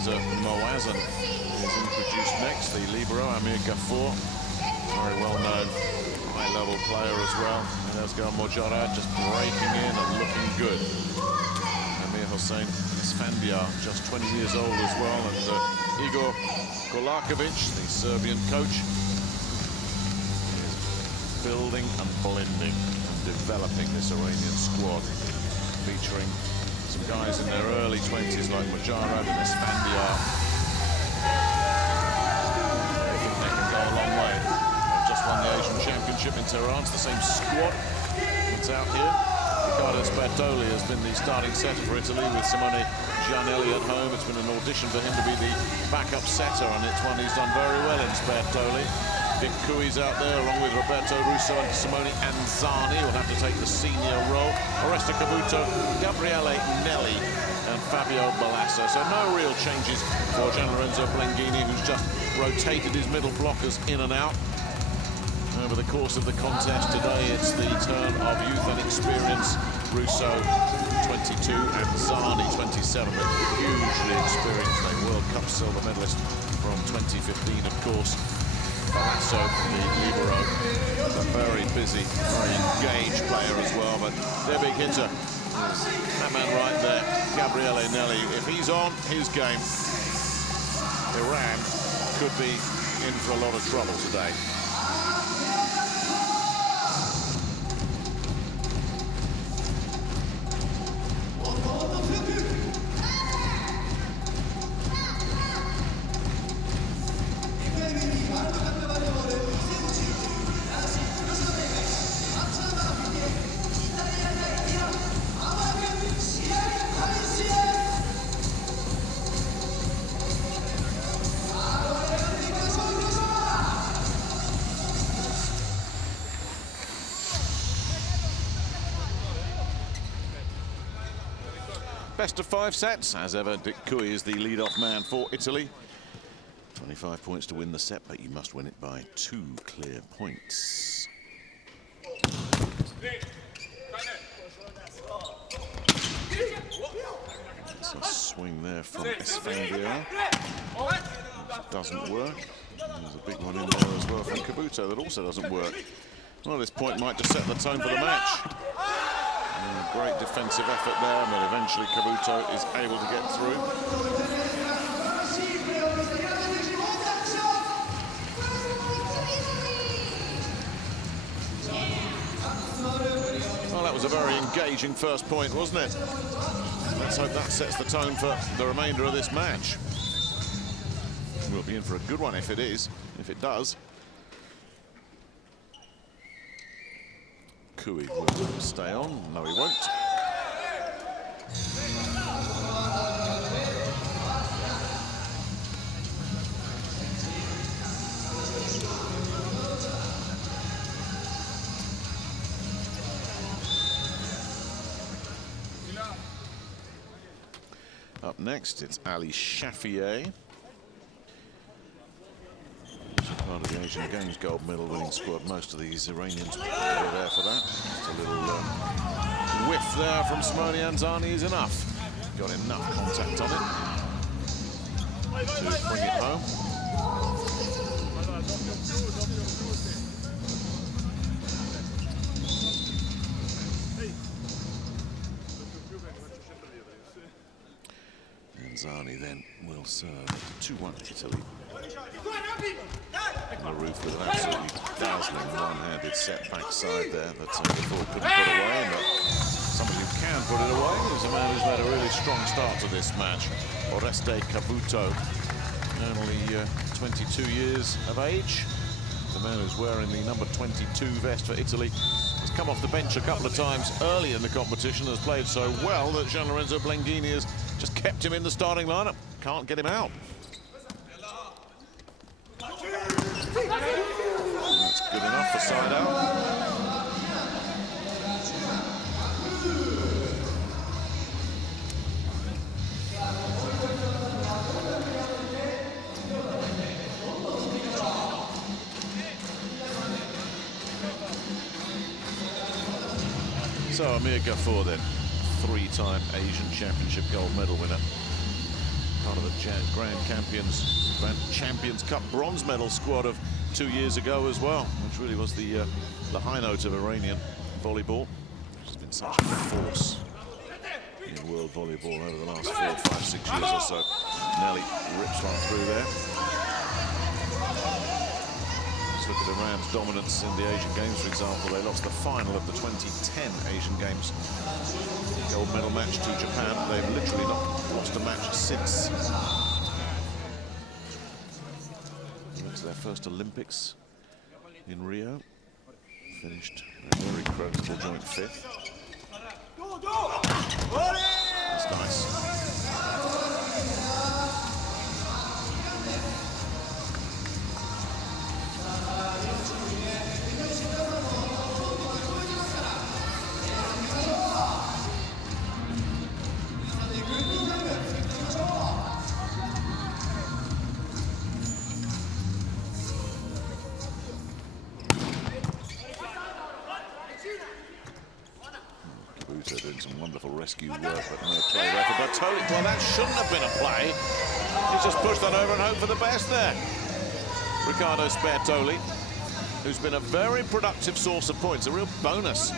Reza Moazan is introduced next, the libero, Amir Ghafour. Very well-known high-level player as well. And there's Mojarrad just breaking in and looking good. Amir Hossein Isfandiar, just 20 years old as well. And Igor Golakovic, the Serbian coach, is building and blending and developing this Iranian squad, featuring some guys in their early 20s like Mojarrad and Isfandiar. I think they can go a long way. They've just won the Asian Championship in Tehran. It's the same squad that's out here. Riccardo Sbertoli has been the starting setter for Italy with Simone Giannelli at home. It's been an audition for him to be the backup setter, and it's one he's done very well in, Sbertoli. Dick Cui's out there, along with Roberto Russo and Simone Anzani, will have to take the senior role. Oreste Cavuto, Gabriele Nelli, and Fabio Balasso. So no real changes for Gianlorenzo Blengini, who's just rotated his middle blockers in and out over the course of the contest. Today it's the turn of youth and experience. Russo, 22, and Zani, 27, but hugely experienced. A World Cup silver medalist from 2015, of course. Balasso, the libero, is a very busy, very engaged player as well, but their big hitter is that man right there, Gabriele Nelli. If he's on his game, Iran could be in for a lot of trouble today. Best of 5 sets. As ever, Dick Cui is the lead-off man for Italy. 25 points to win the set, but you must win it by 2 clear points. It's a swing there from Isfandiar. Doesn't work. There's a big one in there as well from Cavuto that also doesn't work. Well, this point might just set the tone for the match. Great defensive effort there, but eventually Cavuto is able to get through. Well, that was a very engaging first point, wasn't it? Let's hope that sets the tone for the remainder of this match. We'll be in for a good one if it is, if it does. Cui will stay on. No, he won't. Up next, it's Ali Shafiei. Part of the Asian Games gold medal winning squad. Most of these Iranians were there for that. Just a little whiff there from Simone Anzani is enough. Got enough contact on it to bring it home. Anzani then will serve 2-1 Italy. On the roof with an absolutely dazzling one-handed set backside there that before couldn't put away, but somebody who can put it away is a man who's made a really strong start to this match. Oreste Cavuto, only 22 years of age. The man who's wearing the number 22 vest for Italy has come off the bench a couple of times early in the competition, has played so well that Gianlorenzo Blengini has just kept him in the starting lineup. Can't get him out. That's good enough for side out. So Amir Ghafour then, 3-time Asian Championship gold medal winner. part of the Grand Champions Cup bronze medal squad of 2 years ago as well, which really was the high note of Iranian volleyball, which has been such a force in world volleyball over the last 4, 5, 6 years or so. Nelly rips one through there. Let's look at Iran's dominance in the Asian Games, for example. They lost the final of the 2010 Asian Games gold medal match to Japan. They've literally not lost a match since. They went to their first Olympics in Rio. Finished a very creditable joint 5th. That's nice. Doing some wonderful rescue work, but no play there for Bertoli. Well, that shouldn't have been a play. He's just pushed that over and hoped for the best there. Riccardo Bertoli, who's been a very productive source of points, a real bonus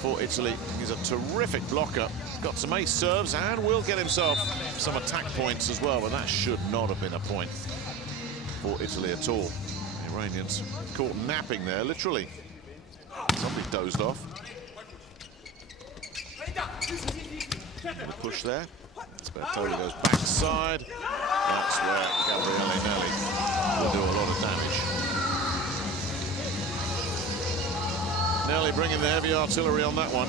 for Italy. He's a terrific blocker, got some ace serves and will get himself some attack points as well, but that should not have been a point for Italy at all. The Iranians caught napping there, literally. Somebody dozed off. The push there. Bertoli goes backside. That's where Gabriele Nelli will do a lot of damage. Nelli bringing the heavy artillery on that one.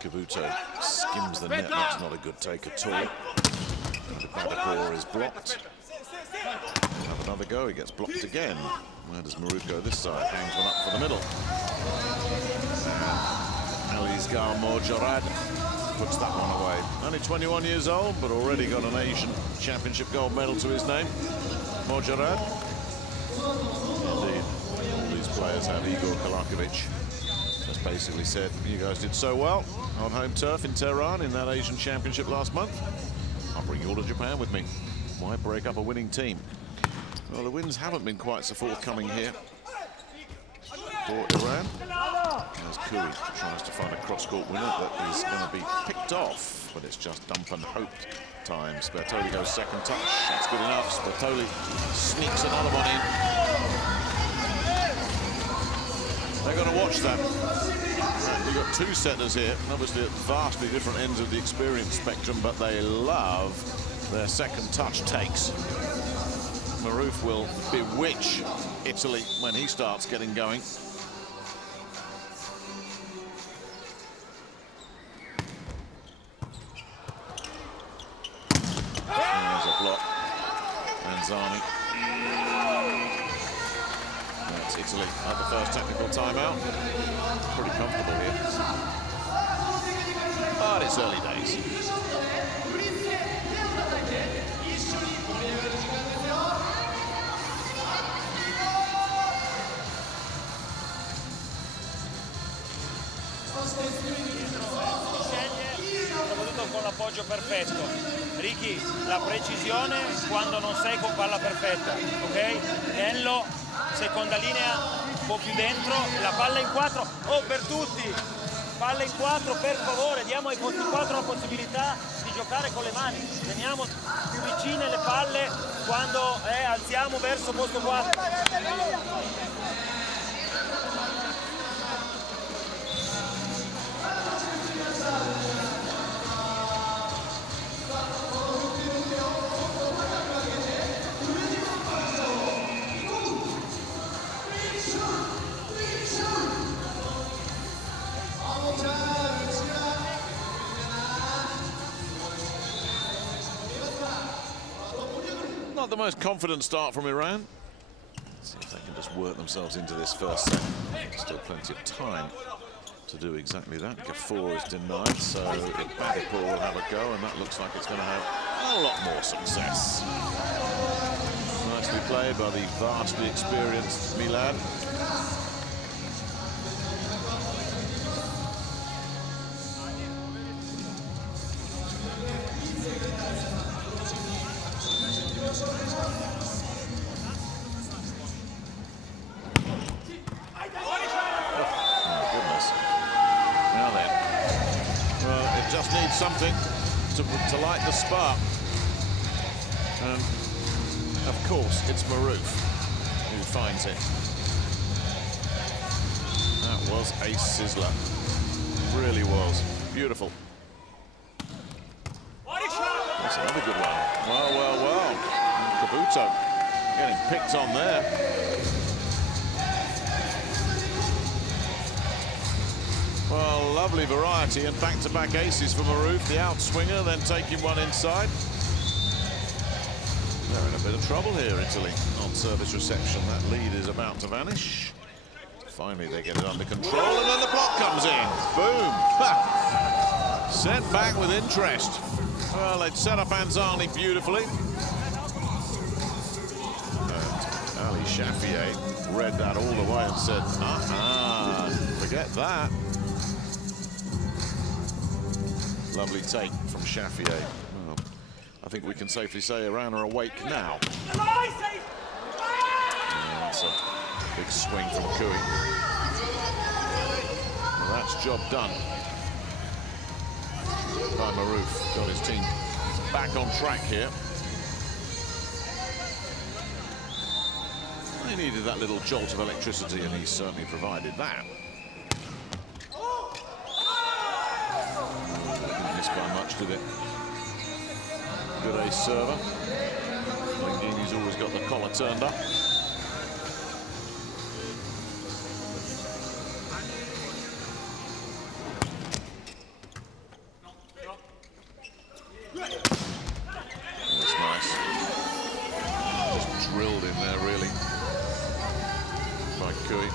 Cavuto skims the net. That's not a good take at all. Badakor is blocked. Have another go. He gets blocked again. Where does Marut go this side? Hangs one up for the middle. And Alizgar Morjarad puts that one away. Only 21 years old, but already got an Asian Championship gold medal to his name. Morjarad. Indeed, all these players have. Igor Kalakovic just basically said, you guys did so well on home turf in Tehran in that Asian Championship last month. I'll bring you all to Japan with me. Why break up a winning team? Well, the wins haven't been quite so forthcoming here for Iran. As Kui tries to find a cross-court winner that is going to be picked off, but it's just dump and hope time. Bertoli goes second touch. That's good enough. Bertoli sneaks another one in. They're going to watch that. We've got two setters here, obviously at vastly different ends of the experience spectrum, but they love their second touch takes. Maruf will bewitch Italy when he starts getting going. There's a block. Manzani. That's Italy at the first technical timeout. Pretty comfortable here. But it's early days. Soprattutto con l'appoggio perfetto. Ricky, la precisione quando non sei con palla perfetta, ok? Nello, seconda linea, un po' più dentro, la palla in 4, oh per tutti, palla in 4 per favore, diamo ai posti 4 la possibilità di giocare con le mani, teniamo più vicine le palle quando alziamo verso posto 4. Not the most confident start from Iran. Let's see if they can just work themselves into this first set. Still plenty of time to do exactly that. Gafour is denied, so Ibadipur will have a go, and that looks like it's going to have a lot more success. Nicely played by the vastly experienced Milad. Just needs something to light the spark. And of course, it's Maroof who finds it. That was a sizzler. Really was. Beautiful. That's another good one. Well, well, well. Kabuto getting picked on there. Well, lovely variety and back-to-back aces for Maroof. The outswinger, then taking one inside. They're in a bit of trouble here, Italy, on service reception. That lead is about to vanish. Finally, they get it under control, and then the block comes in. Boom! Ha. Sent back with interest. Well, they'd set up Anzani beautifully. And Ali Shafiei read that all the way and said, forget that. Lovely take from Shafiei. Well, I think we can safely say Iran are awake now. And that's a big swing from Kui. Well, that's job done by Maroof. Got his team back on track here. They needed that little jolt of electricity, and he certainly provided that. By much, did it? Good ace server. Langhini's always got the collar turned up. That's nice. Just drilled in there, really, by Kui.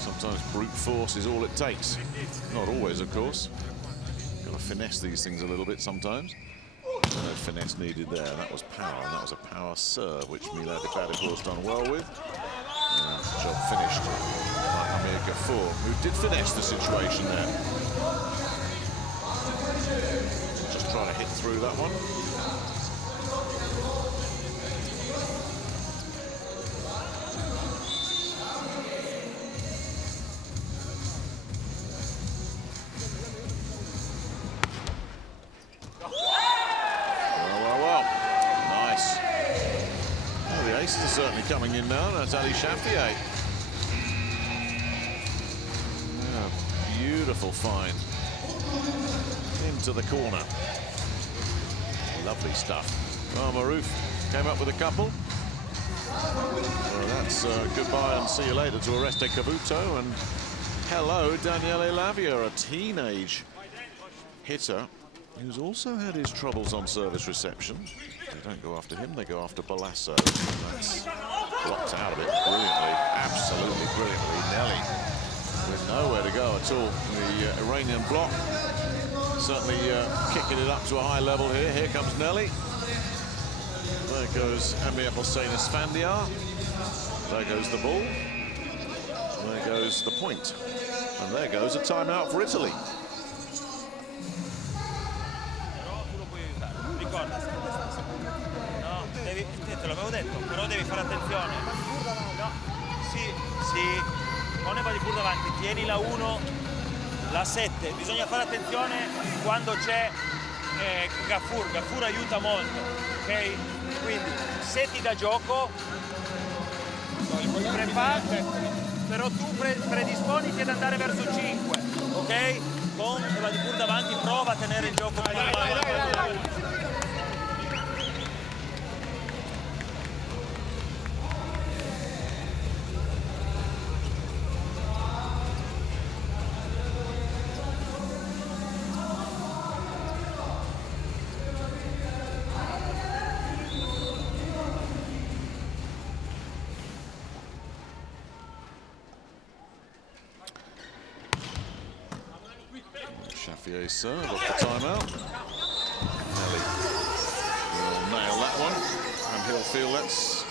Sometimes brute force is all it takes. Not always, of course. Got to finesse these things a little bit sometimes. No finesse needed there. That was power, and that was a power serve, which Milad Ibadipur's done well with. And job finished by Amir Gafour, who did finesse the situation there. Just trying to hit through that one. Aces are certainly coming in now. That's Ali Shafiei. Yeah, beautiful find into the corner. Lovely stuff. Well, Maroof came up with a couple. Well, that's goodbye and see you later to Oreste Cavuto, and hello Daniele Lavia, a teenage hitter who's also had his troubles on service reception. They don't go after him, they go after Balasso. That's blocked out of it brilliantly, absolutely brilliantly. Nelly with nowhere to go at all. The Iranian block certainly kicking it up to a high level here. Here comes Nelly. There goes Amir Hossein Esfandiar. There goes the ball. There goes the point. And there goes a timeout for Italy. Te l'avevo detto, però devi fare attenzione. No, sì, con Ibadipur davanti, tieni la 1, la 7. Bisogna fare attenzione quando c'è Gafour. Gafour aiuta molto, ok? Quindi se ti dà gioco, però tu predisponiti ad andare verso 5, ok? Con Ibadipur davanti prova a tenere il gioco. the ace serve off the timeout. Nelly will nail that one, and he'll feel that's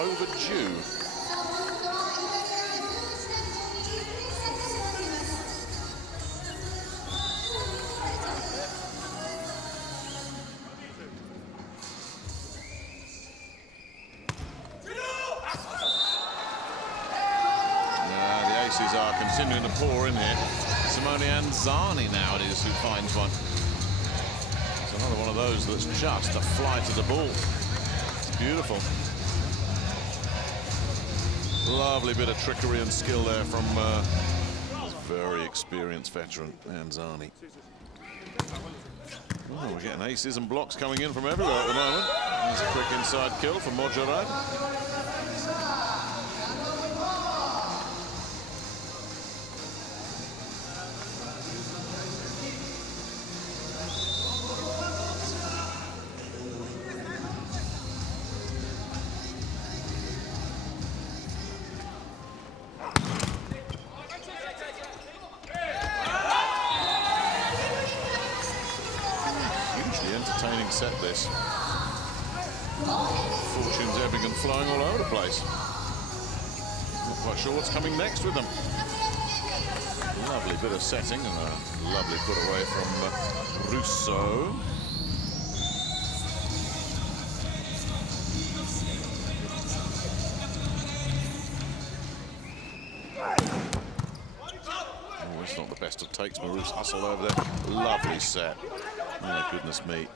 overdue. Are continuing to pour in here. Simone Anzani now it is who finds one. It's another one of those that's just a fly to the ball. It's beautiful. Lovely bit of trickery and skill there from very experienced veteran Anzani. Oh, we're getting aces and blocks coming in from everywhere at the moment. There's a quick inside kill from Mojarad. Entertaining set this. Fortune's ebbing and flowing all over the place. Not quite sure what's coming next with them. Lovely bit of setting and a lovely put away from Russo. Oh, it's not the best of takes. Marus hustle over there. Lovely set. Oh my goodness me.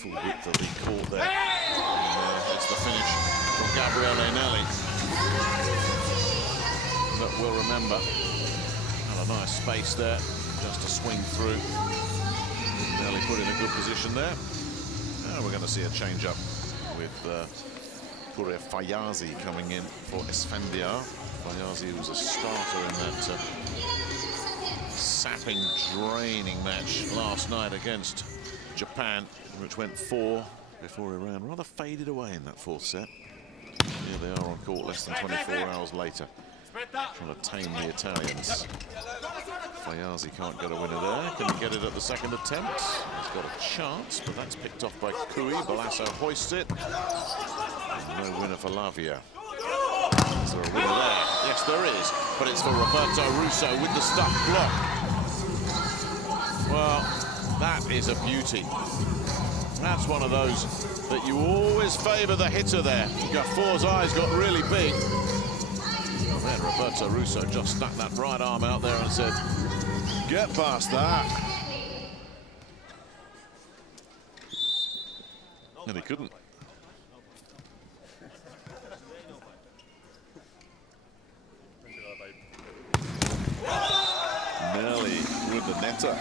Full width of the court there. And, it's the finish from Gabriele Nelli that we'll remember. And a nice space there just to swing through. Nelli put in a good position there. And we're going to see a change up with Kure Fayazi coming in for Esfandiar. Fayazi was a starter in that sapping, draining match last night against Japan, which went 4 before Iran rather faded away in that fourth set. Here they are on court less than 24 hours later, trying to tame the Italians. Fayazi can't get a winner there. Can he get it at the second attempt? He's got a chance, but that's picked off by Cui. Balasso hoists it. And no winner for Lavia. Is there a winner there? Yes, there is, but it's for Roberto Russo with the stuffed block. Well, that is a beauty. That's one of those that you always favour the hitter there. Gaffour's eyes got really big. And then Roberto Russo just stuck that right arm out there and said, get past that. And he couldn't. Nelly with the netter.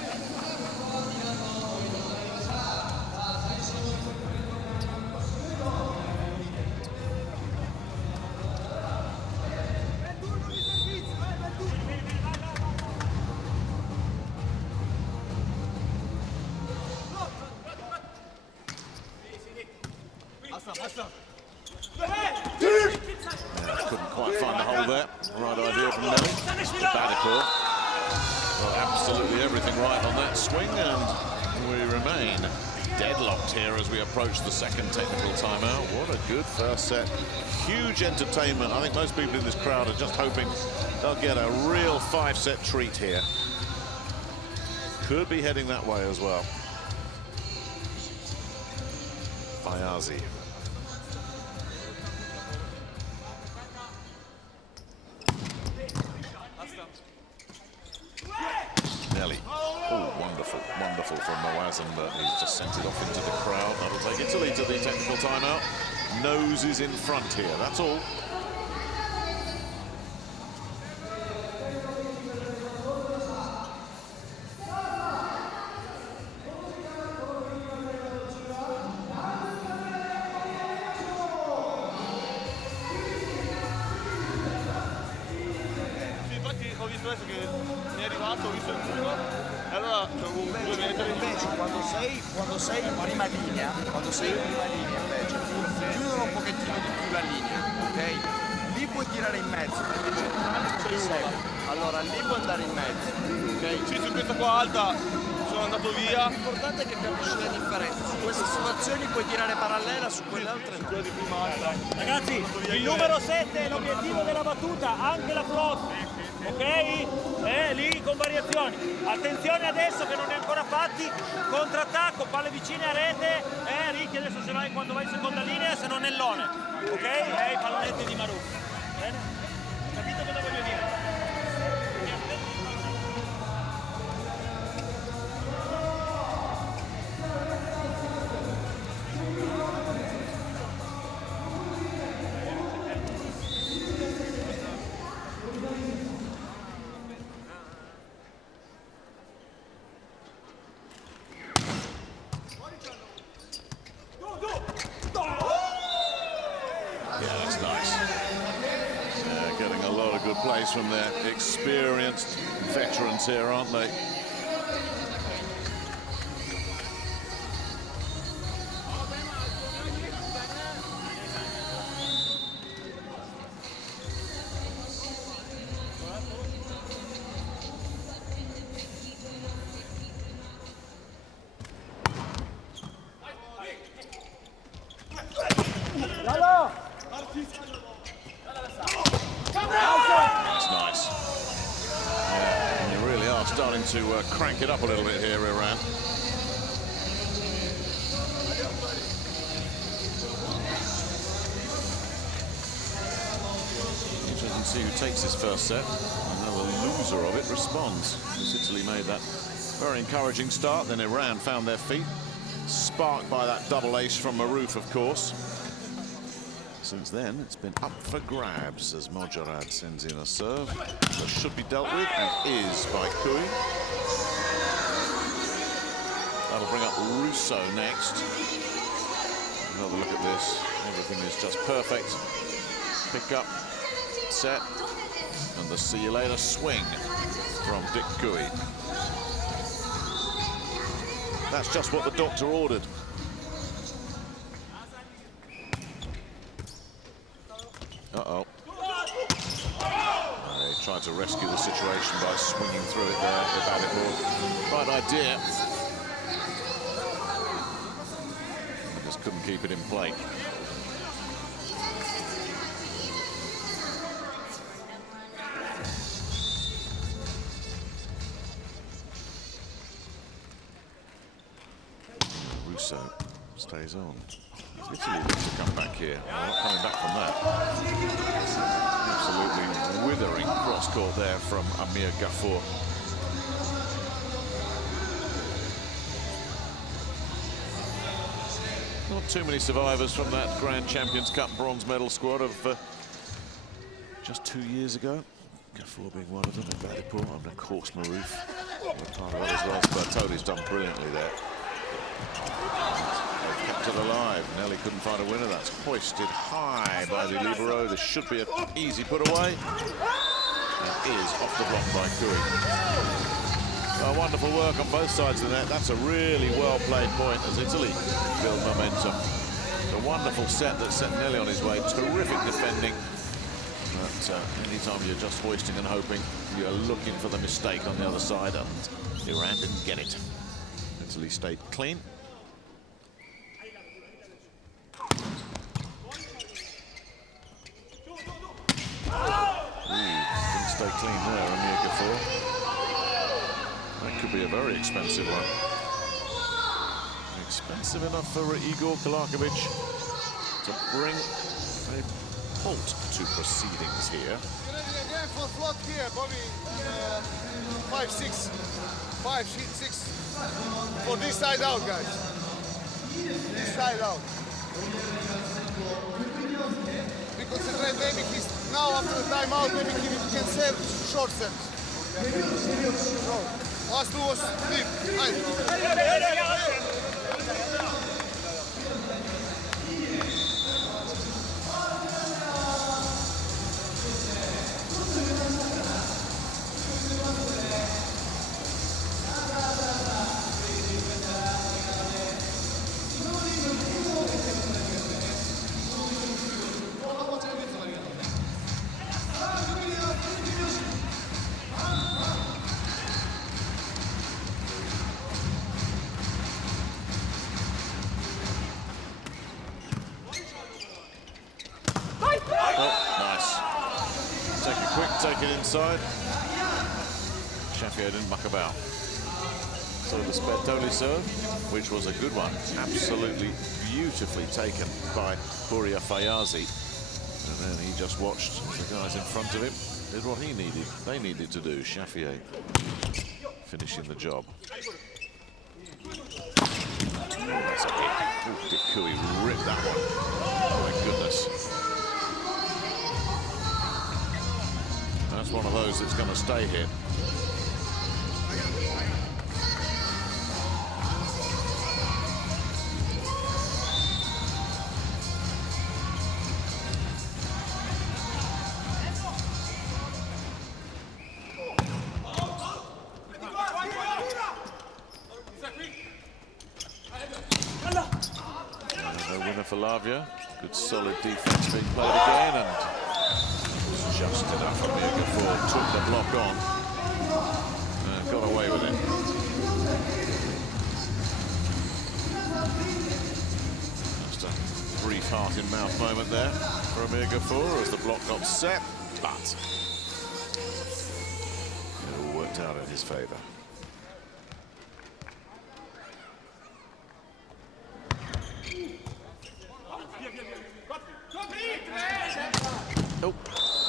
Couldn't quite find the hole there. Right idea from Nelly. Badikour. Well, absolutely everything right on that swing, and we remain deadlocked here as we approach the second technical timeout. What a good first set. Huge entertainment. I think most people in this crowd are just hoping they'll get a real 5-set treat here. Could be heading that way as well. Fayazi. Nelly. Oh, wonderful, wonderful from Mawazin, but he's just sent it off into the crowd. That'll take Italy to the technical timeout. Nose is in front here, that's all. Ho visto adesso che mi è arrivato, ho visto il punto, e allora invece quando sei in prima linea, invece chiudono un pochettino di più la linea, ok? Lì puoi tirare in mezzo, invece Allora, lì può andare in mezzo, ok? Sì, su questa qua alta sono andato via. L'importante è che capisci la differenza. Su queste situazioni puoi tirare parallela, su quelle altre no. Quella di prima alta. Ragazzi, il numero 7 è l'obiettivo della battuta, anche la float, ok? Lì con variazioni. Attenzione adesso che non è ancora fatti, contrattacco, palle vicine a rete, Ricky adesso se vai quando vai in seconda linea, se non nell'one, ok? I pallonetti di Marù. Bene? Capito cosa voglio dire? Plays from their experienced veterans here, aren't they? Starting to crank it up a little bit here, Iran. Interesting to see who takes this first set. And now the loser of it responds. Italy made that very encouraging start, then Iran found their feet, sparked by that double ace from Maroof, of course. Since then, it's been up for grabs as Mojarad sends in a serve that should be dealt with, and is by Kui. That'll bring up Russo next. Another look at this. Everything is just perfect. Pick up, set, and the see you later swing from Dick Kui. That's just what the doctor ordered. Uh-oh. They tried to rescue the situation by swinging through it there. Right idea. They just couldn't keep it in play. Russo stays on. Italy needs to come back here. They're not coming back from that. Absolutely withering cross-court there from Amir Ghafour. Not too many survivors from that Grand Champions Cup bronze medal squad of just 2 years ago. Ghafour being one of them, and Badipur, and of course Maroof. Part of that as well. Bertoli's done brilliantly there. Kept it alive. Nelly couldn't find a winner. That's hoisted high by the libero. This should be an easy put away. It is off the block by Kui. Wonderful work on both sides of the net. That's a really well-played point as Italy build momentum. It's a wonderful set that sent Nelly on his way. Terrific defending. But anytime you're just hoisting and hoping, you're looking for the mistake on the other side, and Iran didn't get it. Italy stayed clean. Didn't stay clean there, Amir Ghafour. That could be a very expensive one. Expensive enough for Igor Kolakovic to bring a halt to proceedings here. Again for float here, Bobby. 5-6. 5-6. For this side out, guys. This side out. We concentrate, maybe he's now after the timeout, maybe he can serve short serves. So, last two was deep. quick, take it inside. Shaffier didn't muck about. So the Sbertoli serve, which was a good one, absolutely beautifully taken by Buria Fayazi. And then he just watched the guys in front of him, did what they needed to do. Shaffier finishing the job. That's a hit. Ooh, Dikui ripped that one. Oh my goodness. That's one of those that's going to stay here. For Lavia, good solid defense being played again, and just enough from Mirgafore, took the block on and got away with it. Just a brief heart-in-mouth moment there for Mirgafore as the block got set, but it all worked out in his favour. Oh,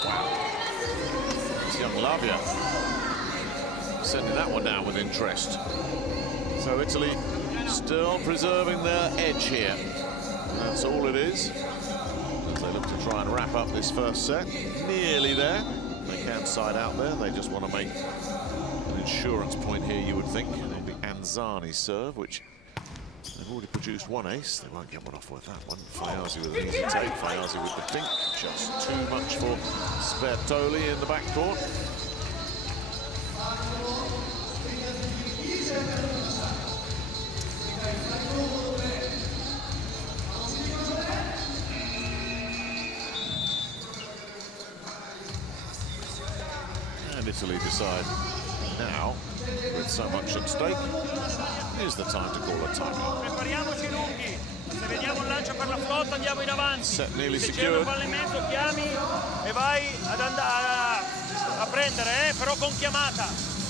wow. It's young Lavia sending that one down with interest. So Italy still preserving their edge here. That's all it is. As they look to try and wrap up this first set. Nearly there. They can't side out there. They just want to make an insurance point here, you would think. And it'll be Anzani's serve, which they've already produced one ace. They won't get one off with that one. Fayazi with an easy take. Fayazi with the pink. Just too much for Sbertoli in the backcourt. And Italy decide now, with so much at stake, is the time to call a timeout. Prepariamoci lunghi. Se vediamo un lancio per la flotta andiamo in avanti. Set nearly Se c'è secured. un fallimento chiami e vai ad andare a prendere, però con chiamata,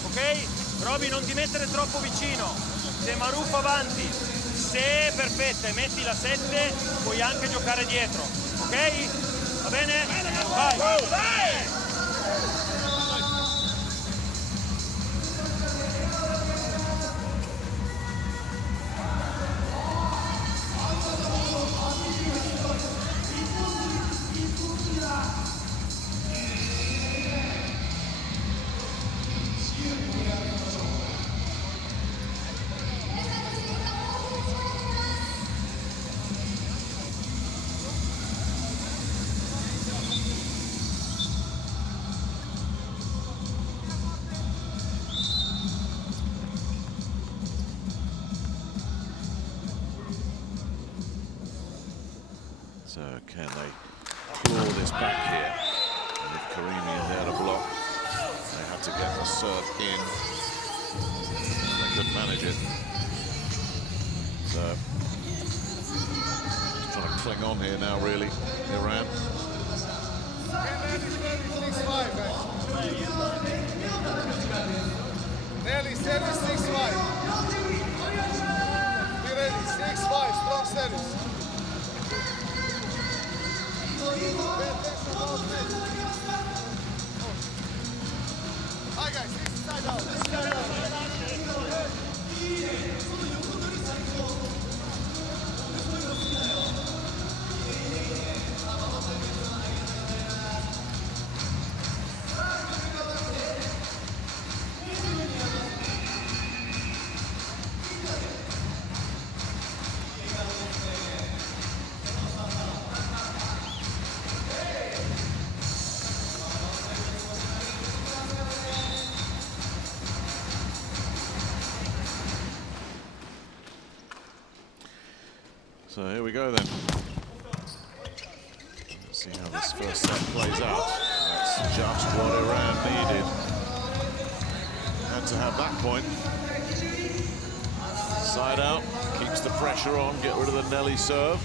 ok? Roby, non ti mettere troppo vicino. Se Maruf avanti, se perfetta e metti la 7, puoi anche giocare dietro, ok? Va bene? Vai! Vai! So can they claw this back here? And with Karimi in there to block, they had to get the serve in. They couldn't manage it. So just trying to cling on here now, really, Iran. Nearly service 6-5. Be ready, 6-5, strong service. Hi guys, this is side out. So here we go then. Let's see how this first set plays out. That's just what Iran needed. Had to have that point. Side out, keeps the pressure on, get rid of the Nelly serve.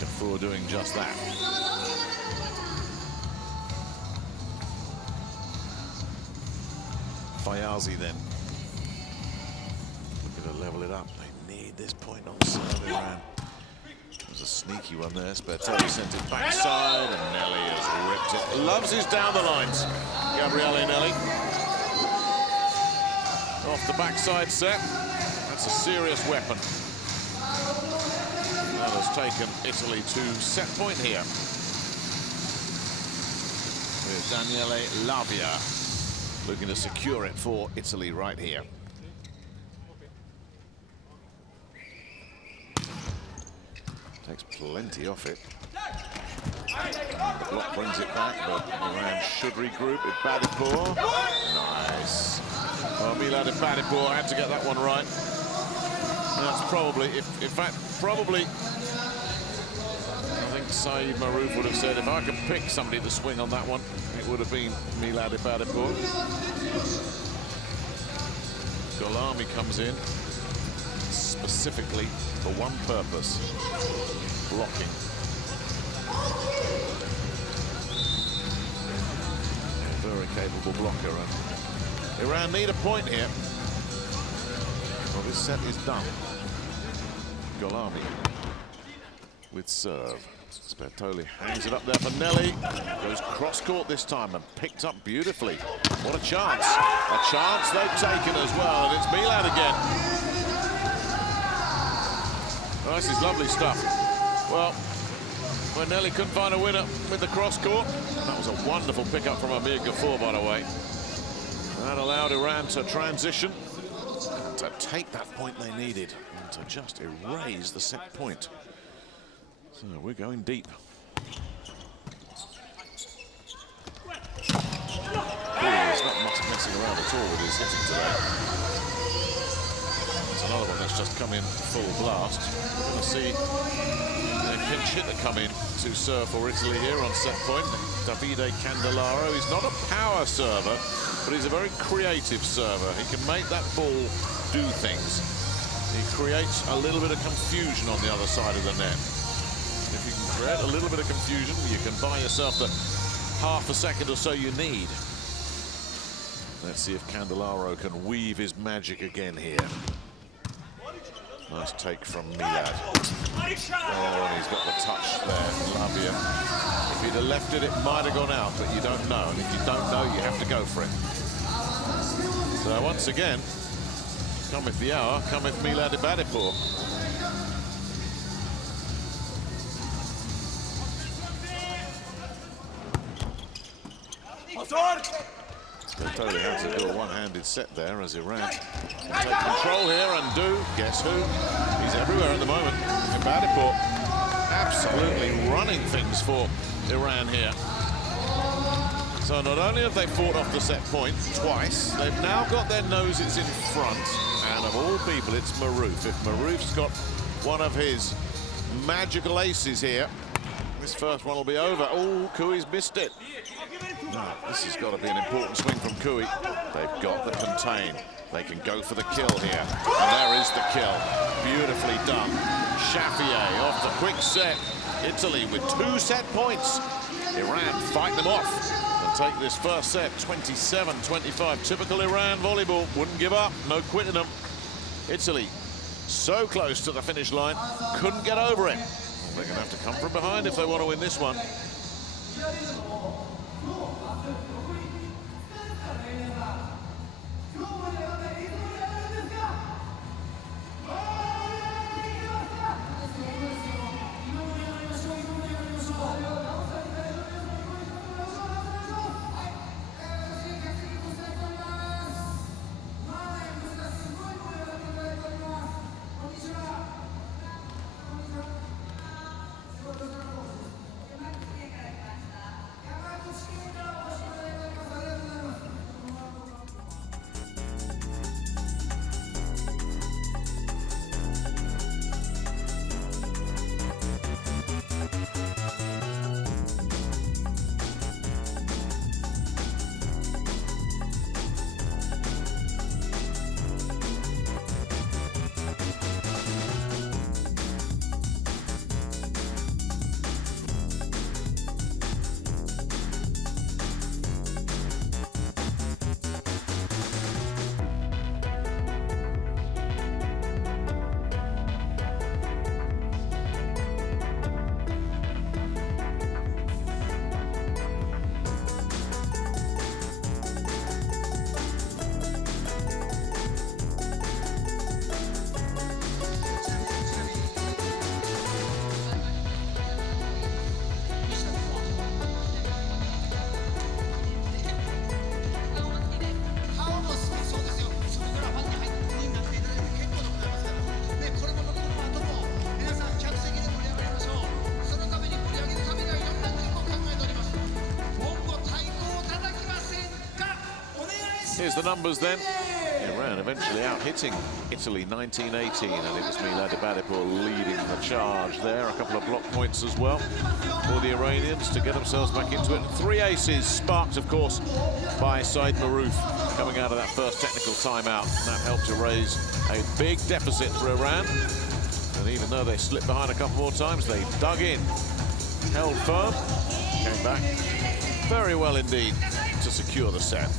Kafur doing just that. Fayazi then. Looking to level it up. They need this point on serve, Iran. There's a sneaky one there. Spertoli sent it backside, and Nelly has ripped it. Loves his down the lines. Gabriele Nelly. Off the backside set. That's a serious weapon. That has taken Italy to set point here. With Daniele Lavia looking to secure it for Italy right here. Takes plenty off it. And the block brings it back, but Iran should regroup with Badipur. Nice. Well, Milad Badipur had to get that one right. That's probably, in fact, probably, I think Saeed Marouf would have said, if I could pick somebody to swing on that one, it would have been Milad Badipur. Golami comes in specifically for one purpose, blocking. Very capable blocker, and Iran need a point here. Well, this set is done. Golami with serve. Spertoli hangs it up there for Nelly. Goes cross-court this time and picked up beautifully. What a chance. A chance they've taken as well, and it's Milad again. Oh, this is lovely stuff. Well, when Nelly couldn't find a winner with the cross-court, that was a wonderful pickup from Amir Ghafour, by the way. That allowed Iran to transition, to take that point they needed, and to just erase the set point. So we're going deep. He's not much messing around at all with his hitting today. There's another one that's just come in full blast. We're going to see the pinch hitter come in to serve for Italy here on set point. Davide Candelaro. He's not a power server, but he's a very creative server. He can make that ball do things. He creates a little bit of confusion on the other side of the net. If you can create a little bit of confusion, you can buy yourself the half a second or so you need. Let's see if Candelaro can weave his magic again here. Nice take from Milad. Oh, and he's got the touch there, Lavia. If he'd have left it, it might have gone out, but you don't know. And if you don't know, you have to go for it. So once again, cometh the hour, cometh Milad Badipur. Totally had to do a one-handed set there as Iran can take control here and do, guess who? He's everywhere at the moment. Badipur absolutely running things for Iran here. So not only have they fought off the set point twice, they've now got their noses in front, and of all people, it's Marouf. If Marouf's got one of his magical aces here, this first one will be over. Oh, Kui's missed it. No, this has got to be an important swing from Kui. They've got the contain. They can go for the kill here. And there is the kill. Beautifully done. Chafier off the quick set. Italy with 2 set points. Iran fight them off and take this first set 27-25. Typical Iran volleyball. Wouldn't give up. No quitting them. Italy so close to the finish line. Couldn't get over it. They're going to have to come from behind if they want to win this one. Here's the numbers then. Iran eventually out-hitting Italy 19-18, and it was Milad Ibadipur leading the charge there. A couple of block points as well for the Iranians to get themselves back into it. 3 aces sparked, of course, by Said Maroof coming out of that first technical timeout. And that helped to raise a big deficit for Iran. And even though they slipped behind a couple more times, they dug in, held firm, came back very well indeed to secure the set.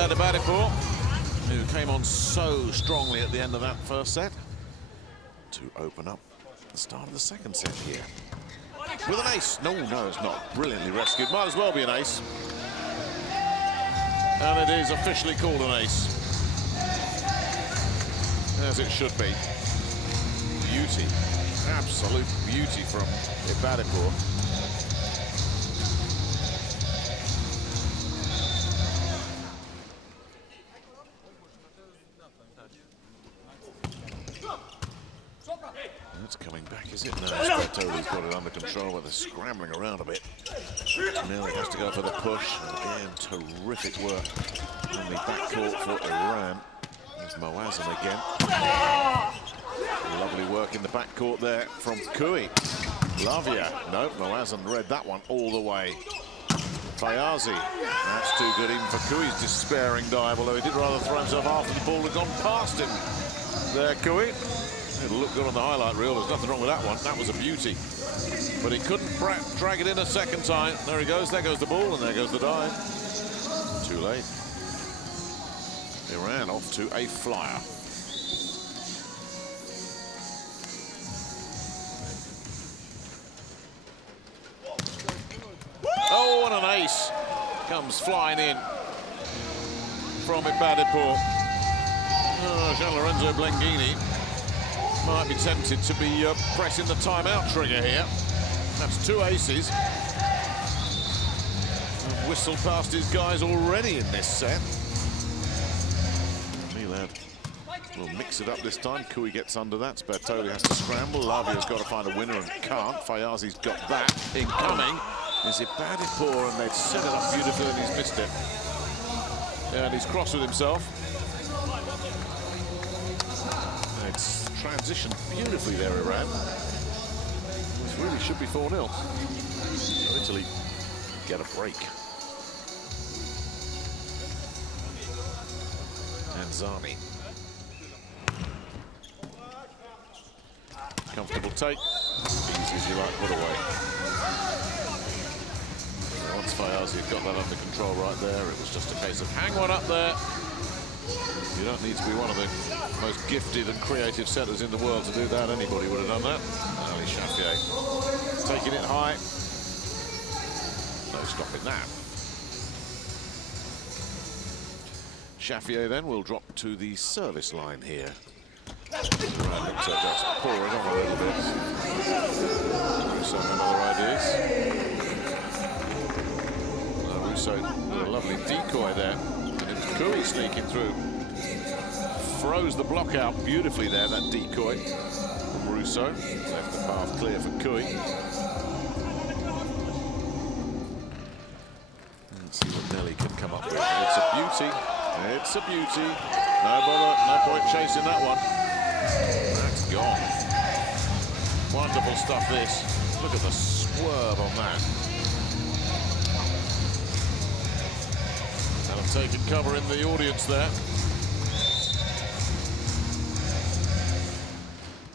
Ibadipur, who came on so strongly at the end of that first set, to open up the start of the second set here. With an ace. No, it's not. Brilliantly rescued. Might as well be an ace. And it is officially called an ace. As it should be. Beauty. Absolute beauty from Ibadipur. It's coming back, is it? No, Spertoli's got it under control, but they're scrambling around a bit. Nelly has to go for the push. Again, terrific work on the backcourt for Iran. There's Moazan again. Lovely work in the backcourt there from Kui. Lavia. No, Moazan read that one all the way. Fayazi. That's too good even for Kui's despairing dive, although he did rather throw himself after the ball had gone past him. There, Kui. It'll look good on the highlight reel. There's nothing wrong with that one. That was a beauty. But he couldn't drag it in a second time. There he goes. There goes the ball, and there goes the dive. Too late. Iran off to a flyer. Oh, and an ace comes flying in from Ibadipur. Oh, Gian-Lorenzo Blenghini might be tempted to be pressing the timeout trigger here. That's 2 aces. And whistled past his guys already in this set. Milad will mix it up this time. Kui gets under that. Spertoli has to scramble. Lavia's got to find a winner and can't. Fayazi's got that. Incoming is Ibadipur, and they've set it up beautifully and he's missed it. And he's cross with himself. It's transitioned beautifully there, Iran. This really should be 4-0. So Italy get a break. And Zani. Comfortable take. Easy as you like, put away. Once Fayazi had got that under control right there, it was just a case of hang one up there. You don't need to be one of the most gifted and creative setters in the world to do that. Anybody would have done that. Ali Shafiei taking it high. No stopping that. Shafiei then will drop to the service line here. Right, to just pour it on a little bit. Some other ideas. Russo with a lovely decoy there. And it was Kui sneaking through. Froze the block out beautifully there, that decoy from Russo. Left the path clear for Kui. Let's see what Nelly can come up with. It's a beauty. It's a beauty. No bother, no point chasing that one. That's gone. Wonderful stuff, this. Look at the swerve on that. And I've taken cover in the audience there.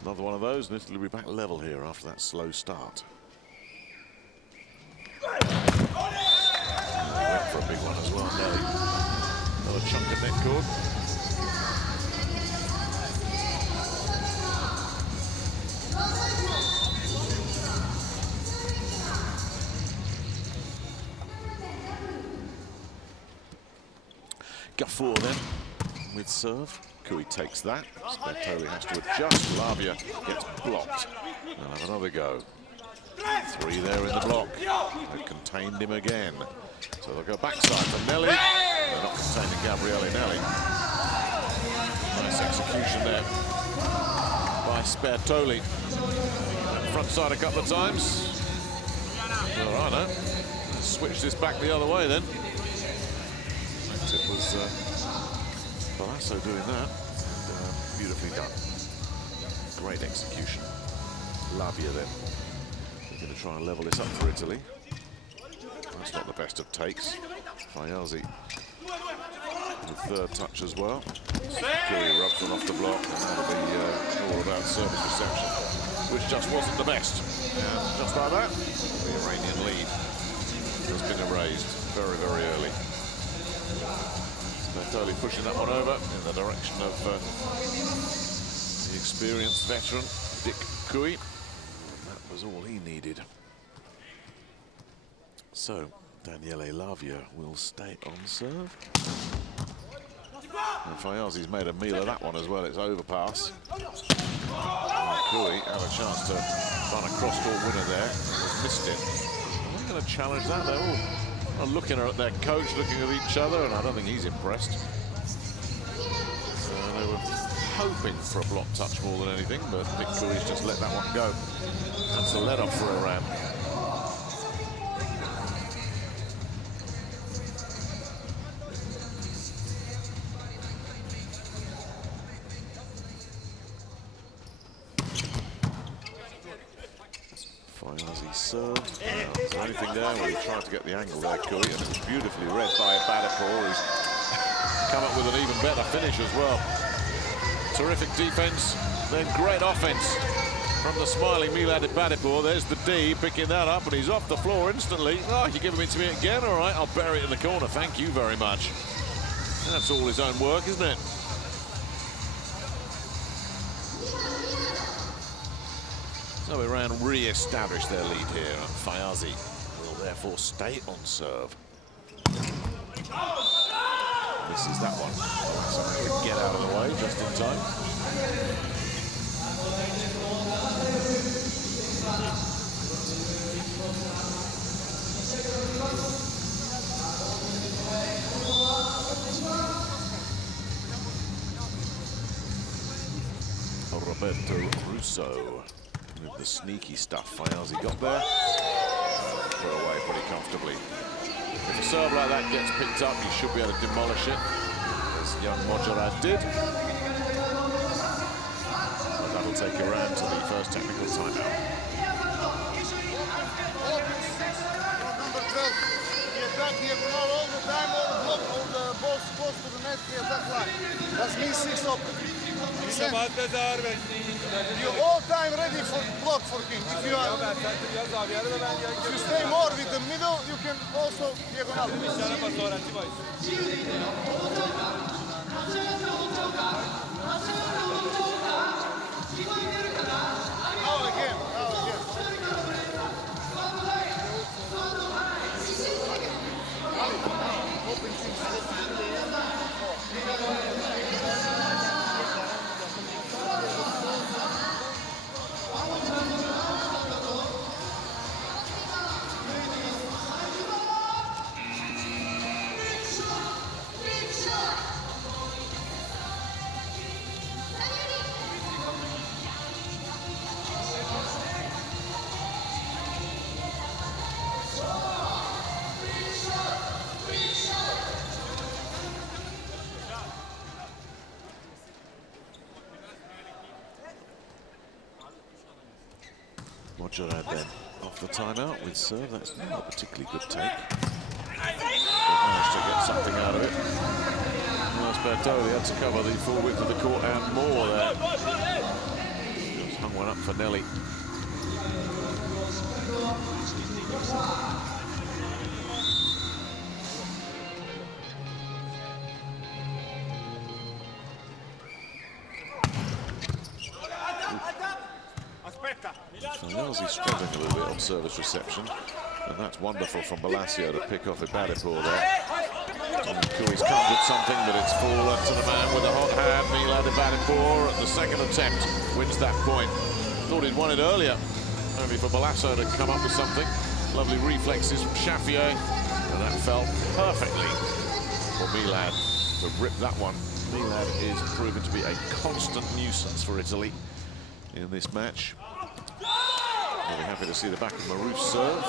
Another one of those, and Italy will be back level here after that slow start. Went for a big one as well, Nelly. record. Gafour then with serve. Kui takes that. Sbertoli has to adjust. Lavia gets blocked. They'll have another go. 3 there in the block. They've contained him again. So they'll go backside from Nelly. They're not containing Gabriele Nelly. Nice execution there by Sbertoli. Front side a couple of times. All right, no. Let's switch this back the other way then. It was Balasso doing that. And, beautifully done. Great execution. Lavia then. They're going to try and level this up for Italy. That's not the best of takes. Fayazi with third touch as well. Kui rubs one off the block, and that'll be all about service reception, which just wasn't the best. And just like that, the Iranian lead has been erased very, very early. Sbertoli pushing that one over in the direction of the experienced veteran, Dick Kui. That was all he needed. So, Daniele Lavia will stay on serve. And Fayazi's made a meal of that one as well. It's overpass. And Kui had a chance to run a cross-court winner there. Has missed it. Are they going to challenge that? They're all looking at their coach, looking at each other, and I don't think he's impressed. So they were hoping for a block touch more than anything, but Dick Kui's just let that one go. That's a let-off for Iran. Fayazi serve. Is there anything there? Well, he tried to get the angle there, Kui, and it's beautifully read by Badapour, who's come up with an even better finish as well. Terrific defense, then great offense from the smiling Milad Badapour. There's the D picking that up, and he's off the floor instantly. Oh, you give him it to me again? All right, I'll bury it in the corner. Thank you very much. That's all his own work, isn't it? So Iran re-established their lead here, and Fayazi will therefore stay on serve. Misses that one. Something to get out of the way just in time. Roberto Russo. With the sneaky stuff Fayazi got there, put away pretty comfortably. If a serve like that gets picked up, you should be able to demolish it, as young Mojarad did. And that'll take Iran to the first technical timeout. Number 12, he attacked diagonal all the time, all the block, all the balls close to the net, he attacked line. That's me 6 open. You're all time ready for block for him. If you stay more with the middle, you can also diagonal. Now again, Mojarad then off the timeout with serve. That's not a particularly good take. They managed to get something out of it. Well, Sbertoli had to cover the full width of the court and more there. Just hung one up for Nelly. on service reception. And that's wonderful from Balacio to pick off Ibadipur there. Kui's conjured something, but it's fallen to the man with a hot hand. Milad Ibadipur at the second attempt wins that point. Thought he'd won it earlier, only for Balacio to come up with something. Lovely reflexes from Chafier, and that fell perfectly for Milad to rip that one. Milad is proven to be a constant nuisance for Italy in this match. Really happy to see the back of Marouf's serve.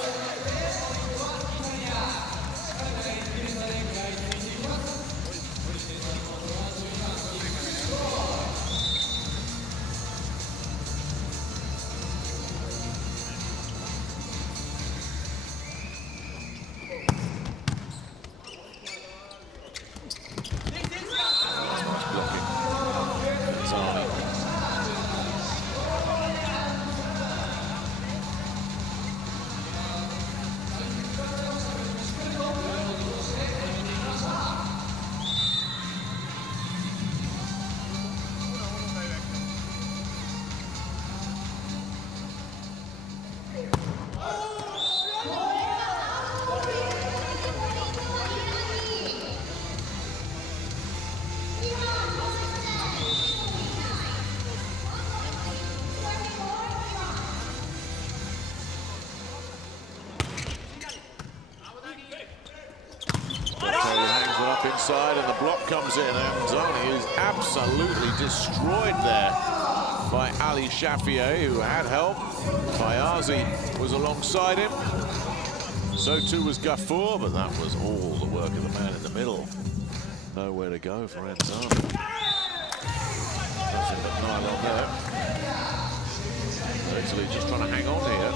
Inside, and the block comes in, and Zani is absolutely destroyed there by Ali Chafier, who had help. Fayazi was alongside him. So too was Gafour, but that was all the work of the man in the middle. Nowhere to go for Anzani. Nothing but nylon there. Italy just trying to hang on here.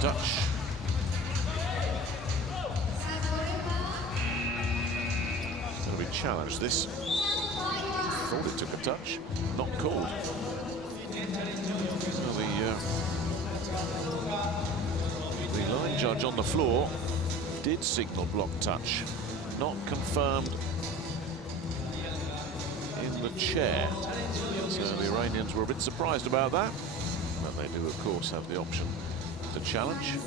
Touch. Going to be challenged, this. Thought it took a touch. Not called. So the line judge on the floor did signal block touch. Not confirmed in the chair. So the Iranians were a bit surprised about that. But they do, of course, have the option to challenge.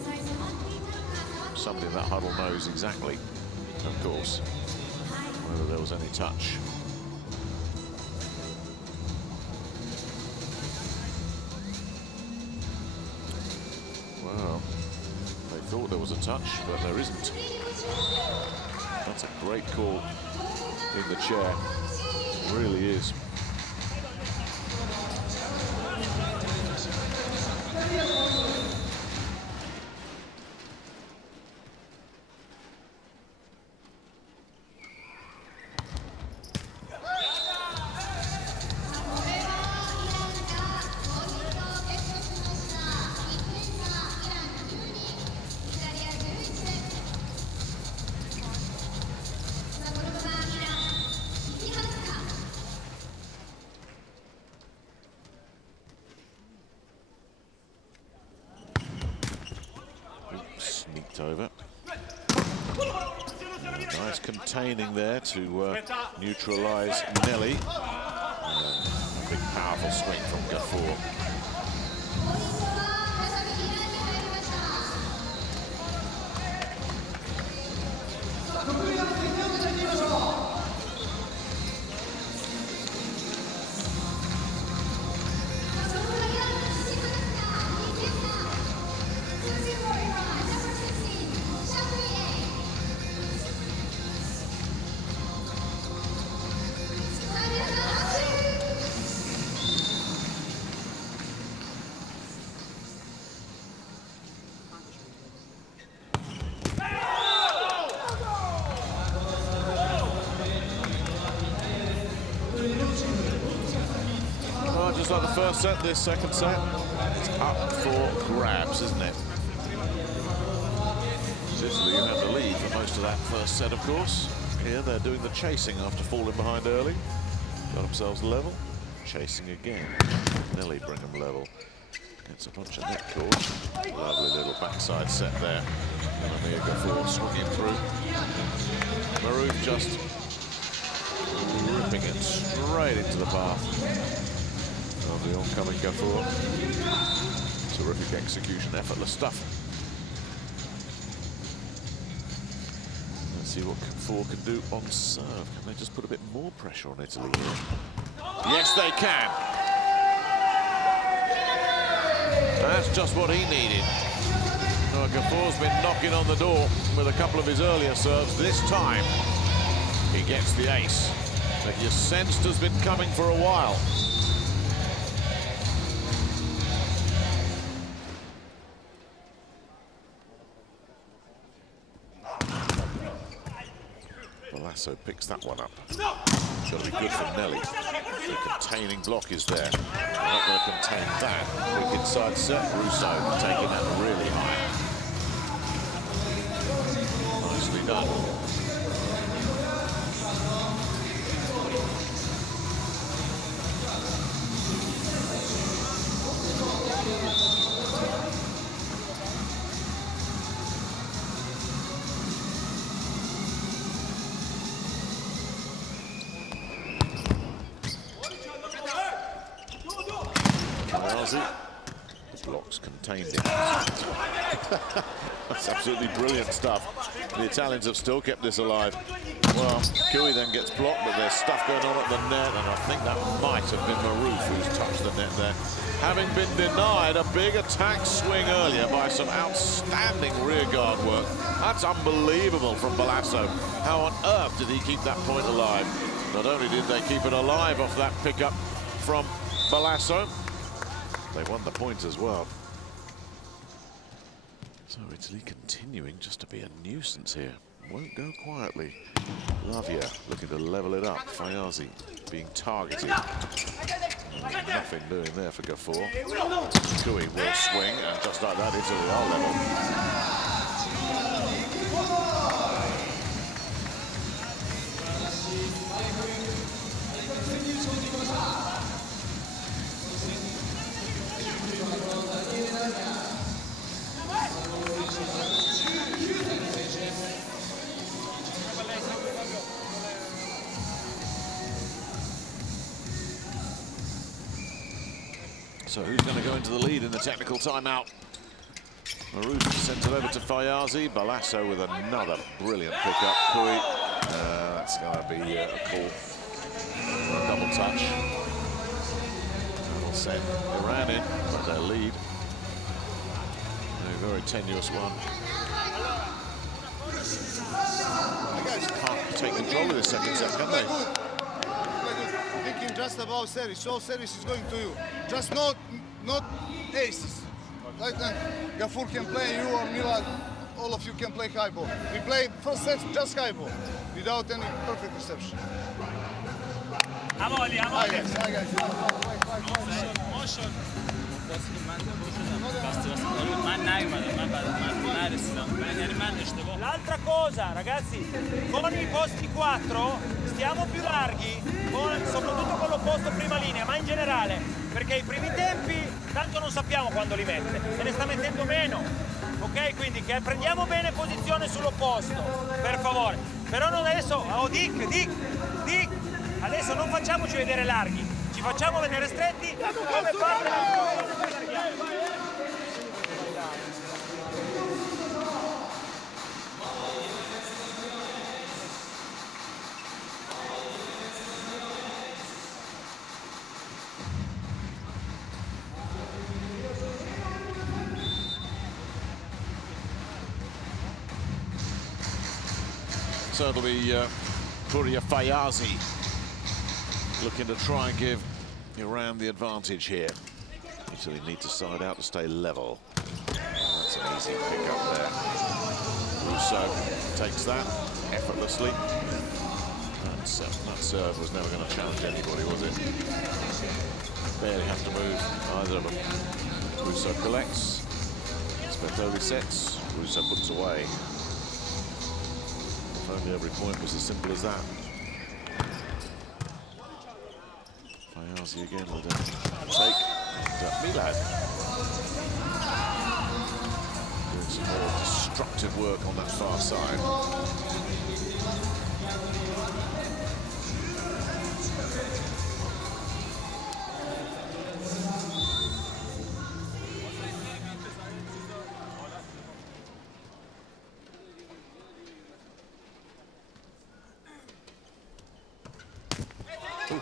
Somebody in that huddle knows exactly, of course, whether there was any touch. Well, they thought there was a touch, but there isn't. That's a great call in the chair. It really is. Sneaked over. Nice containing there to neutralize Nelly. A big powerful swing from Gafour. Just like the first set, this second set, it's up for grabs, isn't it? Italy had the lead for most of that first set, of course. Here they're doing the chasing after falling behind early. Got themselves level. chasing again. Nelly Brigham level. Gets a bunch of net calls. Lovely little backside set there. And Amir Ghafour swinging through. Maroof just ripping it straight into the path of the oncoming Ghafour. Terrific execution, effortless stuff. Let's see what Ghafour can do on serve. Can they just put a bit more pressure on Italy here? Yes, they can. That's just what he needed. Ghafour's been knocking on the door with a couple of his earlier serves. This time, he gets the ace that you sensed has been coming for a while. Balasso picks that one up. It's got to be good for Nelly. The containing block is there. They're not going to contain that. Big inside set. Russo taking that really high. Nicely done. The blocks contained it. That's absolutely brilliant stuff. The Italians have still kept this alive. Well, Kui then gets blocked, but there's stuff going on at the net, and I think that might have been Maroof who's touched the net there. Having been denied a big attack swing earlier by some outstanding rearguard work. That's unbelievable from Balasso. How on earth did he keep that point alive? Not only did they keep it alive off that pickup from Balasso, they won the point as well. So Italy continuing just to be a nuisance here. Won't go quietly. Lavia looking to level it up. Fayazi being targeted. Nothing doing there for Ghafour. Kui will swing, and just like that, Italy are level. So who's going to go into the lead in the technical timeout? Maroof sent it over to Fayazi. Balasso with another brilliant pickup. Kui, that's going to be a call for a double touch. Double set. Iran in, but their lead. A very tenuous one. The guys can't take control of the second set, can they? Thinking just about service. All service is going to you. Just not aces. Like that. Ghafour can play, you or Milan, all of you can play high ball. We play first set just high ball, without any perfect reception. Amoli. Hi guys. Motion. L'altra cosa, ragazzi, con i posti 4 stiamo più larghi, soprattutto con l'opposto prima linea, ma in generale, perché i primi tempi tanto non sappiamo quando li mette, se ne sta mettendo meno, ok? Quindi che prendiamo bene posizione sull'opposto, per favore. Però non adesso, oh Dick, adesso non facciamoci vedere larghi, ci facciamo vedere stretti come parla. So it'll be Puria Fayazi looking to try and give Iran the advantage here. Italy need to side out to stay level. That's an easy pick up there. Russo takes that effortlessly. And that serve was never going to challenge anybody, was it? Barely have to move either of them. Russo collects. Sbertoli sets. Russo puts away. If only every point was as simple as that. Payazi again with a take. And Milad doing some more destructive work on that far side.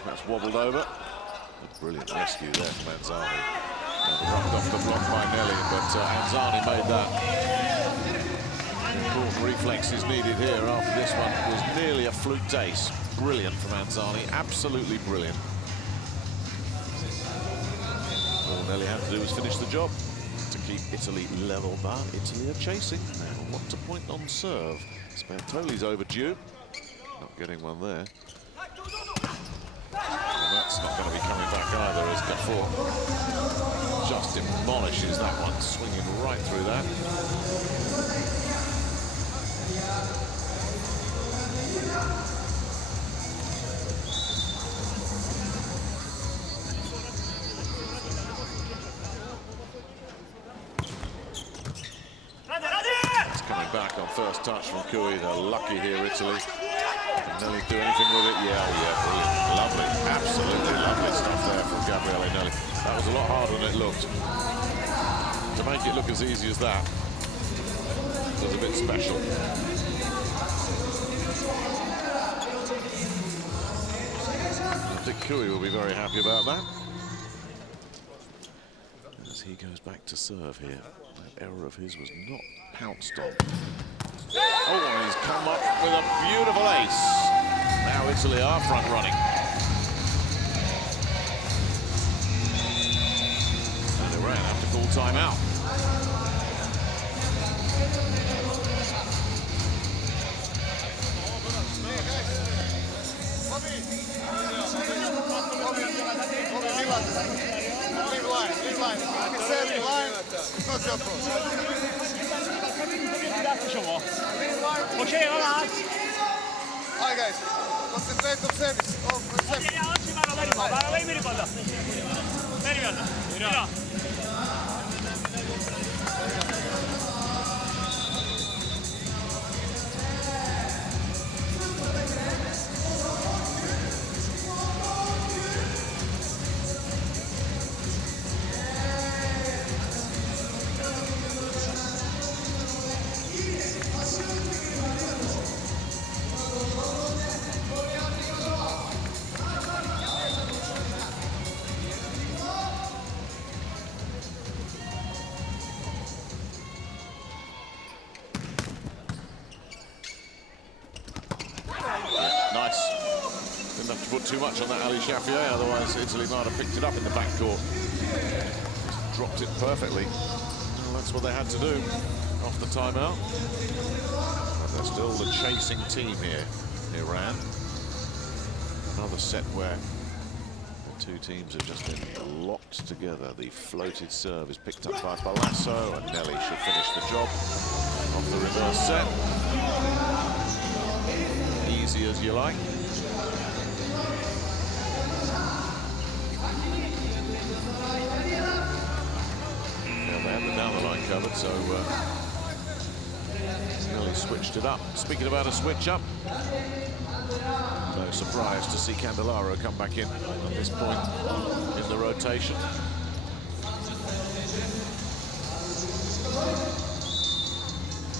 That's wobbled over. A brilliant rescue there from Anzani. Rubbed off the block by Nelly, but Anzani made that. Important reflexes needed here after this one. It was nearly a fluked ace. Brilliant from Anzani, absolutely brilliant. All Nelly had to do was finish the job to keep Italy level, but Italy are chasing. Now, what to point on serve? Spertoli's overdue. Not getting one there. And that's not going to be coming back either, as Gafour just demolishes that one, swinging right through that. It's coming back on first touch from Cui. They're lucky here, Italy. Can Nelly do anything with it? Yeah, brilliant. Lovely, absolutely lovely stuff there from Gabriele Nelly. That was a lot harder than it looked. To make it look as easy as that was a bit special. Dick Cui will be very happy about that. As he goes back to serve here. That error of his was not pounced on. Oh, and he's come up with a beautiful ace. Now Italy are front running. And Iran have to call timeout. Leave line. If you set in line, it's not your fault. Hi guys, concentrate on service. Put too much on that Ali Chafier, otherwise Italy might have picked it up in the backcourt. Just dropped it perfectly. Well, that's what they had to do off the timeout. But they're still the chasing team here, Iran. Another set where the two teams have just been locked together. The floated serve is picked up by Palazzo, and Nelly should finish the job off the reverse set. Easy as you like. Down the line covered, so Nelly switched it up. Speaking about a switch up, no surprise to see Candelaro come back in at this point in the rotation.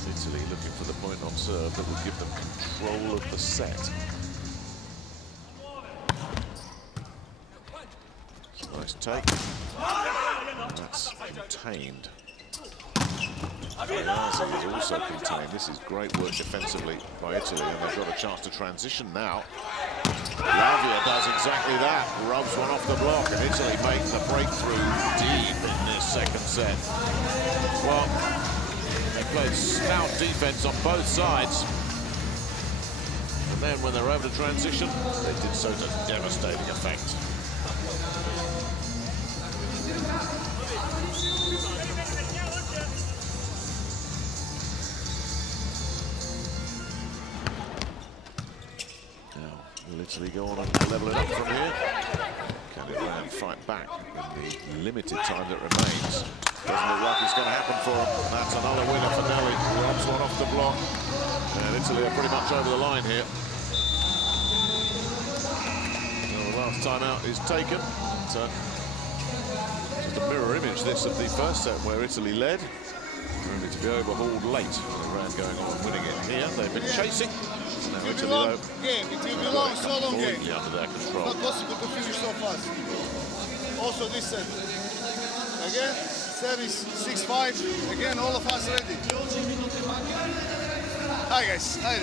Italy looking for the point on serve that would give them control of the set. Nice take. That's contained. Payazi is also contained. This is great work defensively by Italy, and they've got a chance to transition now. Lavia does exactly that. Rubs one off the block, and Italy make the breakthrough deep in this second set. Well, they played stout defense on both sides. And then when they were able to transition, they did so to devastating effect. Italy go on and level it up from here. Can Iran fight back in the limited time that remains. Doesn't look like it's going to happen for him. That's another winner for Nelly. Robs one off the block. And Italy are pretty much over the line here. Well, the last timeout is taken. Just a mirror image, this, of the first set where Italy led. Only to be overhauled late. Iran going on winning it here. They've been chasing. Now Italy, though, game. It will be long, so long game. completely under their control. Not possible to finish so fast. Also this set. Again, service 6-5. Again, all of us ready. Hi guys. Hi.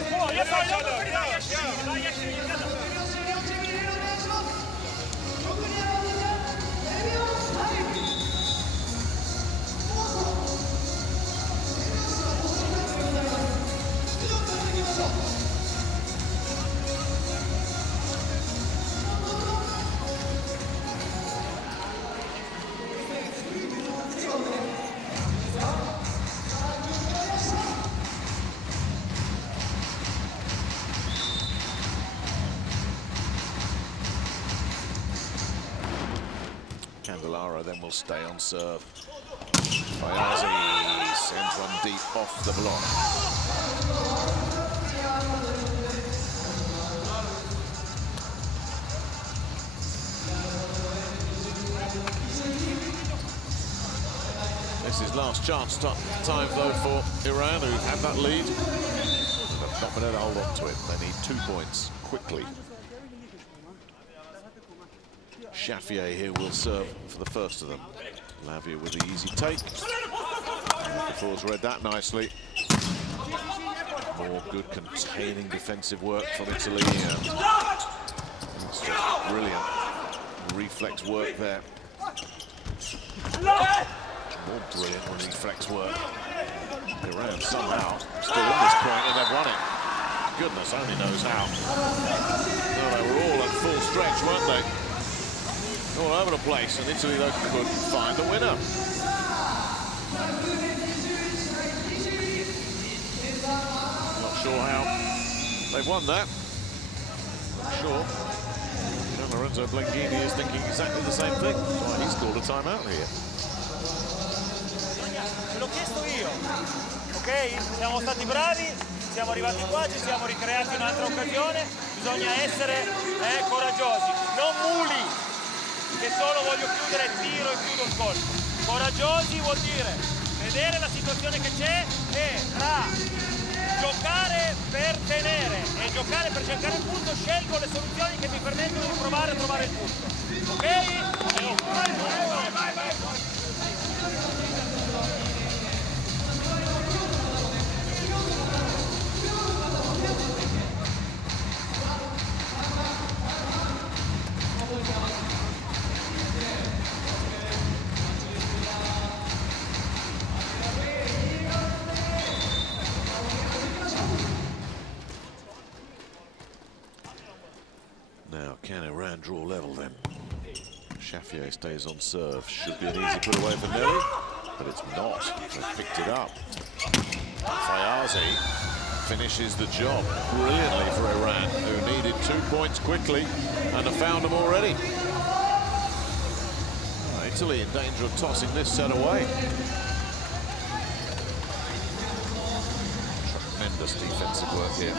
Then will stay on serve. Fayazi sends one deep off the block. This is last chance time though for Iran, who have that lead. They've not been able to hold on to it. They need 2 points quickly. Shaffier here will serve for the first of them. Lavia with the easy take. Kapoor's read that nicely. More good containing defensive work from Italy. It's just brilliant reflex work there. More brilliant reflex work. Iran somehow still in this point, and they've won it. Goodness only knows how. Well, they were all at full stretch, weren't they? All over the place, and Italy though could find the winner. Not sure how they've won that. Not sure. Lorenzo Blanchini is thinking exactly the same thing. That's why he's called a timeout here. Ce l'ho chiesto io, ok? Siamo stati bravi, siamo arrivati qua, ci siamo ricreati un'altra occasione. Bisogna essere coraggiosi, non muli. Che solo voglio chiudere il tiro e chiudo il colpo. Coraggiosi vuol dire vedere la situazione che c'è e tra giocare per tenere e giocare per cercare il punto scelgo le soluzioni che mi permettono di provare a trovare il punto. Ok? Vai. Now, can Iran draw level then? Shaffier stays on serve. Should be an easy put away for Nelly, but it's not. They picked it up. Fayazi finishes the job brilliantly for Iran, who needed 2 points quickly and have found them already. Italy in danger of tossing this set away. Tremendous defensive work here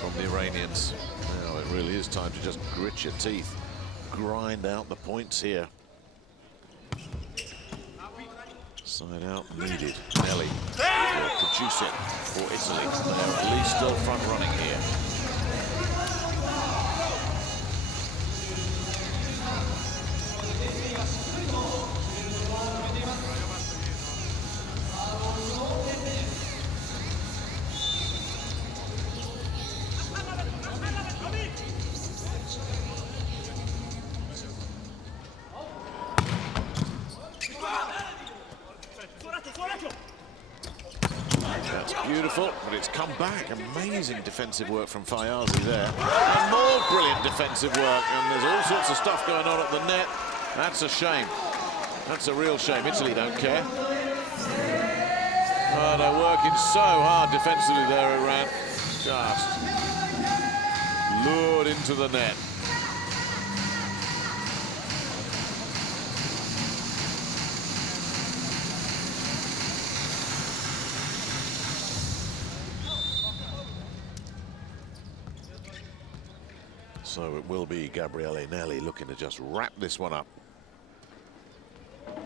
from the Iranians. Now it really is time to just grit your teeth, grind out the points here. Side out needed. Nelly will produce it for Italy. They're at least still front running here. That's beautiful, but it's come back. Amazing defensive work from Fayazi there. And more brilliant defensive work, and there's all sorts of stuff going on at the net. That's a shame. That's a real shame. Italy don't care. Oh, they're working so hard defensively there, Iran. Just lured into the net. So it will be Gabriele Nelli looking to just wrap this one up.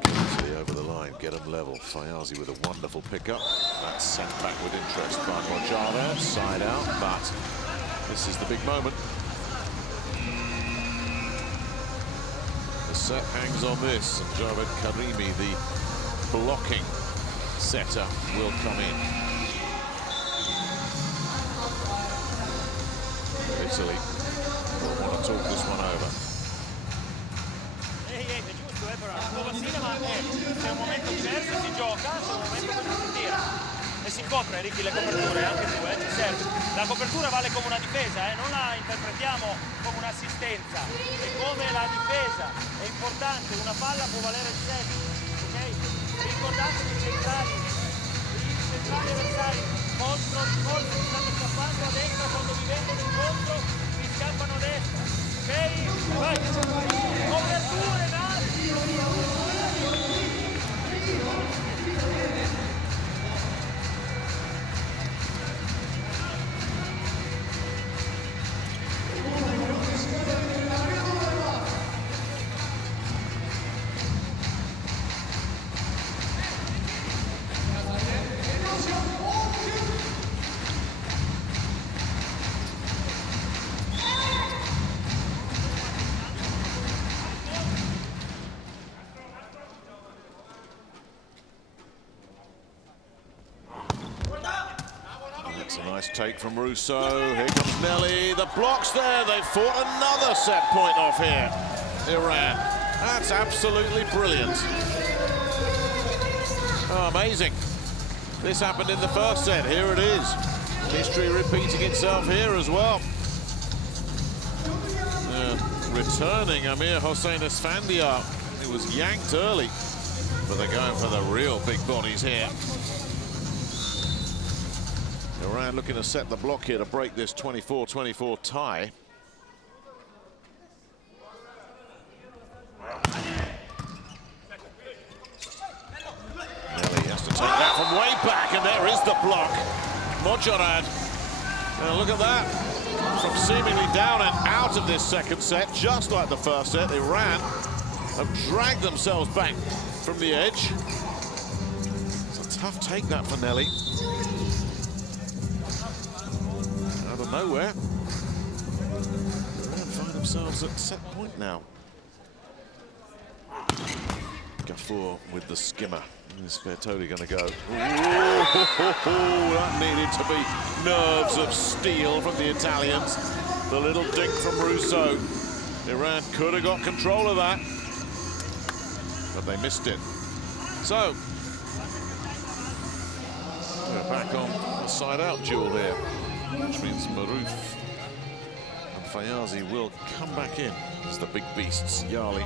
Easily over the line, get them level. Fayazi with a wonderful pickup. That's sent back with interest by Mojave. Side out, but this is the big moment. The set hangs on this, and Javed Karimi, the blocking setter, will come in. Italy will want to talk this one over. È giusto, però è un po' vassina, ma se è un momento diverso si gioca, se è un momento che si tira. E si copre, Ricky, le coperture, anche tu, ci serve. La copertura vale come una difesa, non la interpretiamo come un'assistenza. È come la difesa, è importante, una palla può valere il set, ok? Ricordatevi i centrali avversari, contro, mi stanno scappando a destra quando vi vengono incontro, mi scappano a destra, ok? Vai! Coperture, dai! That's a nice take from Russo. Here comes Nelli. The blocks there. They fought another set point off here. Iran. That's absolutely brilliant. Oh, amazing. This happened in the first set. Here it is. History repeating itself here as well. Returning Amir Hossein Esfandiar. He was yanked early, but they're going for the real big bodies here. Iran looking to set the block here to break this 24-24 tie. Nelli has to take that from way back, and there is the block. Mojarad. Now look at that. From seemingly down and out of this second set, just like the first set, Iran have dragged themselves back from the edge. It's a tough take that for Nelli. Out of nowhere, Iran find themselves at set point now. Gafour with the skimmer. Is Bertoli going to go? Ooh, that needed to be nerves of steel from the Italians. The little dink from Russo. Iran could have got control of that, but they missed it. So, we're back on the side-out duel here, which means Maruf and Fayazi will come back in as the big beasts, Yali,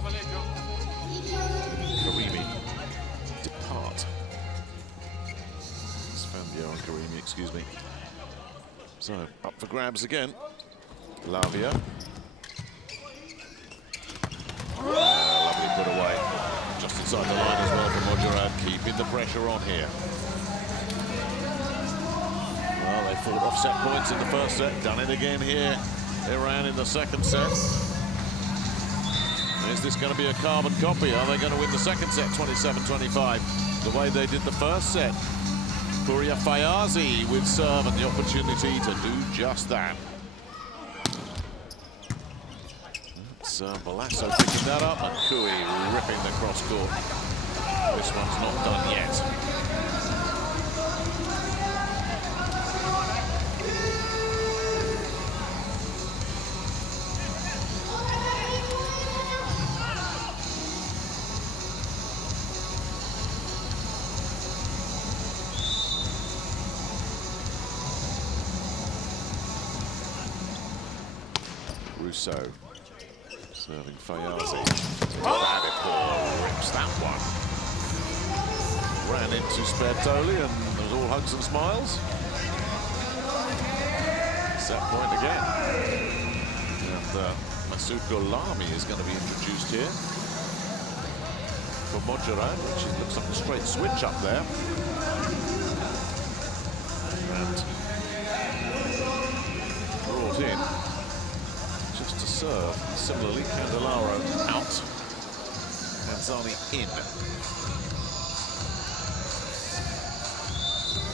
Karimi, depart. Esfandiar and Karimi, excuse me. So, up for grabs again. Lavia. Lovely put away. Just inside the line as well from Mojarad, keeping the pressure on here. Well, they fought offset points in the first set, done it again here. Iran in the second set. Is this going to be a carbon copy? Are they going to win the second set 27-25 the way they did the first set? Furia Fayazi with serve and the opportunity to do just that. It's Balasso picking that up and Kui ripping the cross court. This one's not done yet. Russo serving Fayazi. Radical rips that one. Ran into Spertoli and it was all hugs and smiles. Set point again. And Masoud Gholami is going to be introduced here for Mojarad, which looks like a straight switch up there. And brought in just to serve. Similarly, Candelaro out. Manzani in.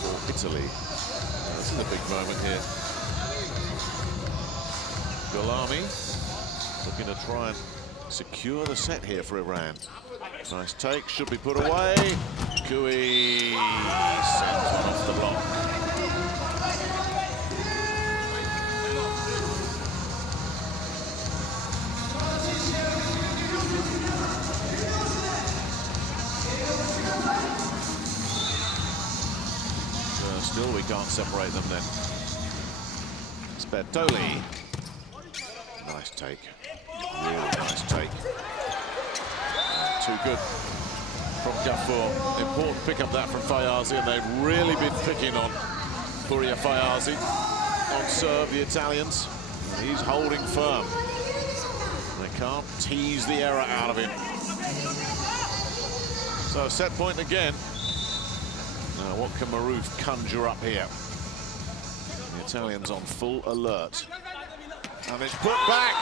For Italy. This is a big moment here. Golami looking to try and secure the set here for Iran. Nice take, should be put away. Kui sends one off the block. Still, we can't separate them then. Sbertoli. Nice take. Really nice take. Too good from Gafour. Important pick up that from Fayazi, and they've really been picking on Puria Fayazi on serve, the Italians. And he's holding firm. They can't tease the error out of him. So set point again. Now, what can Maruf conjure up here? The Italians on full alert. And it's put back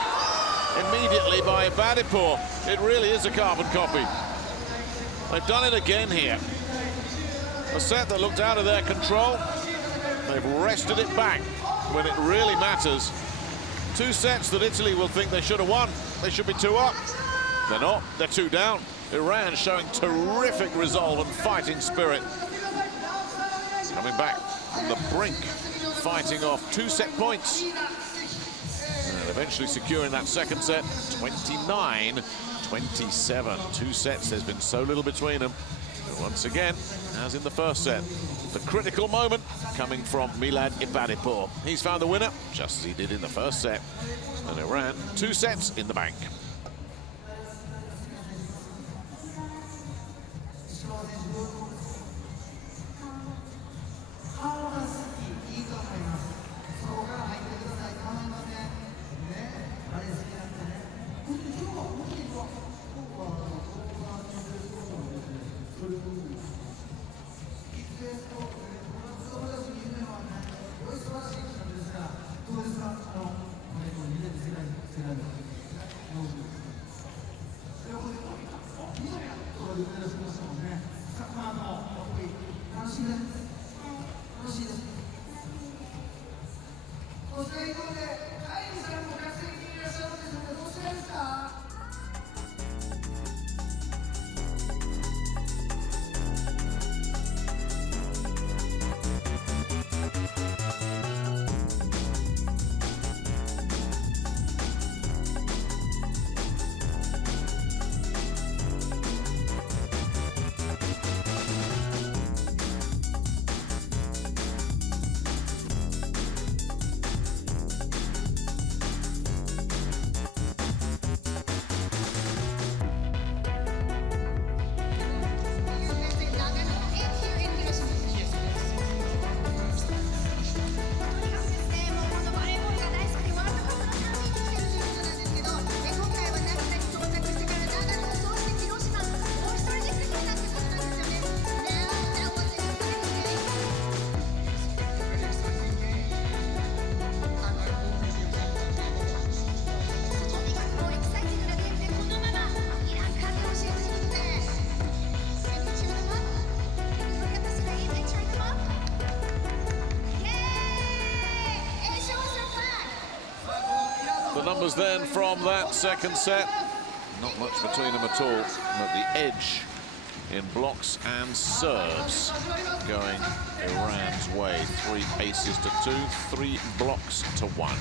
immediately by Ibadipur. It really is a carbon copy. They've done it again here. A set that looked out of their control. They've wrested it back when it really matters. Two sets that Italy will think they should have won. They should be 2 up. They're not. They're 2 down. Iran showing terrific resolve and fighting spirit. Coming back from the brink, fighting off 2 set points. And eventually securing that second set, 29-27. 2 sets, there's been so little between them. And once again, as in the first set, the critical moment coming from Milad Ibadipur. He's found the winner, just as he did in the first set. And Iran, 2 sets in the bank. The numbers then from that second set, not much between them at all. But the edge in blocks and serves going Iran's way. 3 aces to 2, 3 blocks to 1.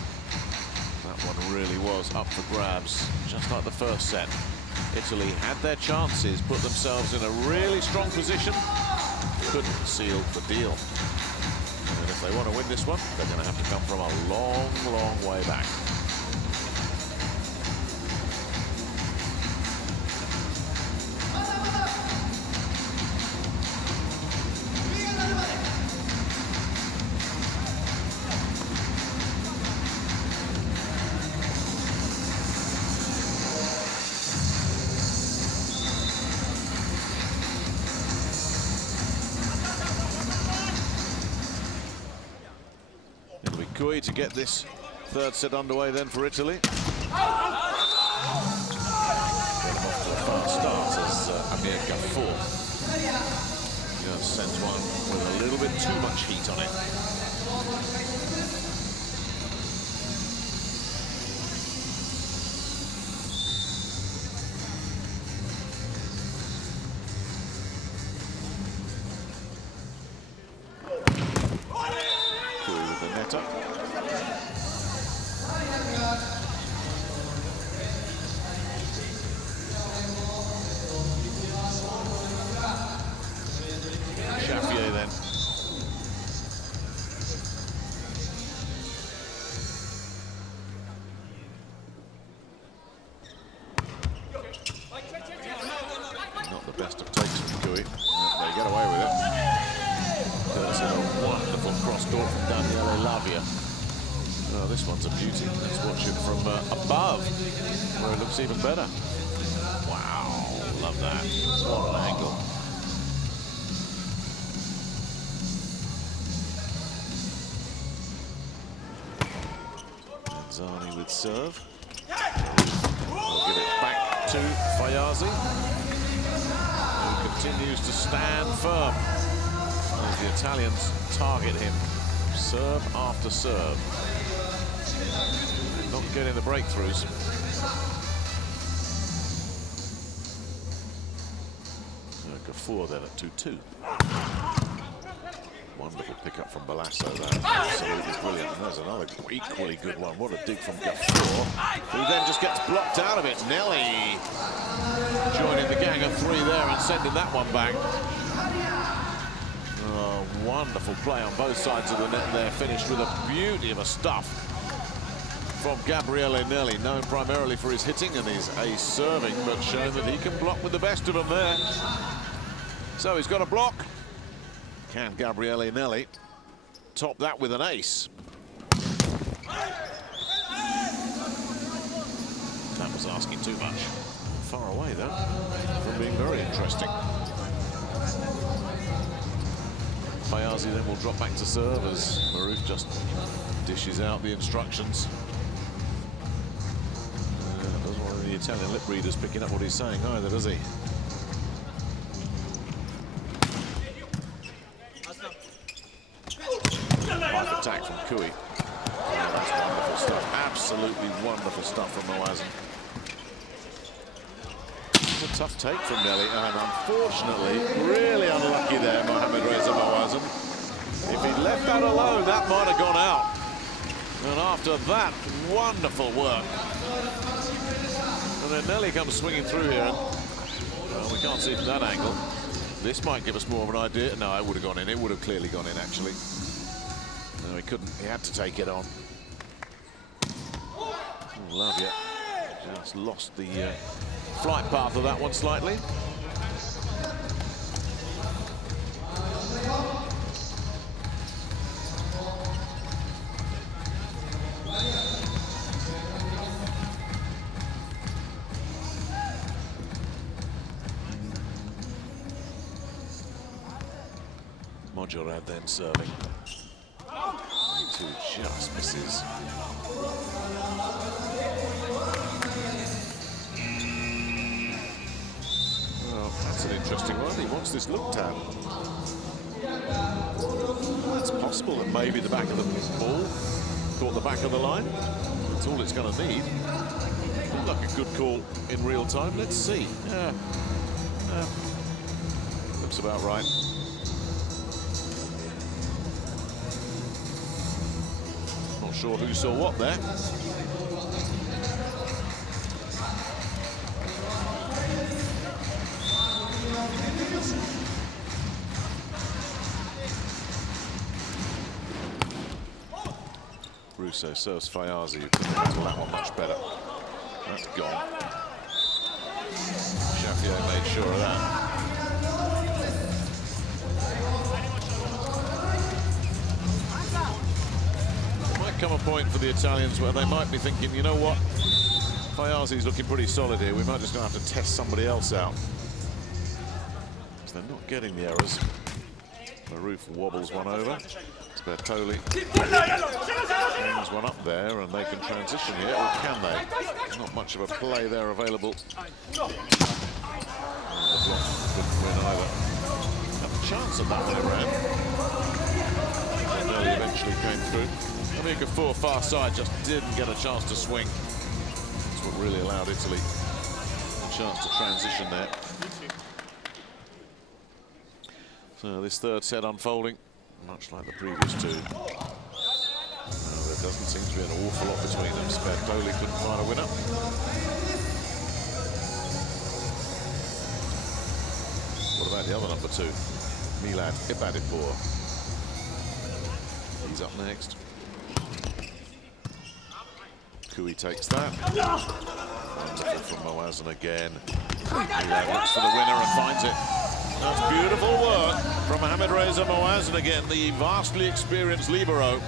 That one really was up for grabs, just like the first set. Italy had their chances, put themselves in a really strong position, couldn't seal the deal. And if they want to win this one, they're going to have to come from a long, long way back. It'll be Kui to get this third set underway then for Italy. off to a fast start as Amir Gafour just sends one with a little bit too much heat on it. Cool with the netter. Shaffier then. Not the best of takes from Kui. They get away with it. Courtesy of a wonderful cross court from Daniele Lavia. Oh, this one's a beauty. Let's watch it from above, where it looks even better. Wow, love that. What an angle. Zani with serve. We'll give it back to Fayazi, who continues to stand firm as the Italians target him, serve after serve. Not getting the breakthroughs. Gafour then at 2-2. Wonderful pickup from Balasso there. Absolutely brilliant. And there's another equally good one. What a dig from Gafour, who then just gets blocked out of it. Nelly joining the gang of three there and sending that one back. Oh, wonderful play on both sides of the net there. Finished with a beauty of a stuff from Gabriele Nelli, known primarily for his hitting and his ace serving, but showing that he can block with the best of them there. So he's got a block. Can Gabriele Nelli top that with an ace? That was asking too much. Far away, though, from being very interesting. Fayazi then will drop back to serve as Maroof just dishes out the instructions. Doesn't want the Italian lip readers picking up what he's saying either, does he? Attack from Kui. Oh, that's wonderful stuff. Absolutely wonderful stuff from Mawazin. A tough take from Nelly, and unfortunately, really unlucky there, Mohamed Reza Mawazin. If he'd left that alone, that might have gone out. And after that, wonderful work. And then Nelly comes swinging through here. And, well, we can't see from that angle. This might give us more of an idea. No, it would have gone in. It would have clearly gone in, actually. No, he couldn't. He had to take it on. Oh, Lavia just lost the flight path of that one slightly. Modurad then serving. Two just misses. Well, that's an interesting one. He wants this looked at. It's possible that maybe the back of the ball caught the back of the line. That's all it's going to need. Looked like a good call in real time. Let's see. Looks about right. Not sure who saw what there. Russo serves Fayazi, who can handle that one much better. That's gone. Shaffier made sure of that. There might come a point for the Italians where they might be thinking, you know what? Fayazi's looking pretty solid here. We might just gonna have to test somebody else out. Because they're not getting the errors. Maroof wobbles one over. Bertoli brings one up there, and they can transition here, or can they? Not much of a play there available. And the block couldn't win either. Had a chance at that there, Iran. Bertoli eventually came through. Amica 4 far side just didn't get a chance to swing. That's what really allowed Italy a chance to transition there. So this third set unfolding, much like the previous two. There doesn't seem to be an awful lot between them. Bertoli couldn't find a winner. What about the other number 2? Milad Ibadipur. He's up next. Kui takes that. Wonderful from Moazan again. Milad looks for the winner and finds it. That's beautiful work from Mohamed Reza Moazan again, the vastly experienced libero.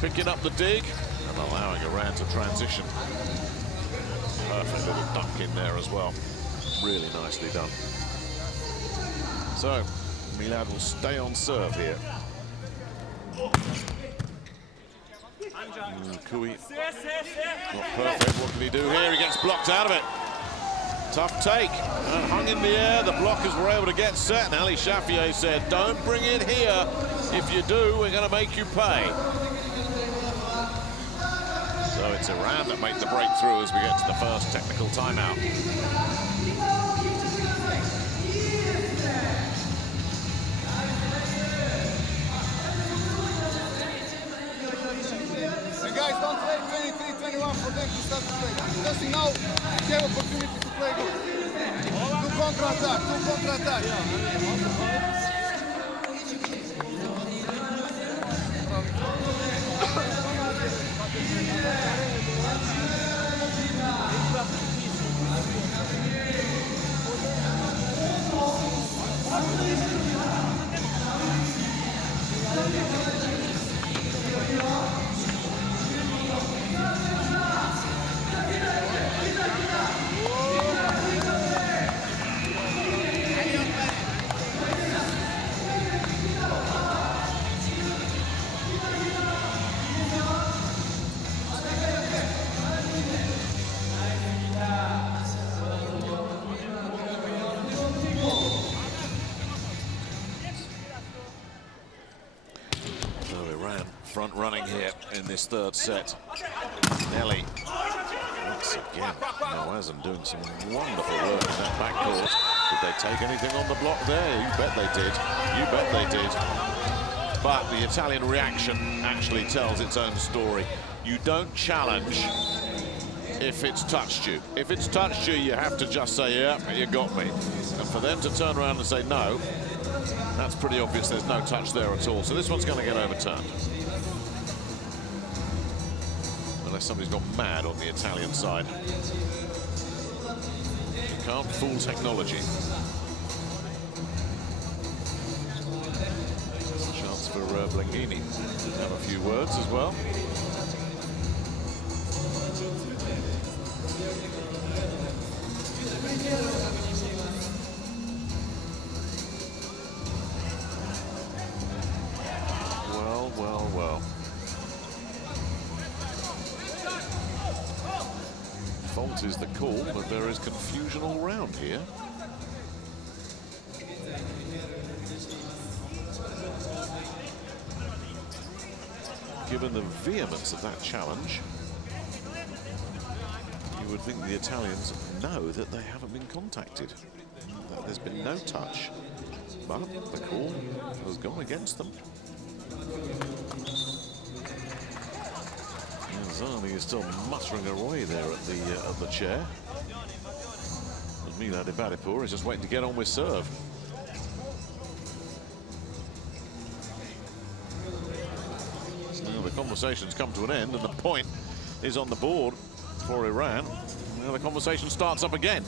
Picking up the dig and allowing Iran to transition. Perfect little duck in there as well. Really nicely done. So, Milad will stay on serve here. Kui, not perfect. What can he do here? He gets blocked out of it. Tough take, and hung in the air. The blockers were able to get set, and Ali Shafiei said, don't bring it here. If you do, we're going to make you pay. So it's Iran that make the breakthrough as we get to the first technical timeout. And guys, don't play 23-21 for them to start to play. Just now, they have opportunity to play good. Do counter-attack, do counter-attack. Front running here in this third set. Nelly, once again, Moazan doing some wonderful work in that backcourt. Did they take anything on the block there? You bet they did. You bet they did. But the Italian reaction actually tells its own story. You don't challenge if it's touched you. If it's touched you, you have to just say, yeah, you got me. And for them to turn around and say no, that's pretty obvious there's no touch there at all. So this one's going to get overturned. Unless somebody's gone mad on the Italian side. You can't fool technology. It's a chance for Blanghini to have a few words as well. Well. Fault is the call, but there is confusion all round here. Given the vehemence of that challenge, you would think the Italians know that they haven't been contacted, that there's been no touch, but the call has gone against them. Zani is still muttering away there at the chair. And Milad Ibadipur is just waiting to get on with serve. Now the conversation's come to an end, and the point is on the board for Iran. Now the conversation starts up again.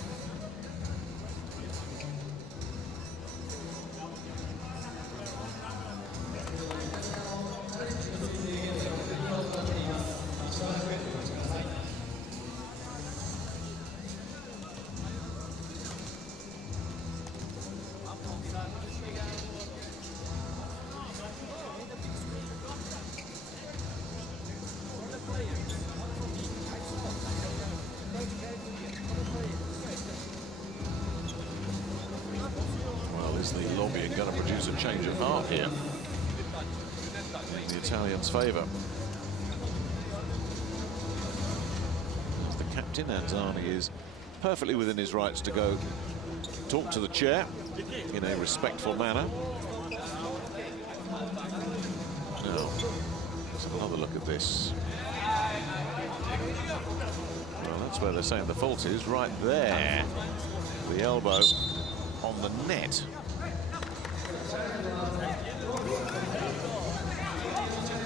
is a change of heart here in the Italians' favour. As the captain, Anzani, is perfectly within his rights to go talk to the chair in a respectful manner. Now, let's have another look at this. Well, that's where they're saying the fault is, right there. The elbow on the net.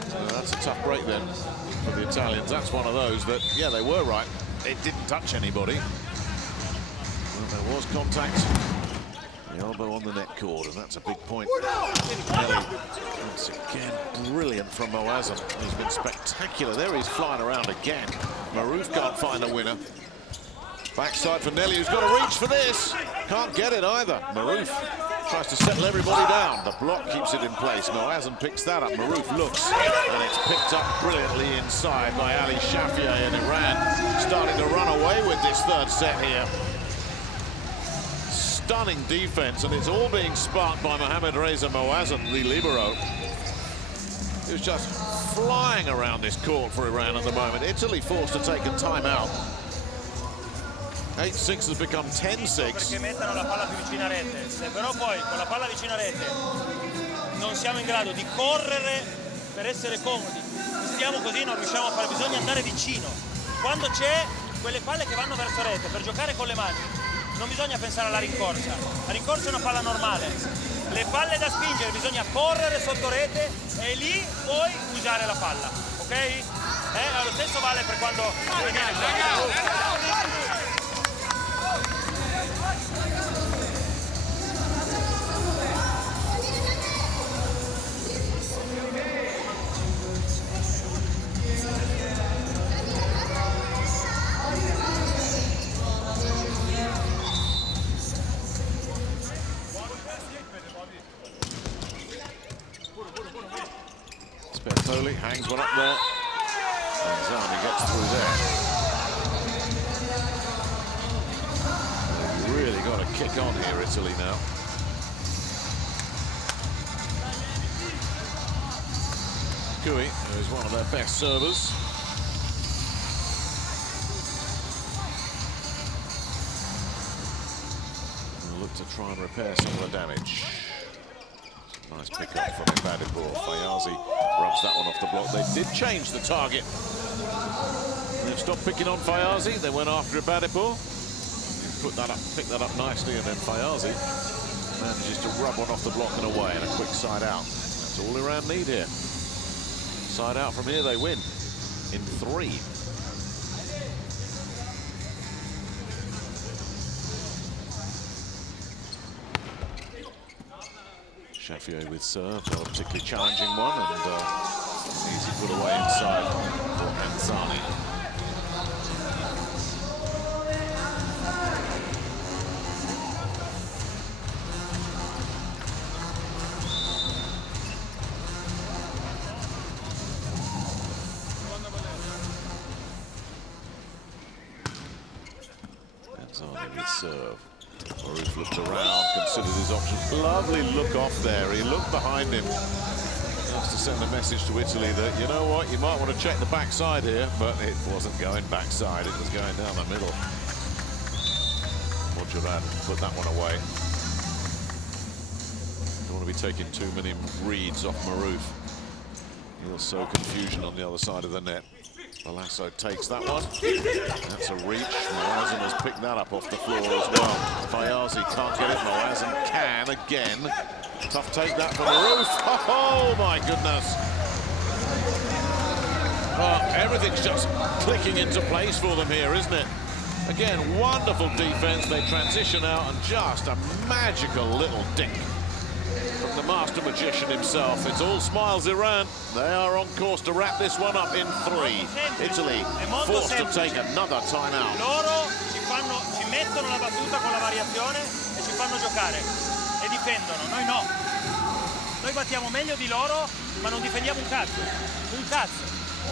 So that's a tough break then for the Italians. That's one of those that, yeah, they were right. It didn't touch anybody. Well, there was contact. The elbow on the net cord, and that's a big point. Nelly, once again, brilliant from Moazan. He's been spectacular. There he's flying around again. Maruf can't find the winner. Backside for Nelly, who's got to reach for this. Can't get it either. Maruf tries to settle everybody down. The block keeps it in place. Moazan picks that up. Maruf looks, and it's picked up brilliantly inside by Ali Shafiei, and Iran starting to run away with this third set here. Stunning defense, and it's all being sparked by Mohammad Reza Moazan, the libero. He was just flying around this court for Iran at the moment. Italy forced to take a timeout. 8-6 has become 10-6. Perché mettano la palla più vicina a rete. Se però poi con la palla vicina a rete non siamo in grado di correre per essere comodi, stiamo così, non riusciamo a fare, bisogna andare vicino. Quando c'è quelle palle che vanno verso rete per giocare con le mani, non bisogna pensare alla rincorsa. La rincorsa è una palla normale. Le palle da spingere bisogna correre sotto rete e lì poi usare la palla, ok? Lo stesso vale per quando Bertoli hangs one up there. And Zani gets through there. They've really got to kick on here, Italy now. Cui, who is one of their best servers. We'll look to try and repair some of the damage. Nice pick up from Ibadipur. Fayazi rubs that one off the block. They did change the target. They've stopped picking on Fayazi. They went after Ibadipur. Picked that up nicely, and then Fayazi manages to rub one off the block and away, and a quick side out. That's all Iran need here. Side out from here, they win in 3. Shafiei with serve, not a particularly challenging one, and easy put away inside for Anzani. Anzani with serve. Maruf looked around, considered his options. Lovely look off there. He looked behind him. Just to send a message to Italy that, you know what, you might want to check the backside here, but it wasn't going backside. It was going down the middle. Mojurad put that one away. Don't want to be taking too many reads off Maruf. He'll sow confusion on the other side of the net. Balasso takes that one. That's a reach. Moazan has picked that up off the floor as well. Fayazi can't get it. Moazan can again. Tough take that from Maruf. Oh my goodness. Well, everything's just clicking into place for them here, isn't it? Again, wonderful defense. They transition out, and just a magical little dink from the master magician himself. It's all smiles, Iran. They are on course to wrap this one up in 3. Italy forced to take another timeout. Loro ci mettono la battuta con la variazione e ci fanno giocare e difendono, noi no. Noi battiamo meglio di loro, ma non difendiamo un cazzo. Un cazzo.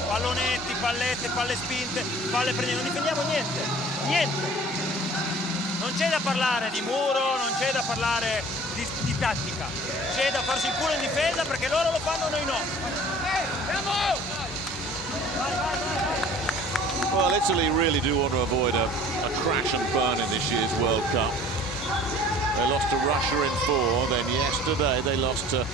Pallonetti, pallette, palle spinte, palle prendute, non difendiamo niente. Niente. Non c'è da parlare di muro, non c'è da parlare di di tattica, c'è da farsi il culo in difesa perché loro lo fanno, noi no. Well, Italy really do want to avoid a crash and burn in this year's World Cup. They lost to Russia in 4, then yesterday they lost to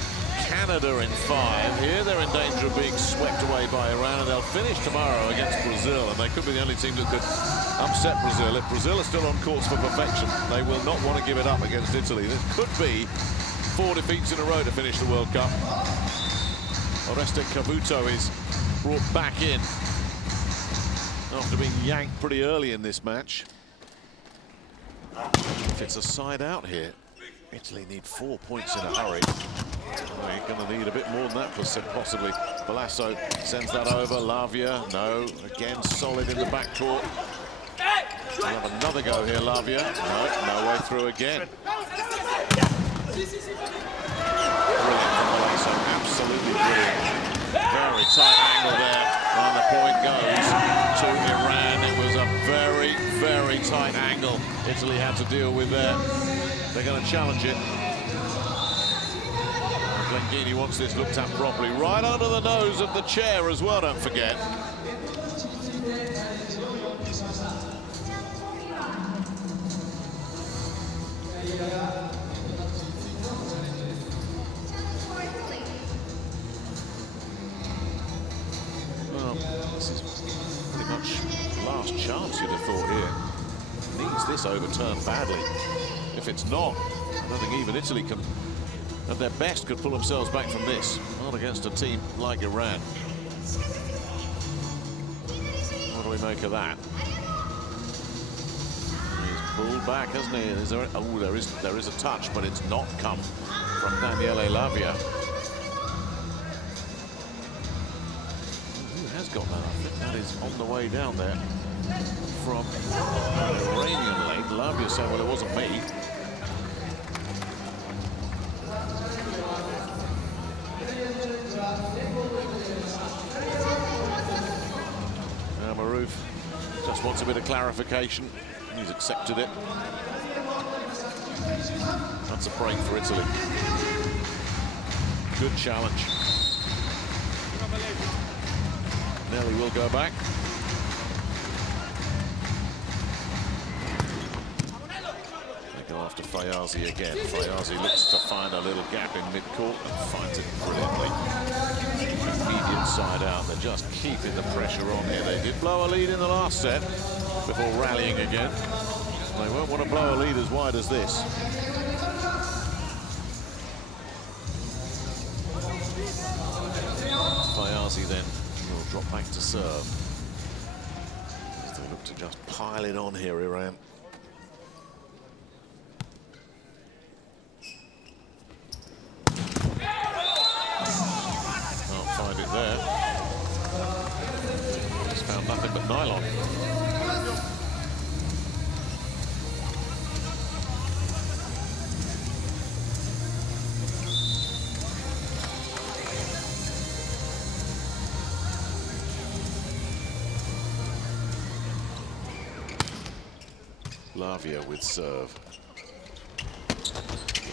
Canada in 5. Here they're in danger of being swept away by Iran, and they'll finish tomorrow against Brazil, and they could be the only team that could upset Brazil. If Brazil are still on course for perfection, they will not want to give it up against Italy. This could be 4 defeats in a row to finish the World Cup. Oreste Cavuto is brought back in after being yanked pretty early in this match. If it's a side out here, Italy need 4 points in a hurry. Well, you're going to need a bit more than that, possibly. Balasso sends that over. Lavia, no. Again, solid in the backcourt. We'll have another go here, Lavia. No way through again. Brilliant from Balasso, absolutely brilliant. Very tight angle there, and the point goes to Iran. It was a very, very tight angle Italy had to deal with there. They're going to challenge it. Glenghini wants this looked at properly. Right under the nose of the chair as well, don't forget. Well, this is pretty much last chance, you'd have thought here. Needs this overturned badly. If it's not, I don't think even Italy can, at their best, could pull themselves back from this. Not against a team like Iran. What do we make of that? He's pulled back, hasn't he? Is there, oh, there is a touch, but it's not come from Daniele Lavia. Who has got that? I think that is on the way down there from Iranian lane. Lavia saying, well, it wasn't me. Now Maroof just wants a bit of clarification, and he's accepted it. That's a break for Italy. Good challenge. Nelly will go back. They go after Fayazi again. Fayazi looks to find a little gap in mid-court and finds it brilliantly. Immediate side out. They're just keeping the pressure on here. They did blow a lead in the last set before rallying again. They won't want to blow a lead as wide as this. Fayazi then will drop back to serve. They look to just pile it on here, Iran. Can't find it there. Just found nothing but nylon. Lavia with serve.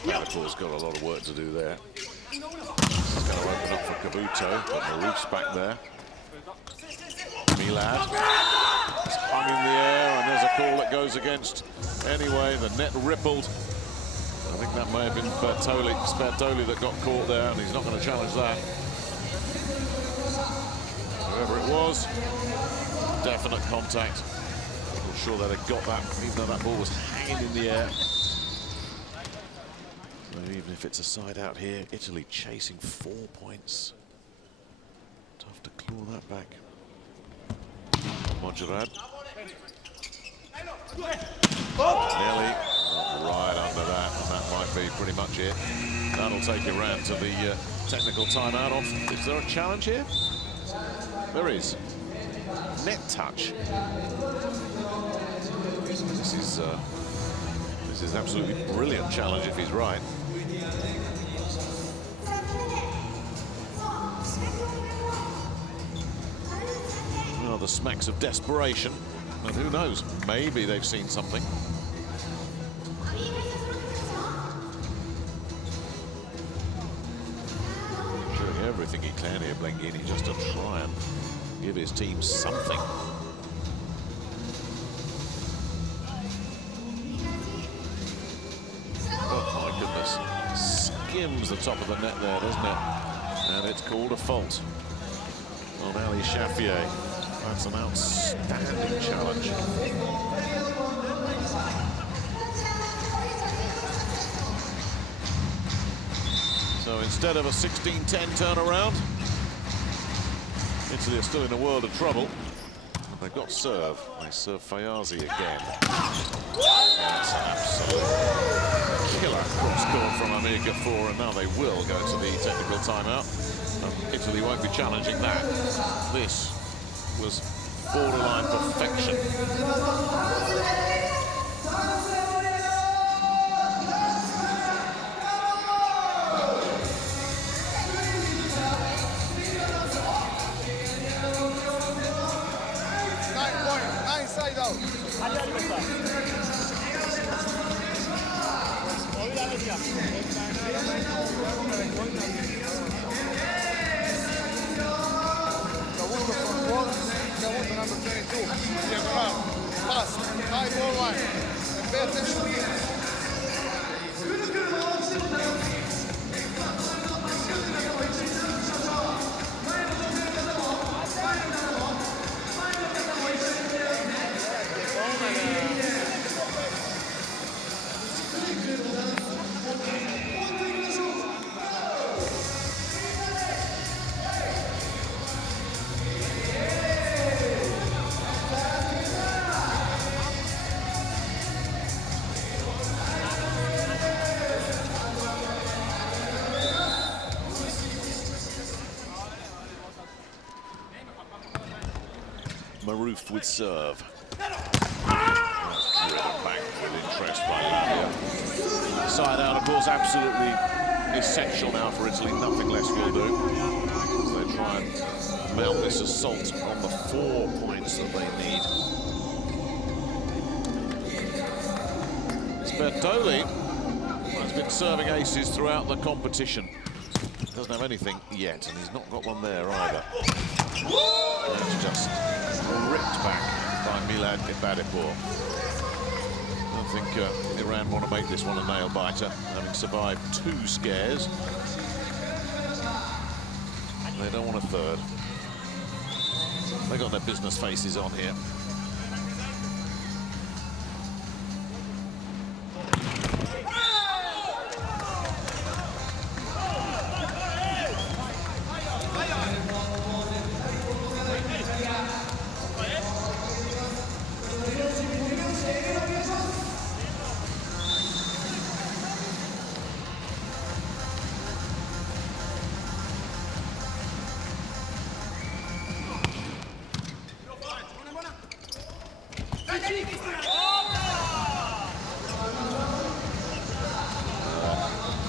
Bellator's got a lot of work to do there. He's going to open up for Cavuto, but Maroof's back there. Milad is hung in the air, and there's a call that goes against. Anyway, the net rippled. I think that may have been Spertoli that got caught there, and he's not going to challenge that. Whoever it was, definite contact. I'm sure they'd have got that, even though that ball was hanging in the air. So even if it's a side out here, Italy chasing 4 points. Tough to claw that back. Mongerad. Nearly right under that, and that might be pretty much it. That'll take Iran to the technical timeout off. Is there a challenge here? There is. Net touch. This is absolutely brilliant challenge if he's right. Well, the smacks of desperation, and who knows, maybe they've seen something. everything he can here, Blenghini, just to try and give his team something. Oh my goodness, skims the top of the net there, doesn't it? And it's called a fault on Ali Shaffier. That's an outstanding challenge. So instead of a 16-10 turnaround, Italy are still in a world of trouble. They've got serve. They serve Fayazi again. That's an absolute killer cross-court from Amir Ghafour, and now they will go to the technical timeout. Italy won't be challenging that. This was borderline perfection. Number 22, diagonal, fast, high ball line, and pay attention. Maroof with serve. Driven back with interest by Lavia. Side out, of course, absolutely essential now for Italy. Nothing less will do. As they try and mount this assault on the 4 points that they need. Sbertoli has been serving aces throughout the competition. Doesn't have anything yet, and he's not got one there either. It's just ripped back by Milad Ibadipur. I don't think Iran want to make this one a nail-biter, having survived 2 scares. They don't want a third. They got their business faces on here.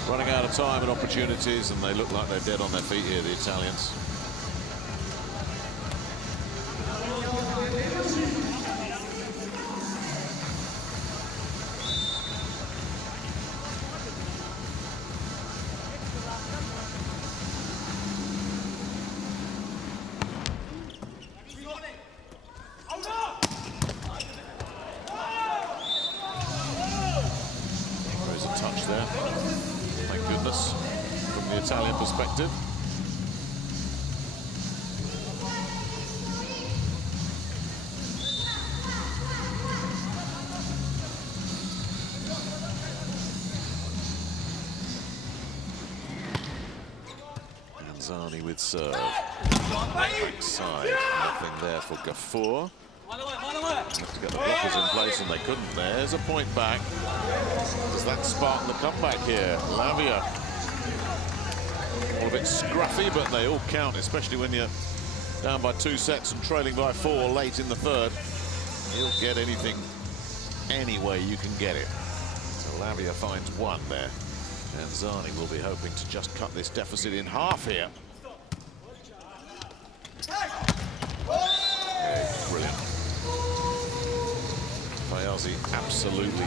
Running out of time and opportunities, and they look like they're dead on their feet here, the Italians. There. Thank goodness, from the Italian perspective. Anzani with serve. Backside, nothing there for Ghafour. Have to get the blockers in place, and they couldn't. There's a point back. Does that spark the comeback here? Lavia. All a bit scruffy, but they all count, especially when you're down by 2 sets and trailing by 4 late in the third. He'll get anything any way you can get it. So Lavia finds 1 there. And Zani will be hoping to just cut this deficit in half here. Yeah, brilliant. Fayazi absolutely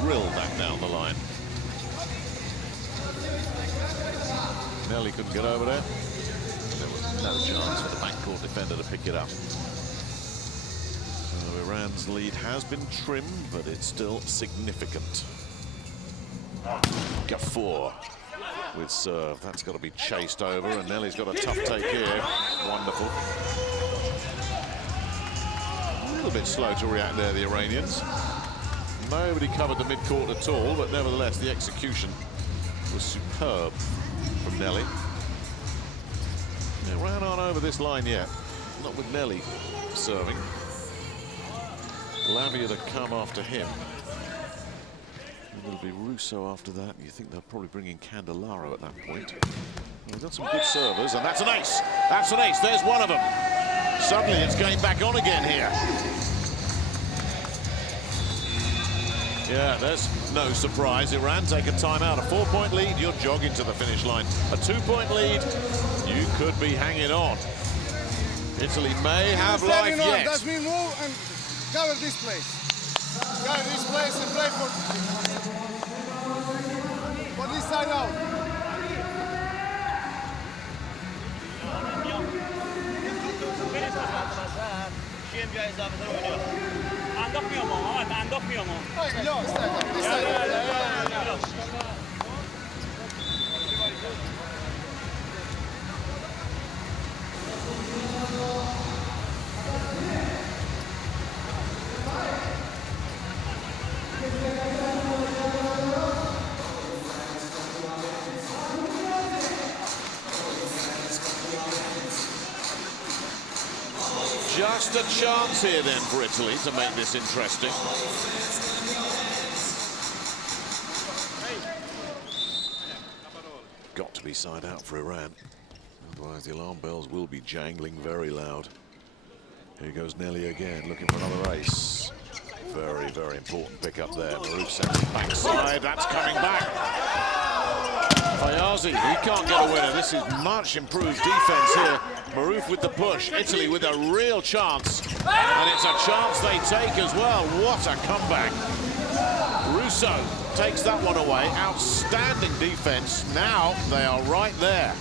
drilled that down the line. Nelly couldn't get over there. There was no chance for the backcourt defender to pick it up. So Iran's lead has been trimmed, but it's still significant. Gafour with serve. That's got to be chased over, and Nelly's got a tough take here. Wonderful. A little bit slow to react there, the Iranians. Nobody covered the midcourt at all, but nevertheless, the execution was superb from Nelly. Iran aren't over this line yet. Not with Nelly serving. Lavia to come after him. It'll be Russo after that. You think they'll probably bring in Candelaro at that point. We've got some good servers, and that's an ace. That's an ace. There's one of them. Suddenly it's going back on again here. Yeah, there's no surprise. Iran take a timeout. A 4-point lead, you're jogging to the finish line. A 2-point lead, you could be hanging on. Italy may have life yet. That's me move and cover this place. Cover this place and play for this side out. Just a chance here then for Italy to make this interesting. Got to be side out for Iran. Otherwise the alarm bells will be jangling very loud. Here goes Nelly again, looking for another ace. Very, very important pick up there. Maruf sends it backside. That's coming back. Fayazi, he can't get a winner. This is much improved defense here. Maruf with the push. Italy with a real chance. And it's a chance they take as well. What a comeback. Russo takes that one away. Outstanding defense. Now they are right there.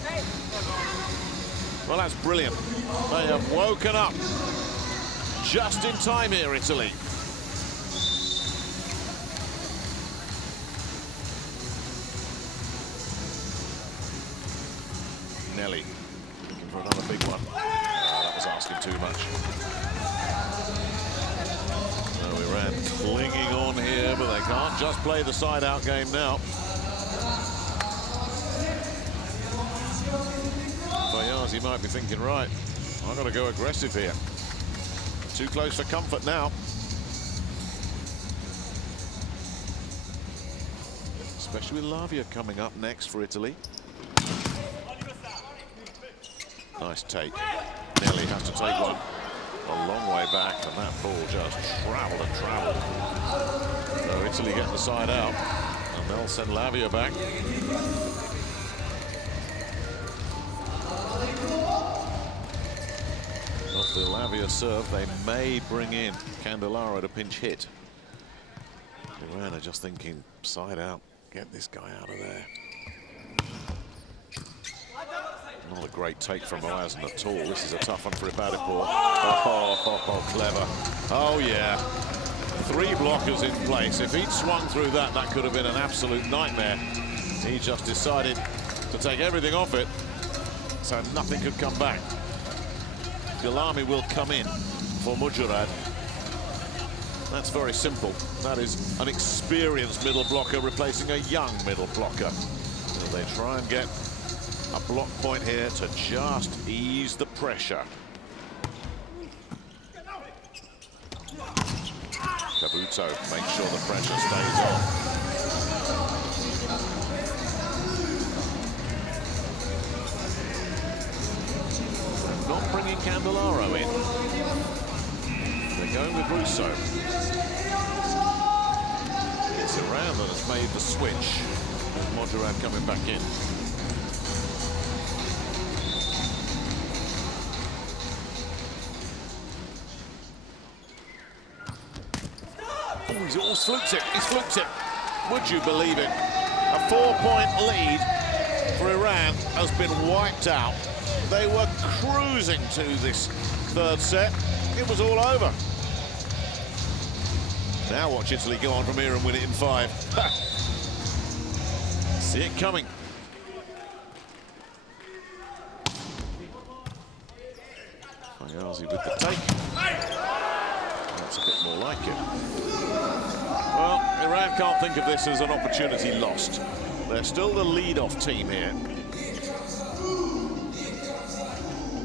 Well, that's brilliant. They have woken up just in time here, Italy. Nelly looking for another big one. That was asking too much. So Iran clinging on here, but they can't just play the side-out game now. Fayazi might be thinking, right, I've got to go aggressive here. Too close for comfort now. Especially with Lavia coming up next for Italy. Nice take. Nelly has to take one a long way back, and that ball just travelled and travelled. So Italy get the side out, and they'll send Lavia back. Off the Lavia serve, they may bring in Candelaro to pinch hit. Iran are just thinking, side out, get this guy out of there. Not a great take from Oasn at all. This is a tough one for Ibadipur. Oh, clever. Oh, yeah. 3 blockers in place. If he'd swung through that, that could have been an absolute nightmare. He just decided to take everything off it, so nothing could come back. Ghalami will come in for Mujurad. That's very simple. That is an experienced middle blocker replacing a young middle blocker. And they try and get a block point here to just ease the pressure. Cavuto makes sure the pressure stays on. They're not bringing Candelaro in. They're going with Russo. It's Iran that has made the switch. Mujurad coming back in. Oh, he's almost fluked it. He's fluked it. Would you believe it? A 4-point lead for Iran has been wiped out. They were cruising to this third set. It was all over. Now watch Italy go on from here and win it in 5. See it coming. Fayazzi with the take. That's a bit more like it. Well, Iran can't think of this as an opportunity lost. They're still the lead-off team here.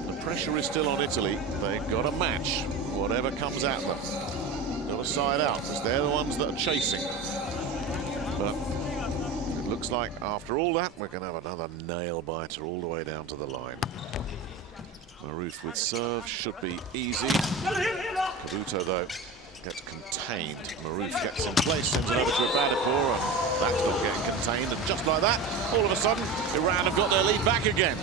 The pressure is still on Italy. They've got a match, whatever comes at them. Got to side out, because they're the ones that are chasing. But it looks like after all that, we're going to have another nail-biter all the way down to the line. Maruf with serve should be easy. Kabuto, though, gets contained. Maruf gets in place, sends it over to Ibadipur, and that's not getting contained. And just like that, all of a sudden, Iran have got their lead back again.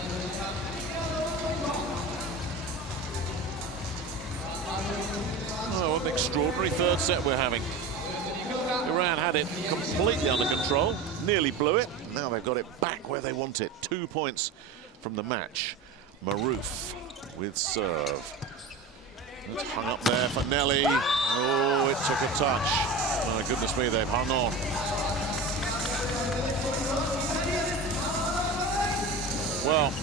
Oh, what an extraordinary third set we're having. Iran had it completely under control, nearly blew it. Now they've got it back where they want it. 2 points from the match. Maruf with serve. It's hung up there for Nelly. Oh, it took a touch. My goodness me, they've hung on. Well,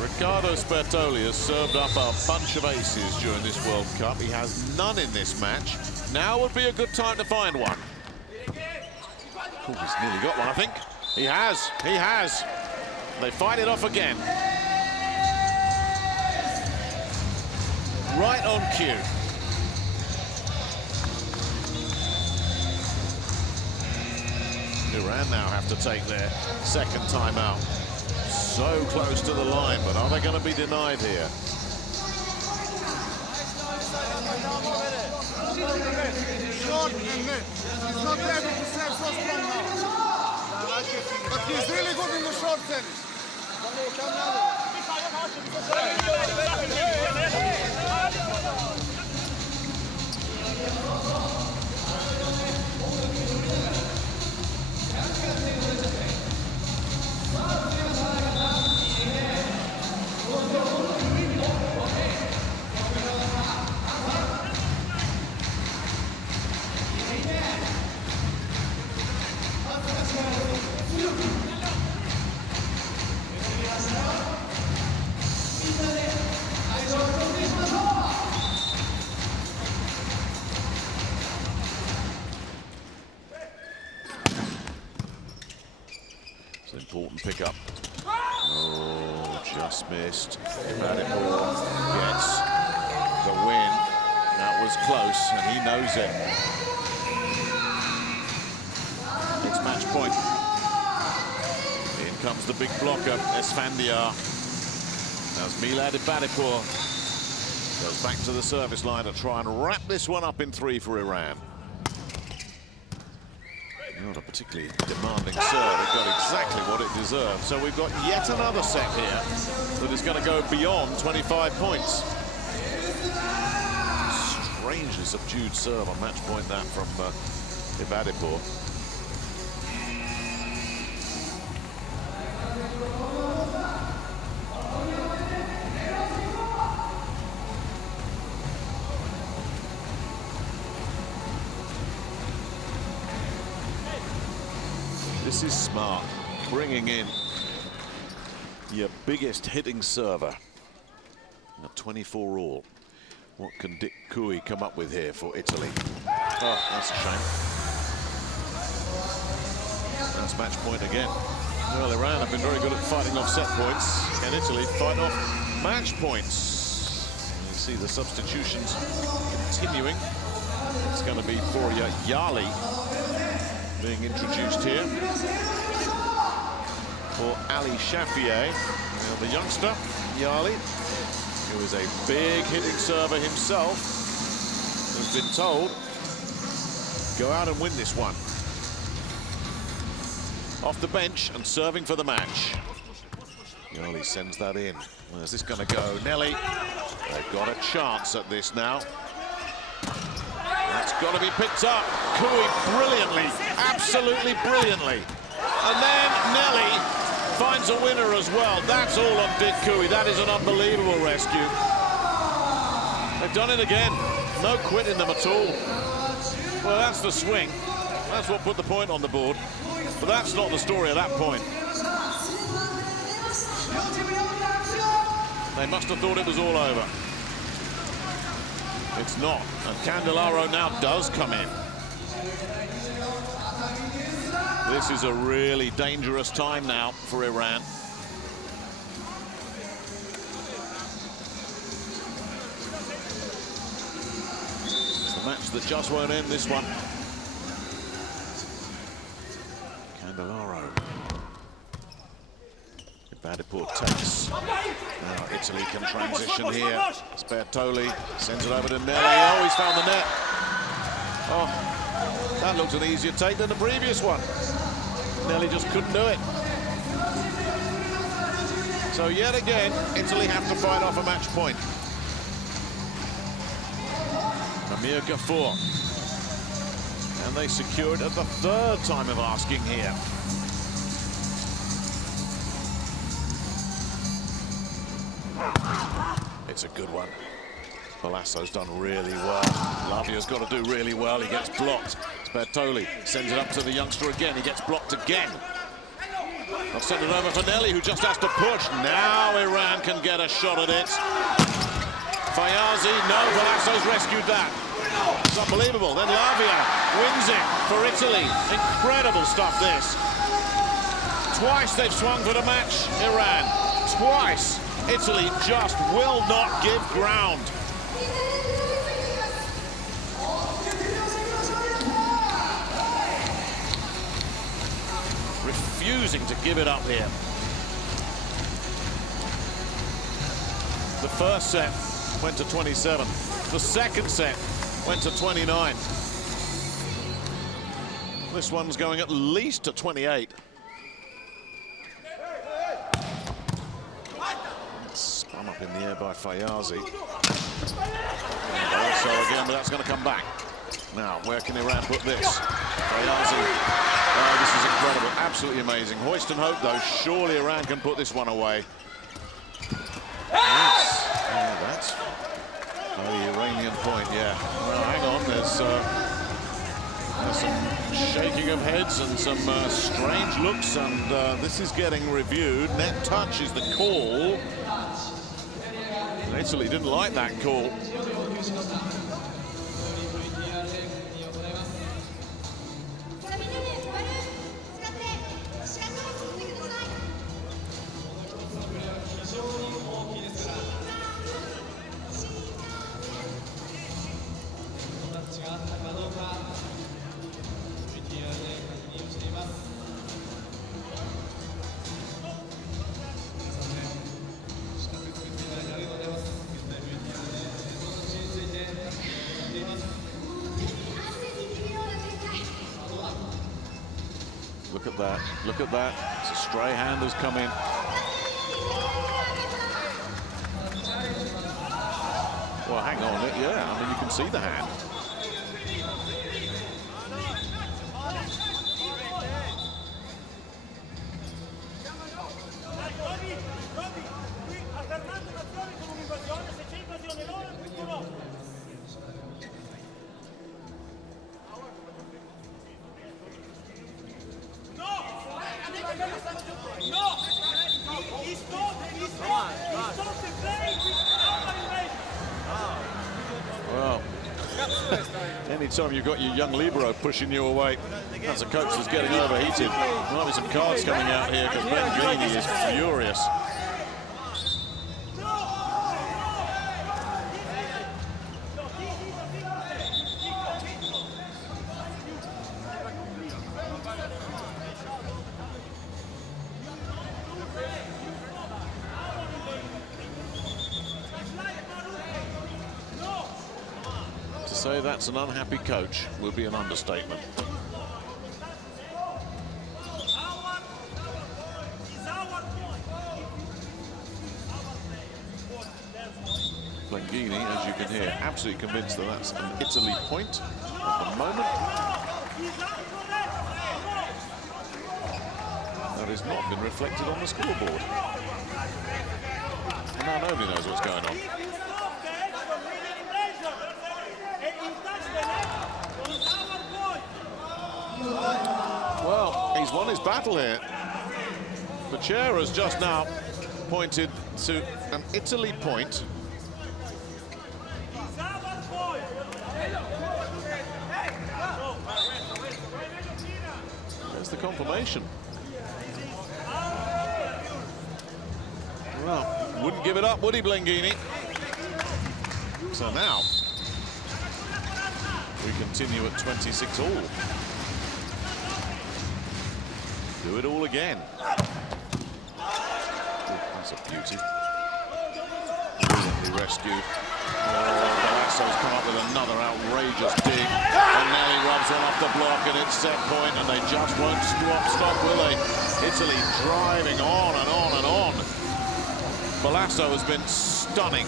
Riccardo Sbertoli has served up a bunch of aces during this World Cup. He has none in this match. Now would be a good time to find one. Oh, he's nearly got one, I think. He has. He has. They fight it off again. Right on cue. Iran now have to take their second timeout. So close to the line, but are they going to be denied here? Short and net. He's not able to serve so strong now. But he's really good in the short service. It's an important pickup. Oh, just missed. Ibadipur gets the win. That was close, and he knows it. It's match point. In comes the big blocker, Esfandiar. As Milad Ibadipur goes back to the service line to try and wrap this one up in 3 for Iran. Not a particularly demanding serve. It got exactly what it deserved. So we've got yet another set here that is going to go beyond 25 points. Strangely subdued serve on match point, that from Ibadipur. This is smart, bringing in your biggest hitting server. 24 all. What can Dick Cooey come up with here for Italy? Oh, that's a shame. That's match point again. Well, Iran have been very good at fighting off set points, and Italy fight off match points. You see the substitutions continuing. It's going to be Poria Yali being introduced here for Ali Shafiei, the youngster, Yali, who is a big hitting server himself, has been told, go out and win this one. Off the bench and serving for the match. Yali sends that in. Where's this going to go? Nelly, they've got a chance at this now. That's got to be picked up. Cooey brilliantly, absolutely brilliantly. And then Nelly finds a winner as well. That's all on Dick Cooey. That is an unbelievable rescue. They've done it again. No quitting them at all. Well, that's the swing. That's what put the point on the board. But that's not the story at that point. They must have thought it was all over. It's not. And Candelaro now does come in. This is a really dangerous time now for Iran. It's the match that just won't end this one. Candelaro. Vadipur takes. Now Italy can transition here. Sbertoli sends it over to Nelly. Oh, he's found the net. Oh, that looked an easier take than the previous one. Nelly just couldn't do it. So yet again, Italy have to fight off a match point. Amir Gafour. And they secured at the third time of asking here. It's a good one. Palasso's done really well. Lavia's got to do really well. He gets blocked. Sbertoli sends it up to the youngster again. He gets blocked again. They'll send it over for Nelly, who just has to push. Now Iran can get a shot at it. Fayazi, no, Palasso's rescued that. It's unbelievable. Then Lavia wins it for Italy. Incredible stuff, this. Twice they've swung for the match, Iran. Twice. Italy just will not give ground. Refusing to give it up here. The first set went to 27. The second set went to 29. This one's going at least to 28. Spun up in the air by Fayazi. So again, but that's going to come back. Now, where can Iran put this? Fayazi. Oh, this is incredible. Absolutely amazing. Hoist and hope, though. Surely Iran can put this one away. That's the Iranian point, yeah. Well, hang on. There's some shaking of heads and some strange looks, and this is getting reviewed. Net touch is the call. Italy didn't like that call. Look at that, look at that. It's a stray hand has come in. Well, hang on, yeah, I mean, you can see the hand. Well, anytime you've got your young libero pushing you away, that's a coach that's getting overheated. There might be some cards coming out here because Benghini is furious. To say that's an unhappy coach will be an understatement. Playing Blengini, as you can hear, absolutely convinced that that's an Italy point at the moment. That has not been reflected on the scoreboard. And now nobody knows what's going on. Well, he's won his battle here. The chair has just now pointed to an Italy point. There's the confirmation. Well, wouldn't give it up, would he, Blengini? So now, we continue at 26 all. Do it all again. That's a beauty. Brilliantly rescued. Velasco's come up with another outrageous dig. And Nelly rubs one off the block, and it's set point, and they just won't stop, will they? Italy driving on and on and on. Velasco has been stunning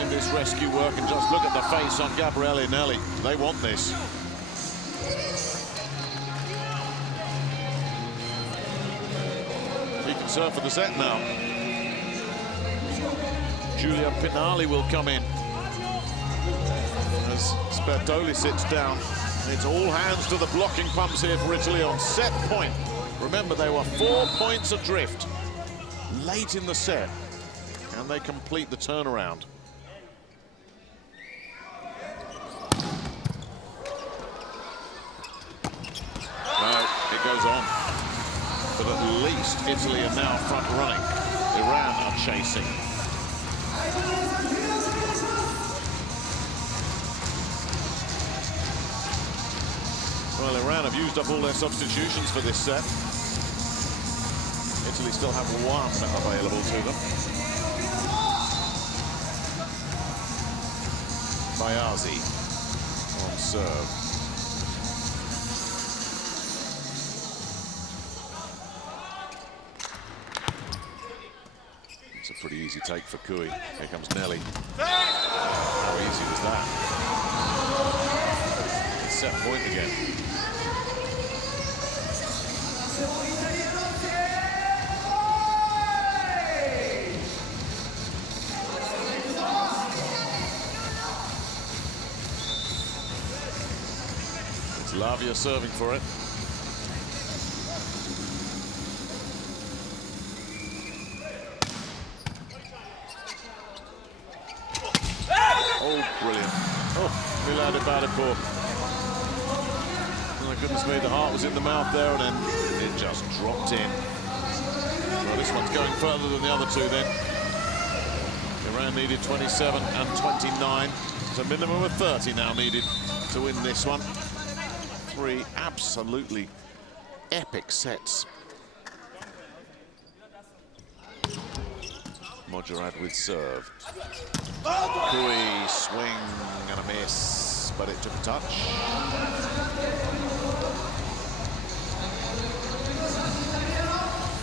in this rescue work, and just look at the face on Gabriele Nelli. They want this. He can serve for the set now. Giulia Pinali will come in as Sbertoli sits down. It's all hands to the blocking pumps here for Italy on set point. Remember, they were 4 points adrift late in the set, and they complete the turnaround. No, it goes on. But at least Italy are now front running. Iran are chasing. Well, Iran have used up all their substitutions for this set. Italy still have one available to them. Bayazi on serve. It's a pretty easy take for Kui. Here comes Nelly. How easy was that? It's set point again. It's Lavia serving for it. Oh, brilliant. Oh, Milad Ibadipur. My goodness me, the heart was in the mouth there, and then it just dropped in. Well, this one's going further than the other two then. Iran needed 27 and 29. It's a minimum of 30 now needed to win this one. 3 absolutely epic sets. Mojarad with serve. Kui, swing and a miss, but it took a touch.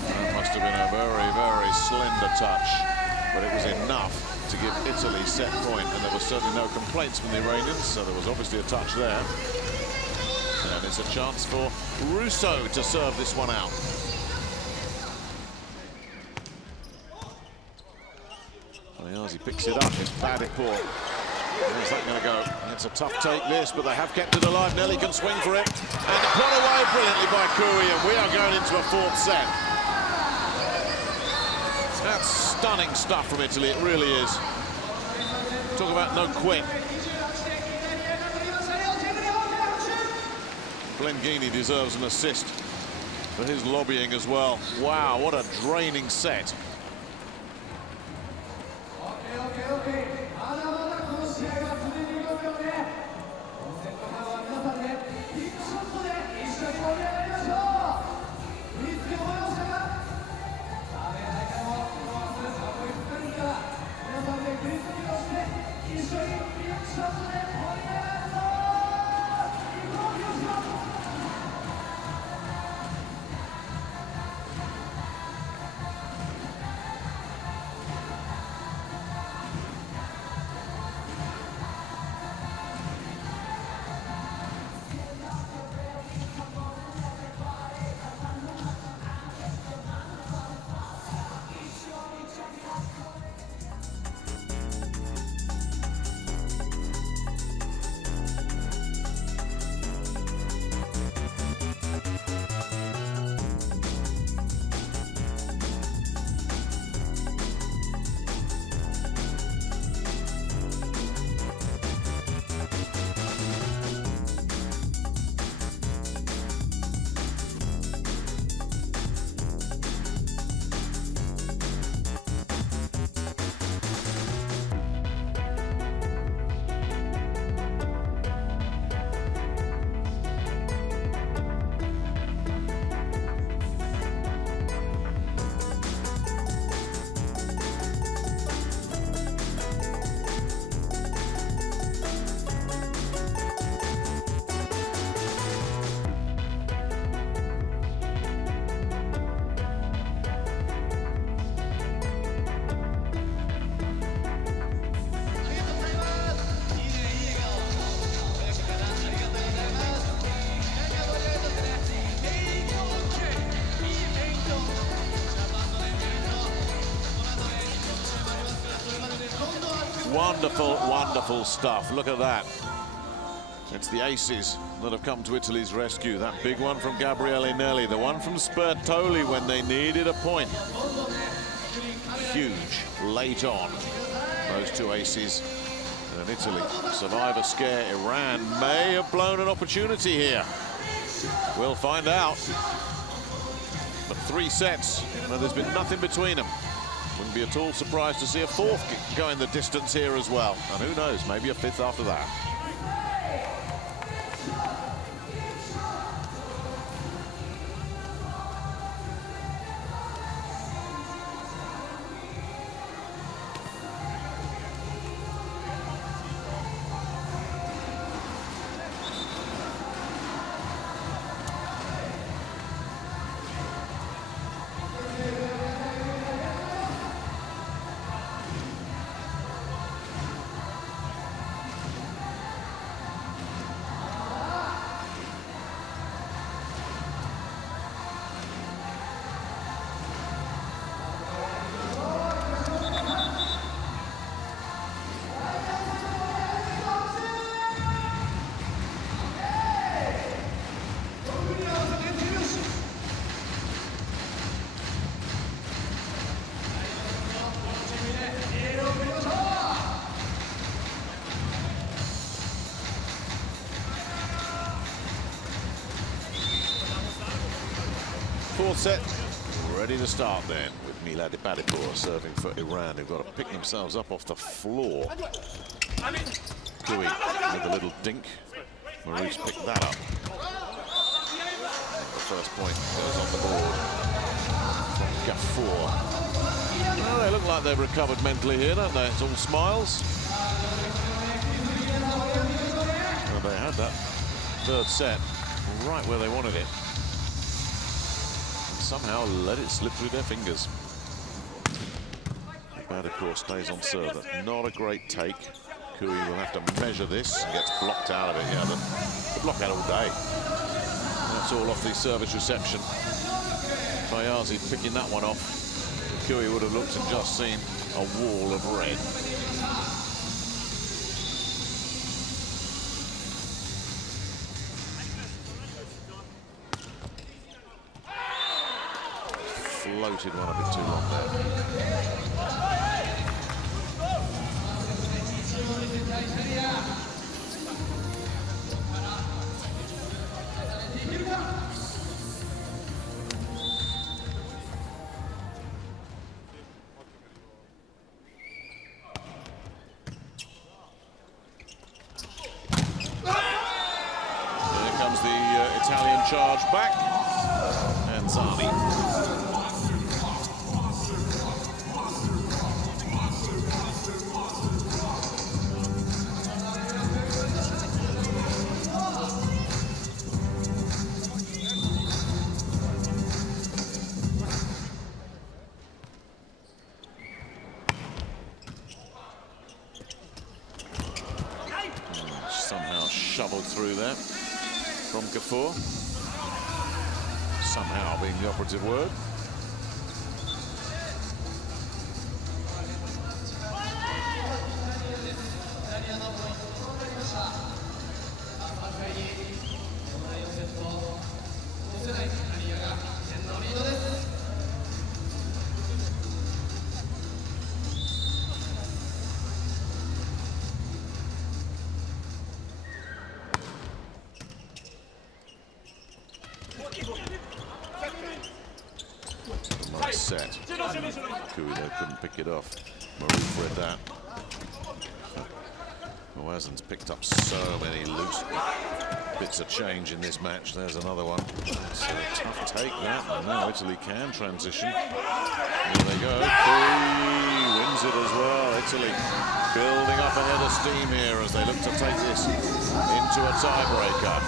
That must have been a very, very slender touch, but it was enough to give Italy set point, and there was certainly no complaints from the Iranians, so there was obviously a touch there. And it's a chance for Russo to serve this one out. He picks it up, it's Badipur. Where's that going to go? It's a tough take this, but they have kept it alive. Nelly can swing for it. And put away brilliantly by Kui, and we are going into a 4th set. That's stunning stuff from Italy, it really is. Talk about no quit. Blengini deserves an assist for his lobbying as well. Wow, what a draining set. Wonderful, wonderful stuff. Look at that. It's the aces that have come to Italy's rescue. That big one from Gabriele Nelli, the one from Spertoli when they needed a point. Huge late on. Those two aces. And Italy survive a scare. Iran may have blown an opportunity here. We'll find out. But 3 sets, and there's been nothing between them. Wouldn't be at all surprised to see a fourth going the distance here as well. And who knows, maybe a fifth after that. Fourth set, ready to start then with Milad Ibadipur serving for Iran, who've got to pick themselves up off the floor. Kui with a little dink. Maurice picked that up. The first point goes on the board from Gafour. Well, they look like they've recovered mentally here, don't they? It's all smiles. Well, they had that third set right where they wanted it. Somehow let it slip through their fingers. Ibadipur stays on serve. That's not a great take. Kui will have to measure this and gets blocked out of it. Yeah, the block out all day. That's all off the service reception. Fayazi picking that one off. Kui would have looked and just seen a wall of red. Floated one a bit too long there. Here comes the Italian charge back. And Zani. Somehow shoveled through there from Gafour. Somehow being the operative word. Nice set. Kui though couldn't pick it off. Maruf read that. Moazin's picked up so many loose bits of change in this match. There's another one. It's a tough take that, and now Italy can transition. Here they go. Kui wins it as well. Italy building up a head of steam here as they look to take this into a tiebreaker.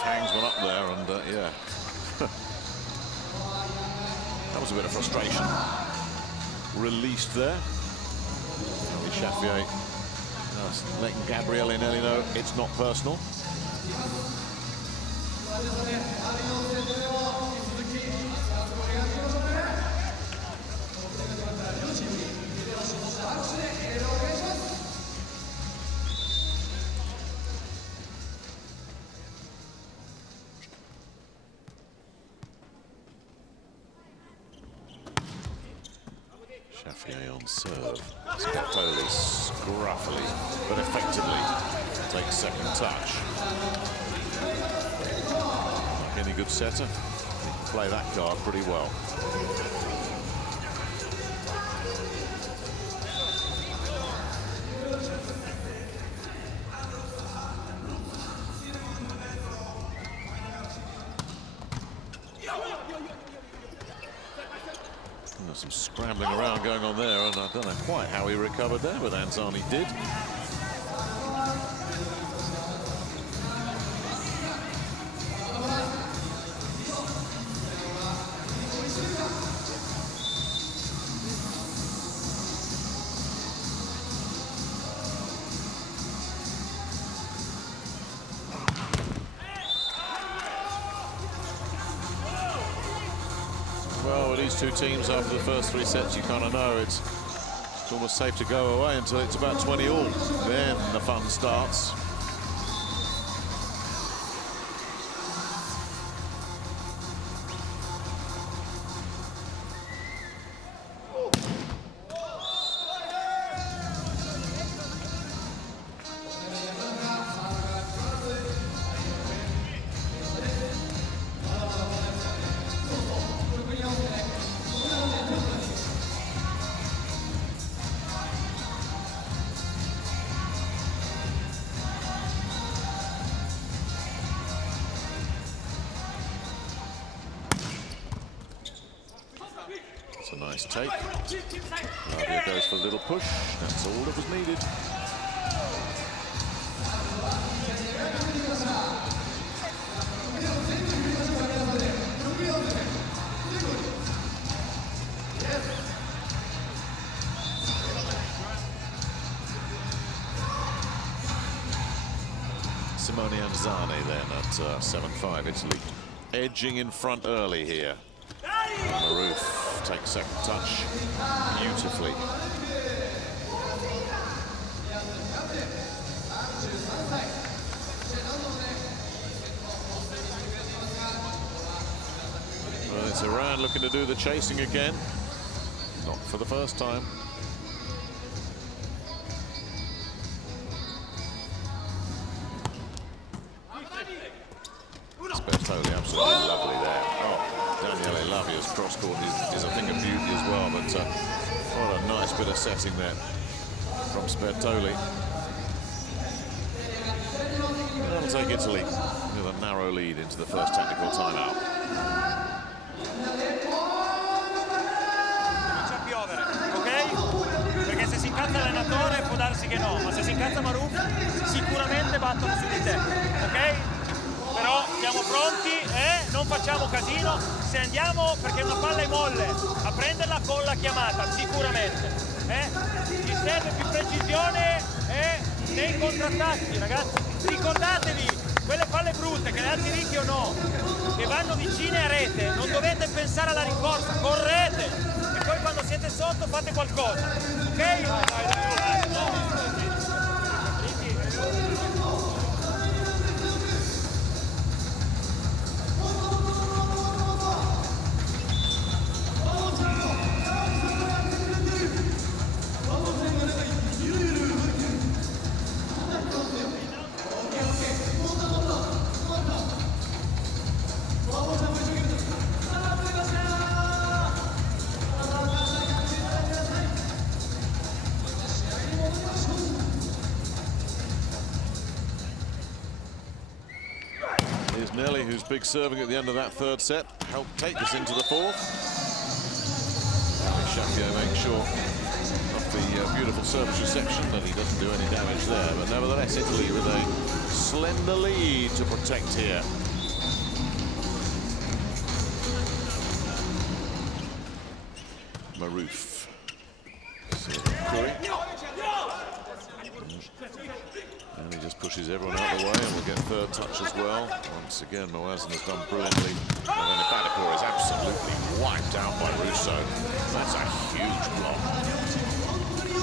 Hangs one up there, and yeah. was a bit of frustration released there. Chafier letting Gabriele Nelly know it's not personal. Chafier on serve. Spertoli scruffily but effectively takes second touch. Like any good setter, he can play that card pretty well. There's some scrambling around going on there, and I don't know quite how he recovered there, but Anzani did. Well, with these two teams after the first 3 sets, you kind of know it's almost safe to go away until it's about 20 all. Then the fun starts. It's a nice take. Lavia goes for a little push. That's all that was needed. Simone Anzani then at 7-5, Italy. Edging in front early here. On the roof, takes second touch beautifully. Well, it's Iran looking to do the chasing again. Not for the first time. Spertoli absolutely lovely there. Oh, Daniele Lavia's cross-court is a thing of beauty as well, but what a nice bit of setting there from Spertoli. That'll take Italy with a narrow lead into the first technical timeout. Comincia a piovere, ok? Perché se si incazza l'allenatore può darsi che no, ma se si incazza Maruf sicuramente battono su di te, ok? Però siamo pronti e non facciamo casino, se andiamo perché una palla è molle a prenderla con la chiamata, sicuramente. Ci serve più precisione nei contrattacchi, ragazzi. Ricordatevi, quelle palle brutte che le altri ricchi o no, che vanno vicine a rete, non dovete pensare alla rincorsa, correte e poi quando siete sotto fate qualcosa, ok? Here's Nelly, who's big serving at the end of that third set, helped take us into the fourth. Chafier makes sure of the beautiful service reception that he doesn't do any damage there, but nevertheless Italy with a slender lead to protect here. Maroof. So Curry. And he just pushes everyone out of the way, and we'll get third touch as well. Once again, Moazin has done brilliantly. And then Badipur is absolutely wiped out by Russo. That's a huge block.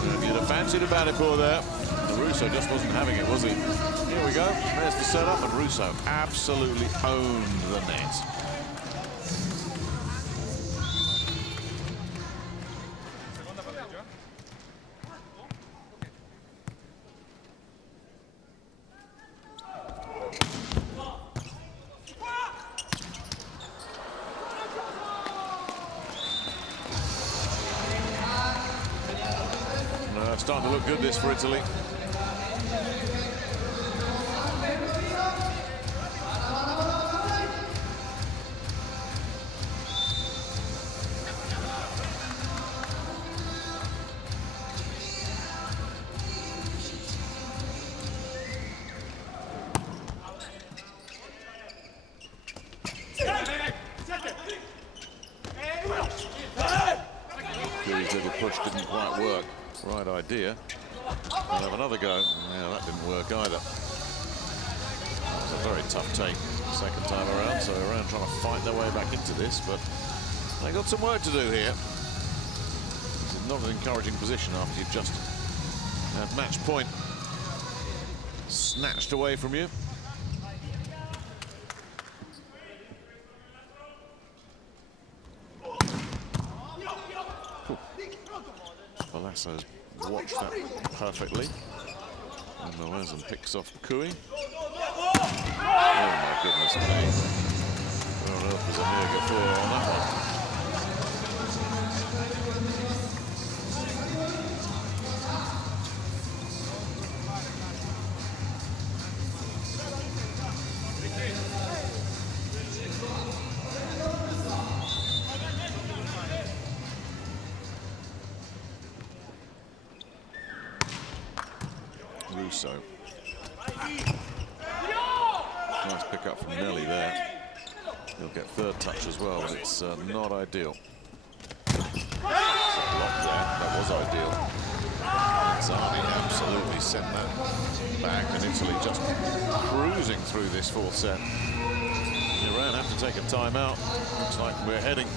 And you'd have fancied a Badipur there. And Russo just wasn't having it, was he? Here we go. There's the setup, and Russo absolutely owned the net. Starting to look good, this, for Italy. Curry's little push didn't quite work. Right idea. We'll have another go. Yeah, that didn't work either. It was a very tough take second time around, so Iran trying to fight their way back into this, but they got some work to do here. It's not an encouraging position after you've just had match point snatched away from you. Velasso's watched that perfectly. And Moazin picks off Kui. Oh my goodness me. Where on earth was Amir Ghafour on that one? Russo. Nice pick up from Nelly there. He'll get third touch as well, but it's not ideal. Block there. That was ideal. Zani absolutely sent that back, and Italy just cruising through this fourth set. Iran have to take a timeout. Looks like we're heading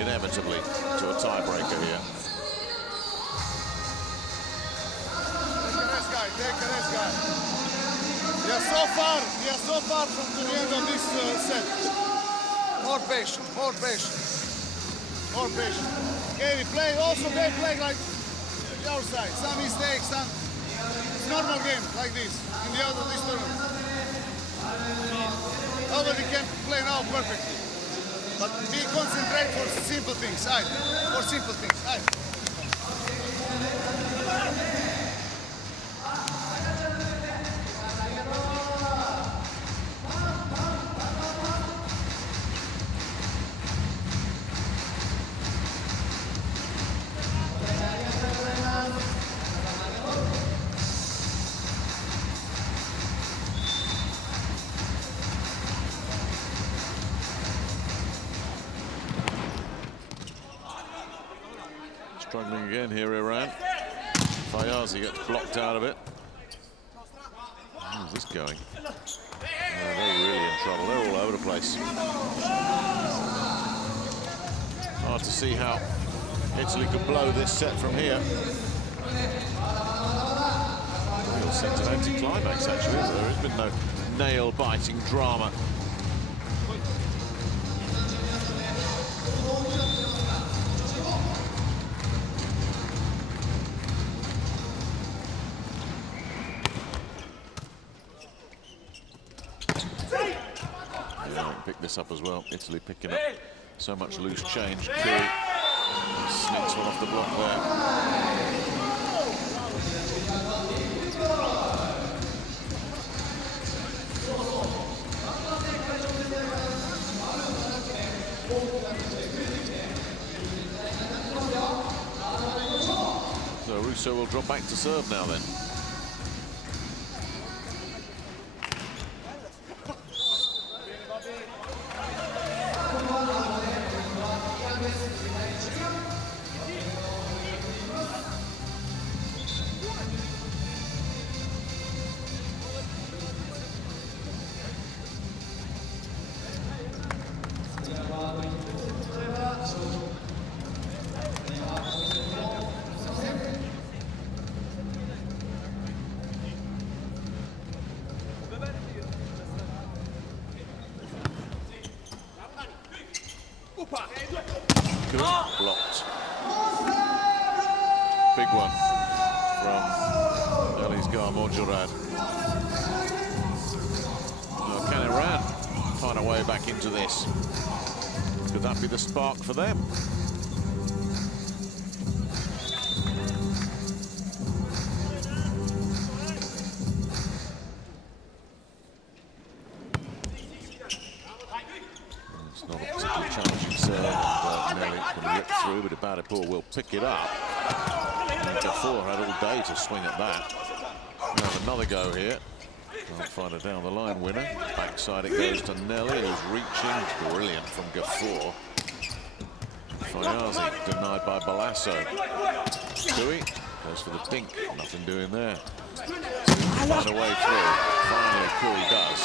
inevitably to a tiebreaker here. Take a rest, guy. We are so far from the end of this set. More patient, more patient, more patient. Okay, we play also. They play like our side. Some mistakes, some. It's normal game like this in the other this tournament. Nobody can play now perfectly, but we concentrate for simple things. For simple things. Struggling again here, Iran. Fayazi gets blocked out of it. How's this going? They're really in trouble. They're all over the place. Hard to see how Italy could blow this set from here. Real set of anti-climax, actually. There has been no nail-biting drama. Pick this up as well. Italy picking up so much loose change. Curry sneaks one off the block there. So Russo will drop back to serve now then. blocked. Big one from Elis Garmorjurad. Well, can Iran find a way back into this? Could that be the spark for them? It's not a particularly challenging serve. Nelly can rip through, but Ibadipur will pick it up. And Gafour had all day to swing at that. We'll have another go here. Can't find a down the line winner. Backside it goes to Nelly, who's reaching. Brilliant from Gafour. Fayazi denied by Balasso. Kui goes for the dink. Nothing doing there. Find a way through. Finally, Kui does.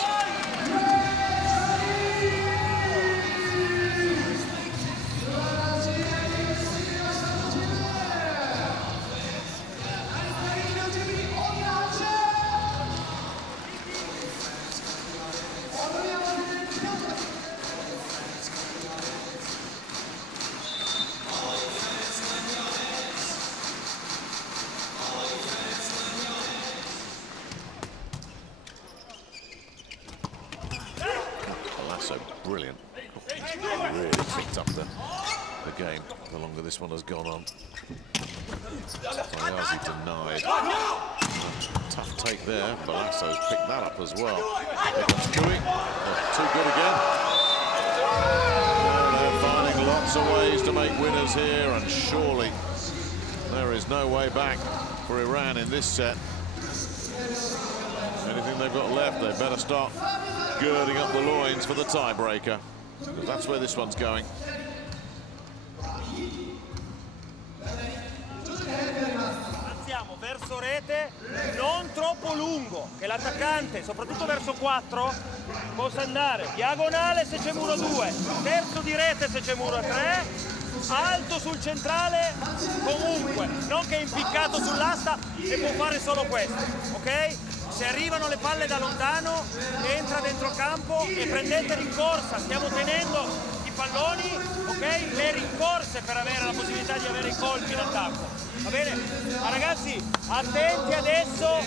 Brilliant. He's really picked up the game the longer this one has gone on. Fayazi denied. Tough take there. Balasso's picked that up as well. Here comes Kui. Too good again. They're finding lots of ways to make winners here, and surely there is no way back for Iran in this set. Anything they've got left, they better start girding up the loins for the tiebreaker, because that's where this one's going. Andiamo verso rete, non troppo lungo, che l'attaccante, soprattutto verso 4, possa andare diagonale se c'è muro 2, terzo di rete se c'è muro 3, alto sul centrale comunque, non che è impiccato sull'asta e può fare solo questo, ok? Se arrivano le palle da lontano, entra dentro campo e prendete rincorsa. Stiamo tenendo i palloni, ok? Le rincorse per avere la possibilità di avere i colpi in attacco. Va bene? Ma ragazzi, attenti adesso,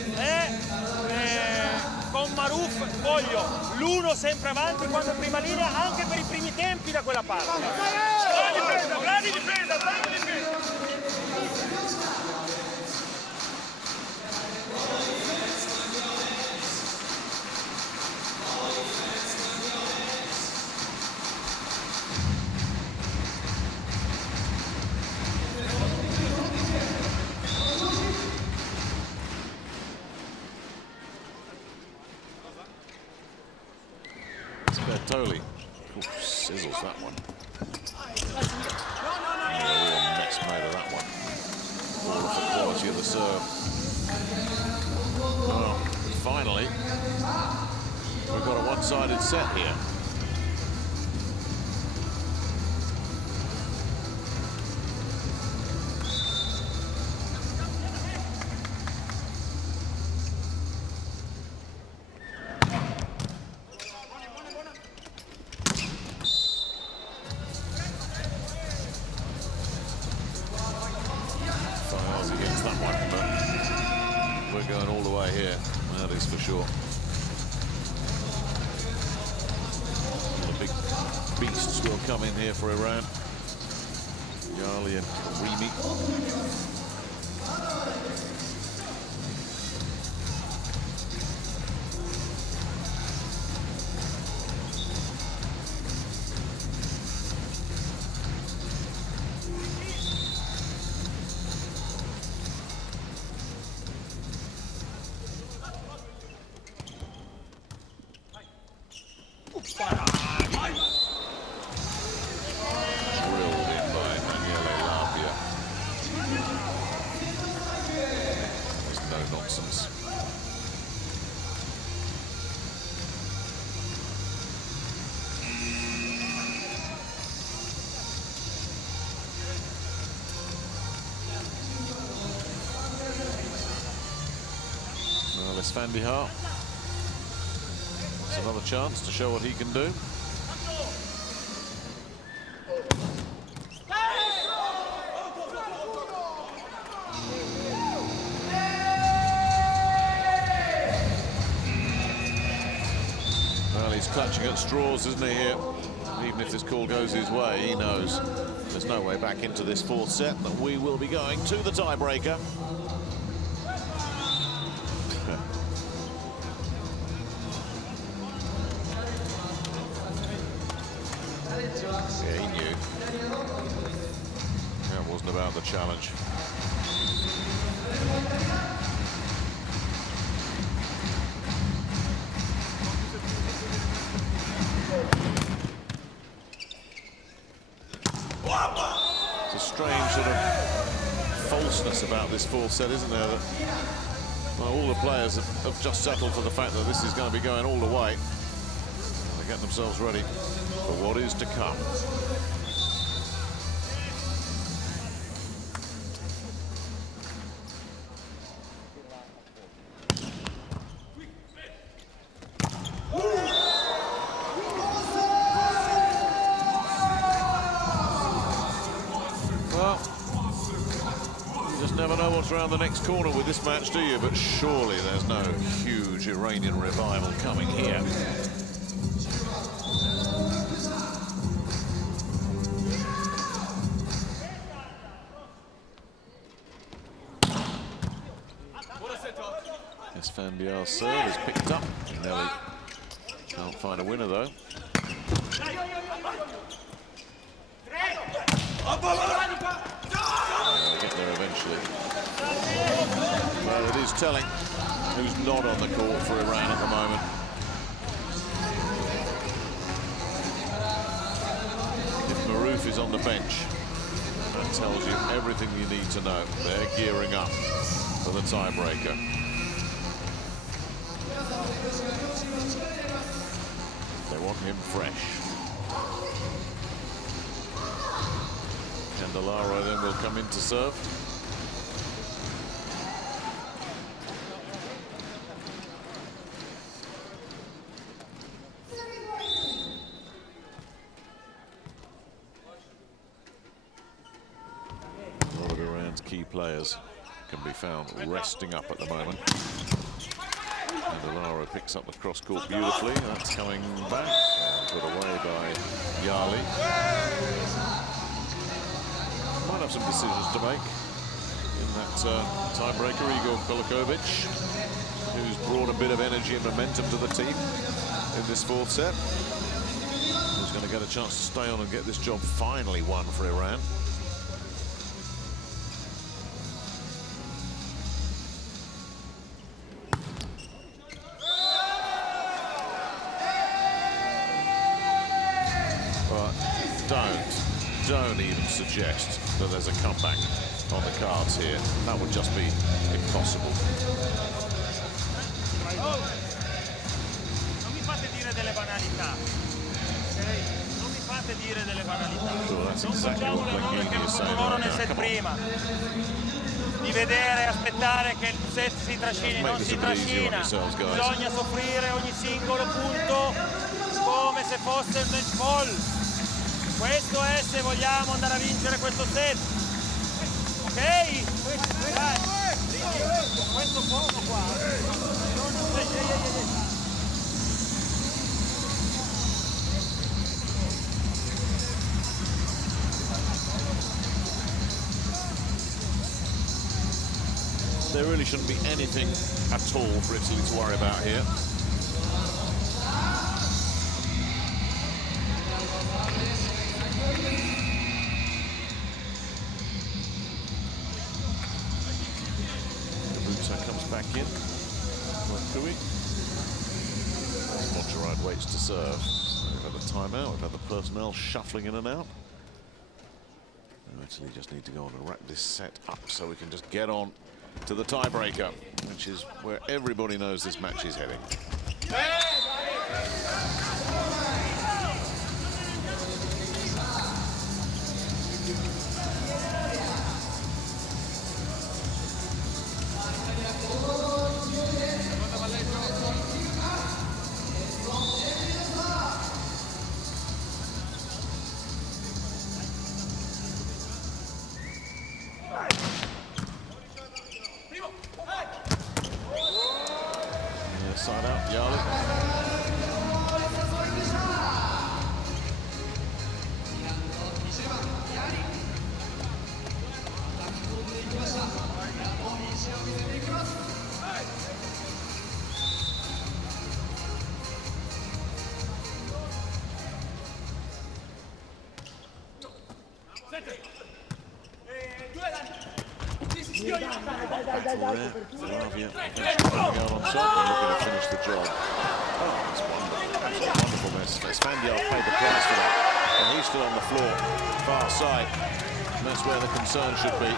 con Maruf voglio l'uno sempre avanti quando è prima linea, anche per i primi tempi da quella parte. Bravi difesa, bravi difesa! Bertoli sizzles that one. A real mess made of that one. All of the quality of the serve. Well, finally, we've got a one-sided set here. Against that one, but we're going all the way here, that is for sure. The big beasts will come in here for Iran. Yali and Remy. Nonsense. Well, Esfandiar. It's another chance to show what he can do. Well, he's clutching at straws, isn't he, here? Even if this call goes his way, he knows there's no way back into this fourth set, that we will be going to the tiebreaker. Yeah, he knew. That wasn't about the challenge. It's a strange sort of falseness about this fourth set, isn't there? That, well, all the players have just settled for the fact that this is going to be going all the way. They get themselves ready for what is to come. Well, you just never know what's around the next corner with this match, do you? But surely there's no huge Iranian revival coming here. FIVB's serve is picked up. Nelly can't find a winner, though. They'll get there eventually. Well, it is telling who's not on the court for Iran at the moment. If Maroof is on the bench, that tells you everything you need to know. They're gearing up for the tiebreaker. They want him fresh. Candelaro then will come in to serve. A lot of Iran's key players can be found resting up at the moment. Candelaro picks up the cross-court beautifully. That's coming back. Put away by Yali. Might have some decisions to make in that tiebreaker. Igor Kolakovic, who's brought a bit of energy and momentum to the team in this fourth set. Who's going to get a chance to stay on and get this job finally won for Iran. Don't even suggest that there's a comeback on the cards here. That would just be impossible. Non mi fate dire delle banalità, ok? Non mi fate dire delle banalità. Sure, that's non exactly facciamo what l'errore che hanno fatto saying loro right nel now. set Come on. prima. Di vedere, aspettare che il set si trascini, non si trascina. Bisogna soffrire ogni singolo punto come se fosse un match ball. Questo è se vogliamo andare a vincere questo set. Ok? Dai, questo poco qua. There really shouldn't be anything at all for Italy to worry about here. Comes back in. Monterrey waits to serve. We've had the timeout, we've had the personnel shuffling in and out. Now Italy just need to go on and wrap this set up so we can just get on to the tiebreaker, which is where everybody knows this match is heading. Side out, Yali. Out on top and looking to finish the job. Oh, it's wonderful. Absolutely wonderful mess. Esfandiar paid the price for that. And he's still on the floor, far side. And that's where the concern should be.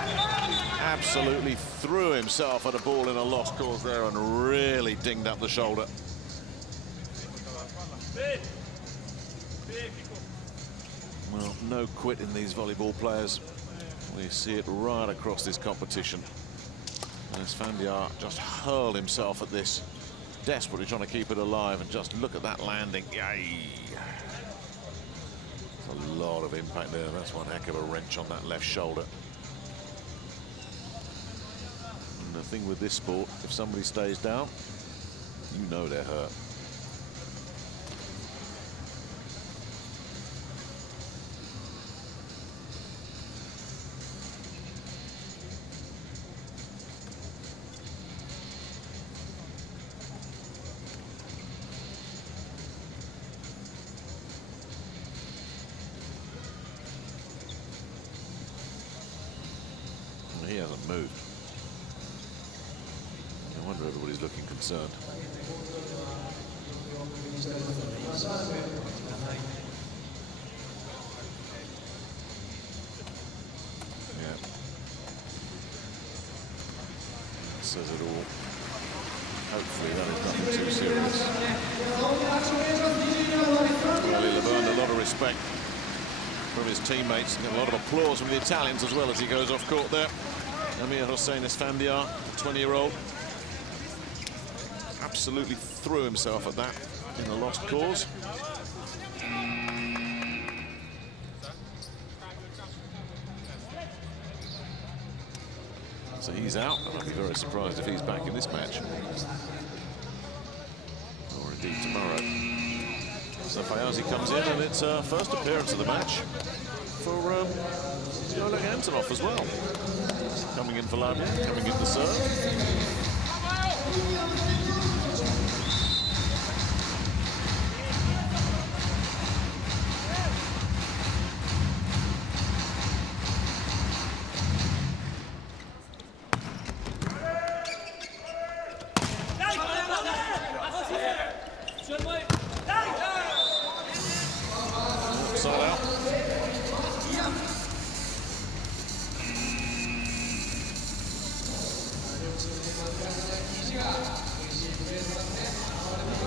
Absolutely threw himself at a ball in a lost cause there and really dinged up the shoulder. Well, no quit in these volleyball players. We see it right across this competition. Esfandiar just hurled himself at this, desperately trying to keep it alive, and just look at that landing. Yay! There's a lot of impact there. That's one heck of a wrench on that left shoulder. And the thing with this sport, if somebody stays down, you know they're hurt. He hasn't moved. No wonder everybody's looking concerned. Yeah. That says it all. Hopefully that is nothing too serious. Well, he'll have earned a lot of respect from his teammates, and a lot of applause from the Italians as well as he goes off court there. Amir Hossein Esfandiar, 20-year-old, absolutely threw himself at that in a lost cause. So he's out, and I'd be very surprised if he's back in this match. Or indeed tomorrow. So Fayazi comes in, and it's her first appearance of the match for Oleg Antonov as well. Coming in for Lavia, coming in to serve. Side out.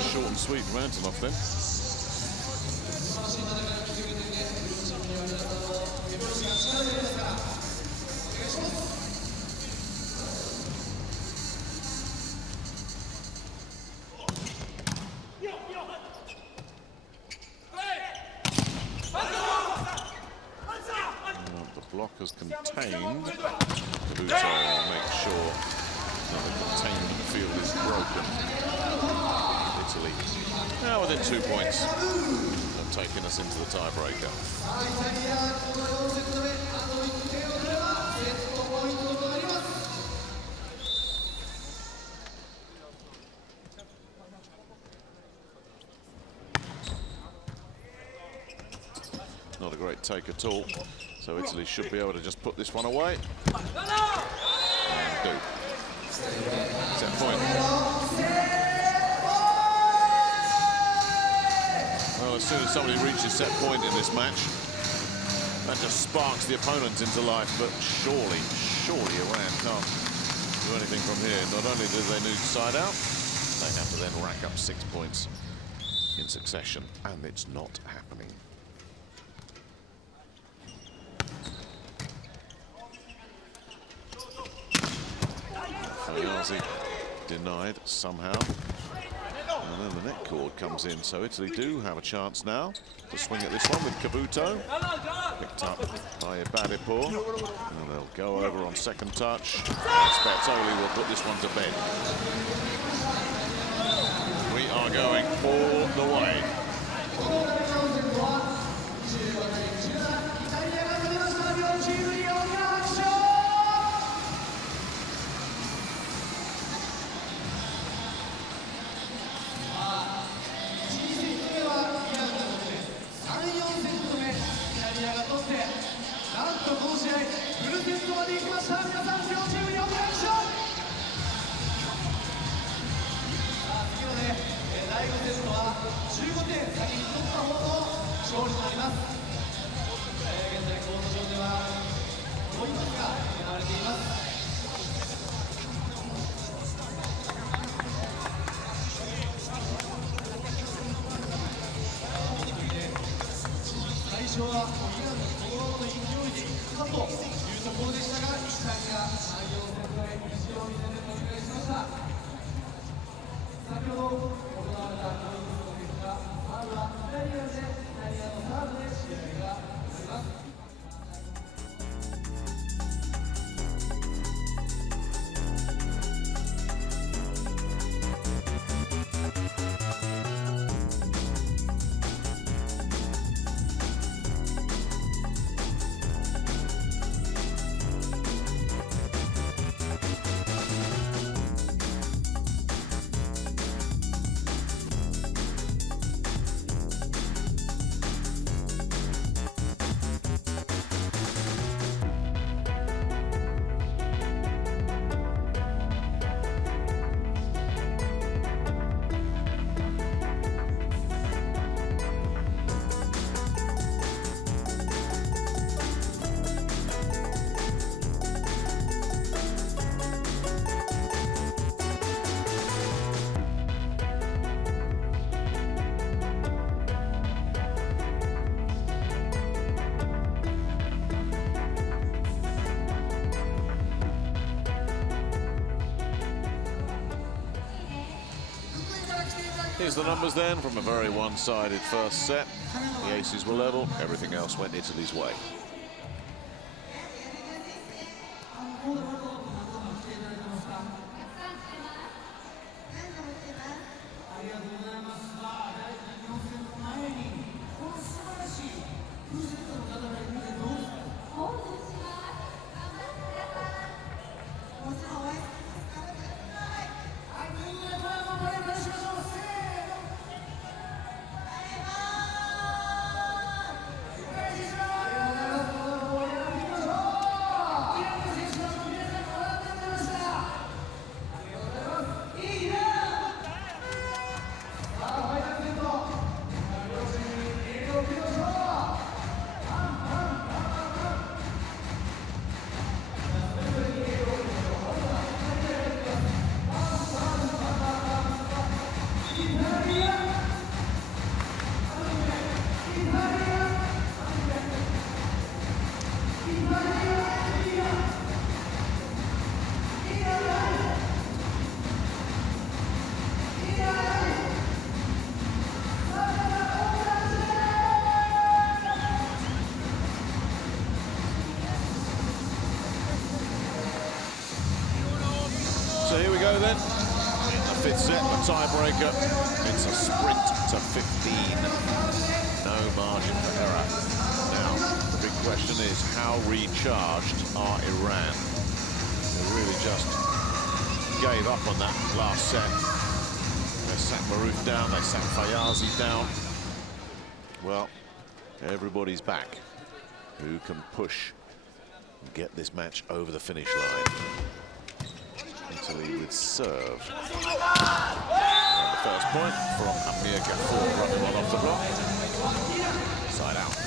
Short and sweet from Antonov then. The blockers contained. Cavuto will make sure that the containment field is broken. Italy now within 2 points of taking us into the tiebreaker. Not a great take at all, so Italy should be able to just put this one away. And do. Set point. Well, as soon as somebody reaches set point in this match, that just sparks the opponents into life. But surely Iran can't do anything from here. Not only do they need side out, they have to then rack up 6 points in succession, and it's not happening. Fayazi denied somehow. And then the net cord comes in, so Italy do have a chance now to swing at this one with Cavuto. Picked up by Ibadipur. And they'll go over on second touch. Spertoli will put this one to bed. We are going all the way. Here's the numbers then from a very one-sided first set. The aces were level, everything else went Italy's way. So here we go then, in the fifth set, a tiebreaker. It's a sprint to 15. No margin for error. Now, the big question is, how recharged are Iran? They really just gave up on that last set. They sat Maruf down, they sat Fayazi down. Well, everybody's back. Who can push and get this match over the finish line? Italy would serve. And the first point from Amir Ghafour, running one off the block. Side out.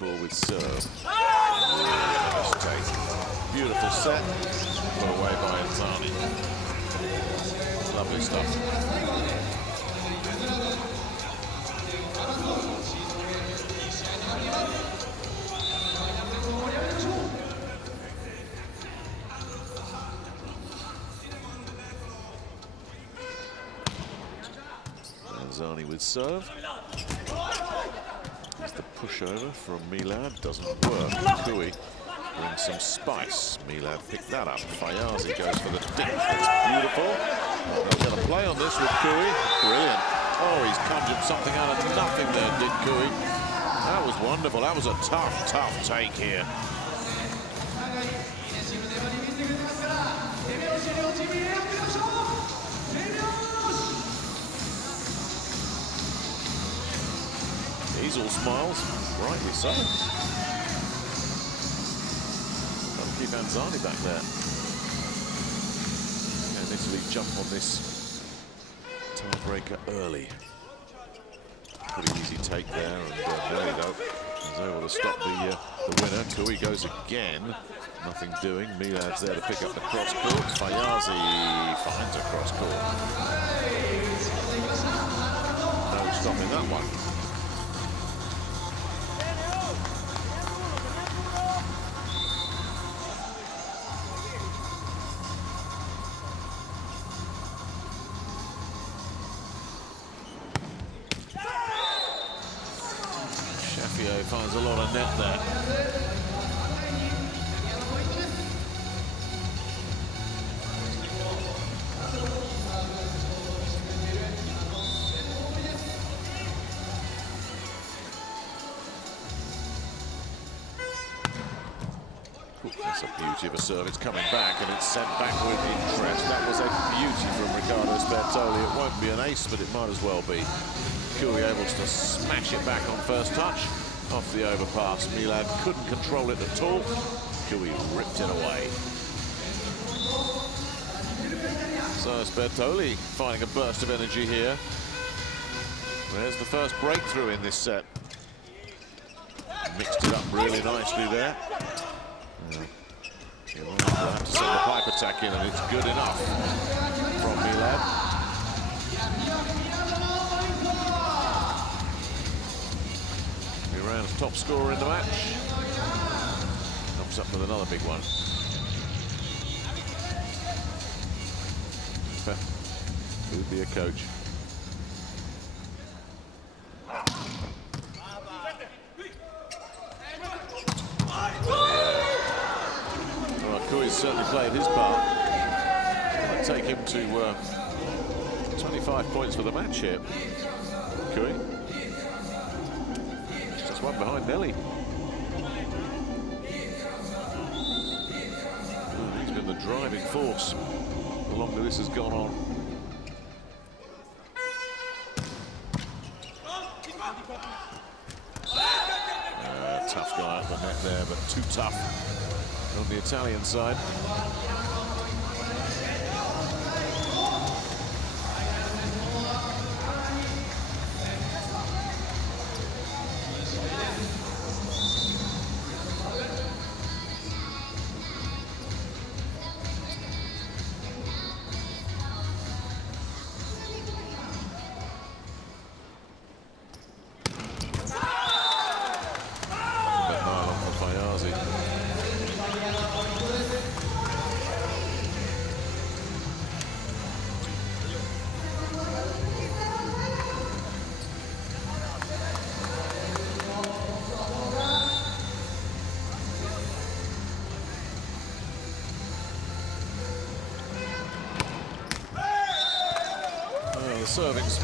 Ball with serve. Beautiful set, put away by Anzani. Lovely stuff. Anzani with serve. The pushover from Milad doesn't work. Kui brings some spice. Milad picked that up. Fayazi goes for the dip. It's beautiful. They're going to play on this with Kui. Brilliant. Oh, he's conjured something out of nothing there, did Kui. That was wonderful. That was a tough, tough take here. He's all smiles, rightly so. Got to keep Anzani back there. And Italy jump on this tiebreaker early. Pretty easy take there, and there you go. He's able to stop the winner. Kui goes again. Nothing doing. Milad's there to pick up the cross court. Fayazi finds a cross court. No stopping that one. Finds a lot of net there. Ooh, that's a beauty of a serve. It's coming back and it's sent back with interest. That was a beauty from Riccardo Sbertoli. It won't be an ace, but it might as well be. Kui able to smash it back on first touch. Off the overpass. Milad couldn't control it at all. Kui ripped it away. So Sbertoli finding a burst of energy here. There's the first breakthrough in this set. Mixed it up really nicely there. He'll have to send the pipe attack in, and it's good enough from Milad. Iran's top scorer in the match. Comes up with another big one. Who'd be a coach? Well, Kui's certainly played his part. I'd take him to 25 points for the match here. Kui. Just one behind Nelly. He's been the driving force the longer this has gone on. Tough guy at the net there, but too tough on the Italian side. The serving's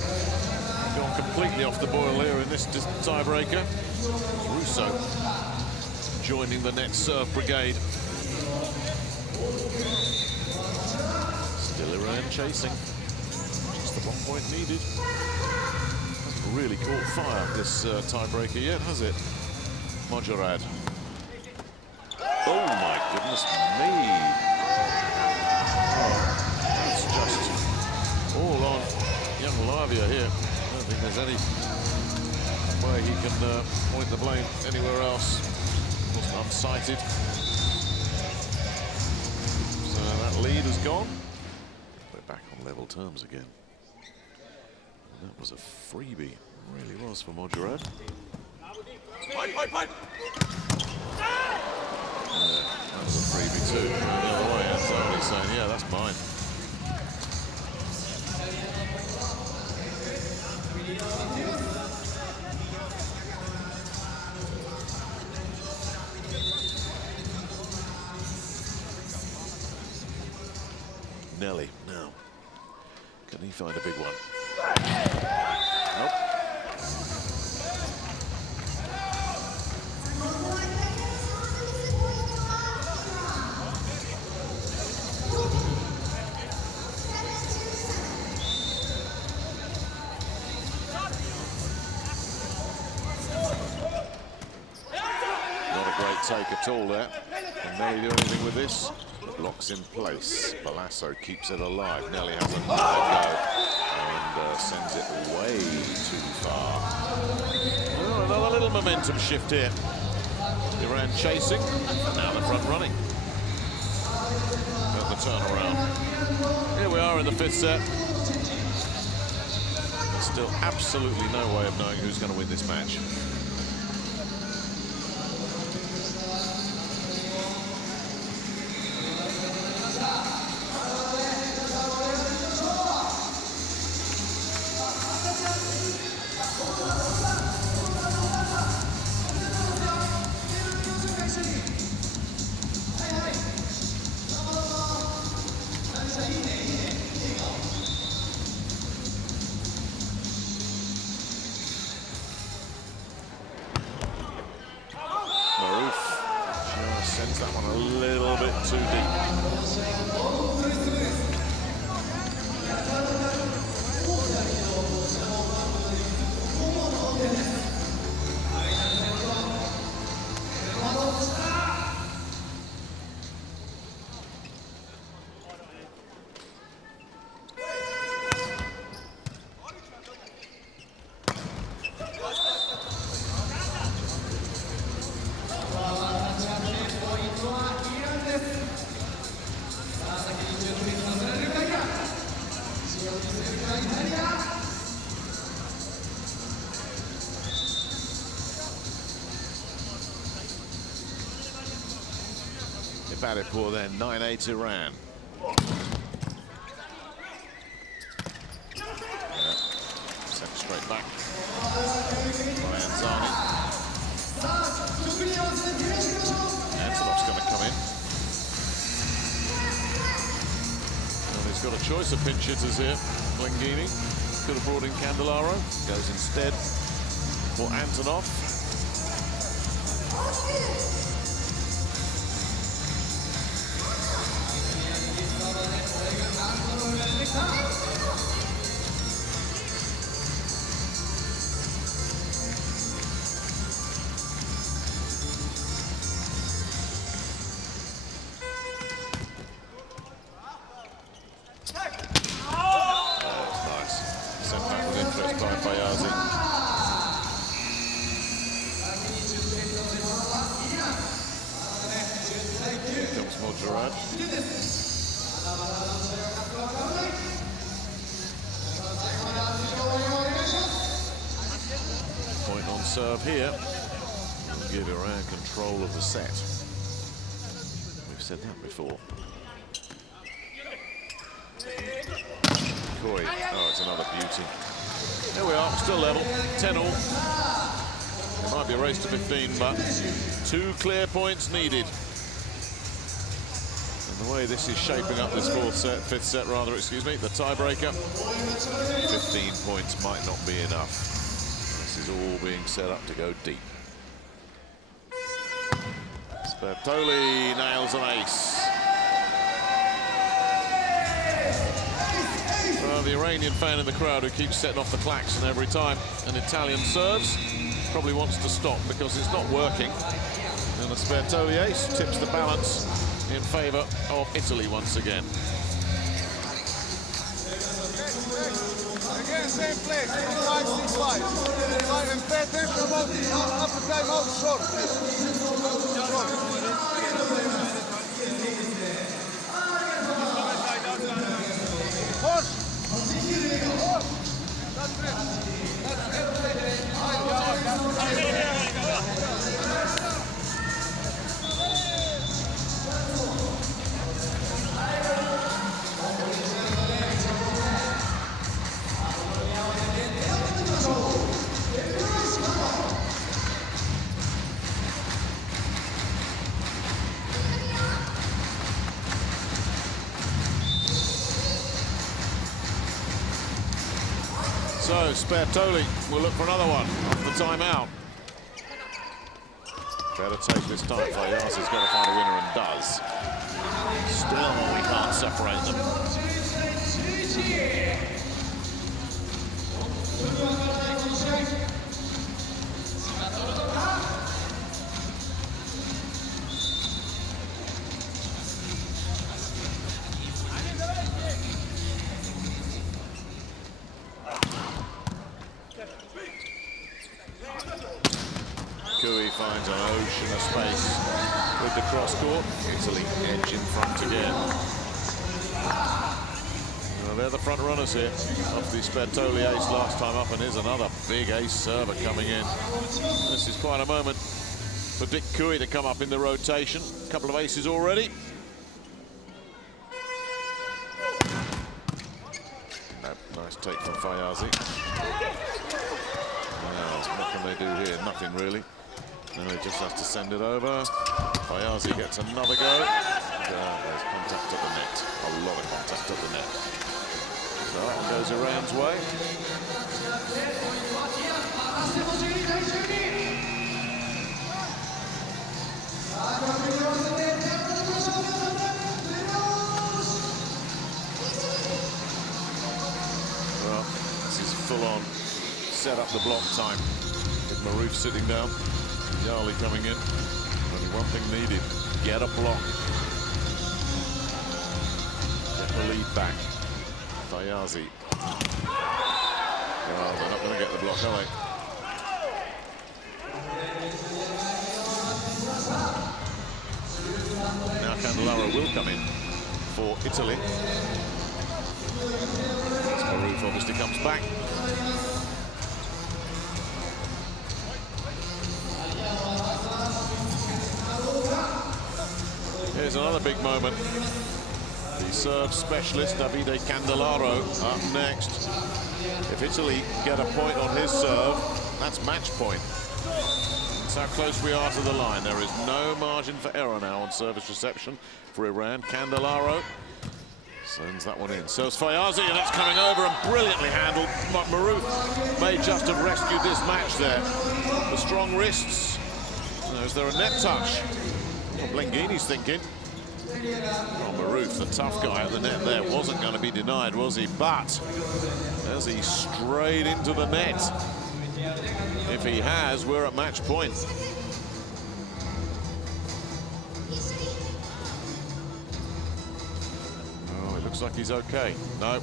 gone completely off the boil here in this tiebreaker. Russo joining the net serve brigade. Still Iran chasing. Just the 1 point needed. Hasn't really caught fire, this tiebreaker yet, has it? Mojorad. Oh my goodness me. Oh, it's just all on young Lavia here. I don't think there's any way he can point the blame anywhere else. Wasn't unsighted. So that lead has gone. We're back on level terms again. And that was a freebie. It really was for Mojorad. That was a freebie too. The other way, Anzani saying, yeah, that's mine. Nelly now. Can he find a big one? Nope. take at all there. Can Nelly do anything with this? Blocks in place. Palazzo keeps it alive. Nelly has another go and sends it way too far. Well, another little momentum shift here. Iran chasing, and now the front running. Got the turnaround. Here we are in the 5th set. There's still absolutely no way of knowing who's going to win this match. Sends that one a little bit too batted for then, 9-8 Iran. Sent straight back. Zani. Antonov's going to come in. Well, he's got a choice of pinch hitters here. Lenghini could have brought in Candelaro. Goes instead for Antonov. Point on serve here. Will give Iran control of the set. We've said that before. Koi. Oh, it's another beauty. There we are, still level, 10-all. It might be a race to 15, but 2 clear points needed. The way this is shaping up, this 5th set rather, excuse me, the tiebreaker, 15 points might not be enough. This is all being set up to go deep. Sbertoli nails an ace. Well, the Iranian fan in the crowd who keeps setting off the klaxon every time an Italian serves probably wants to stop because it's not working. And the Sbertoli ace tips the balance in favour of Italy once again. Again, same place, 5-6-5. And pay attention about after timeout short, please. Horse! That's it. So Sbertoli will look for another one off the timeout. Better take this time. Fayaz has got to find a winner and does. Still, we can't separate them. finds an ocean of space with the cross court. Italy edge in front again. Well, they're the front runners here. After the Spertoli ace last time up, and here's another big ace server coming in. This is quite a moment for Dick Cooey to come up in the rotation. A couple of aces already. Nice take from Fayazi. Now, what can they do here? Nothing really. Now he just has to send it over. Fayazi gets another go. There's contact at the net. A lot of contact at the net. So that one goes Iran's way. Well, this is full-on set up the block time. With Maroof sitting down, Yarli coming in. Only one thing needed: get a block. Get the lead back. Fayazi. Well, they're not going to get the block, are they? Now Candelaro will come in for Italy. As Maroof obviously comes back. Here's another big moment. The serve specialist, Davide Candelaro, up next. If Italy get a point on his serve, that's match point. That's how close we are to the line. There is no margin for error now on service reception for Iran. Candelaro sends that one in. Serves Fayazi, and that's coming over and brilliantly handled. Maroof may just have rescued this match there. The strong wrists. Now, is there a net touch? What Blenghini's thinking. Oh, Maroof, the tough guy at the net there, wasn't going to be denied, was he? But as he strayed into the net, if he has, we're at match point. Oh, it looks like he's okay. No.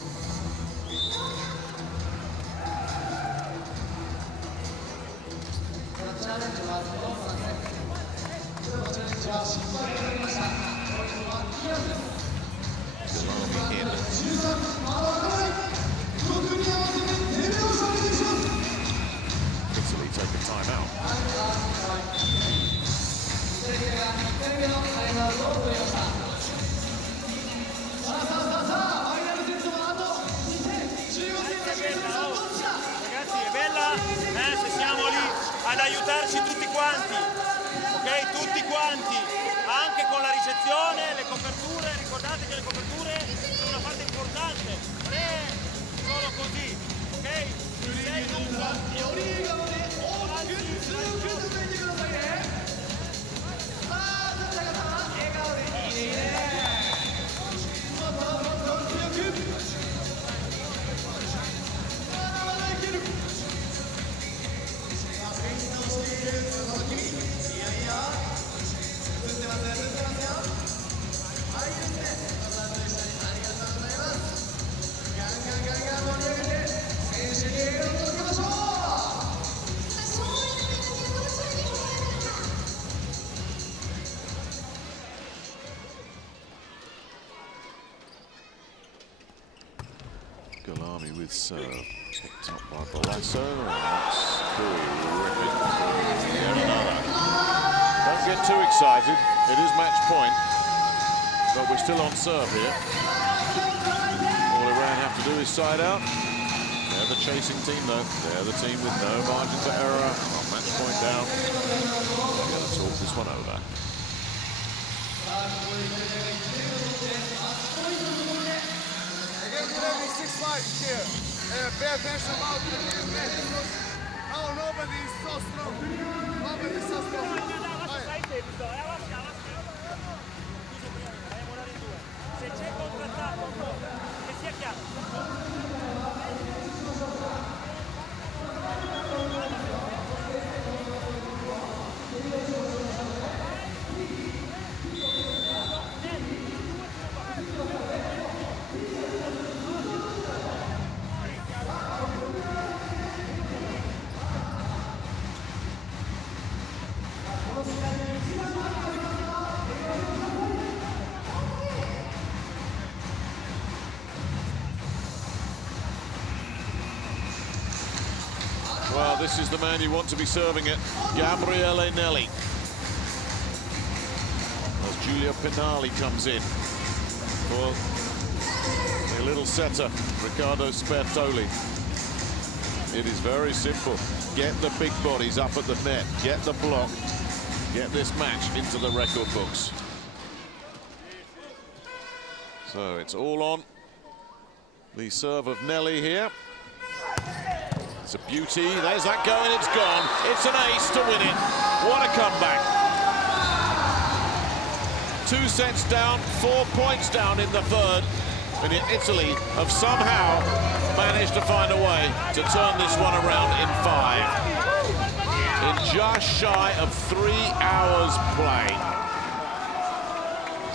In. Italy take a timeout. Ragazzi, è bella se siamo lì ad aiutarci tutti quanti, ok? Tutti quanti, anche con la ricezione, le coperture. Ricordate che le coperture sono una parte importante, non è solo così, ok? Sei lungo. Galami with serve, picked up by Balasso. That's terrific. Yet another. Don't get too excited. It is match point, but we're still on serve here. All Iran have to do is side out. They're the chasing team, though. They're the team with no margin for error. Match point down. They're going to talk this one over. Every 6-5 here. Pay attention about the movement because now nobody is so strong. Nobody is so strong. Se c'è contrattacco, che sia chiaro. Well, this is the man you want to be serving it, Gabriele Nelli. As Giulio Pinali comes in for the little setter, Riccardo Spertoli. It is very simple. Get the big bodies up at the net, get the block, get this match into the record books. So it's all on the serve of Nelli here. It's a beauty. There's that go, and it's gone. It's an ace to win it. What a comeback. 2 sets down, 4 points down in the third. And Italy have somehow managed to find a way to turn this one around in 5. In just shy of 3 hours play.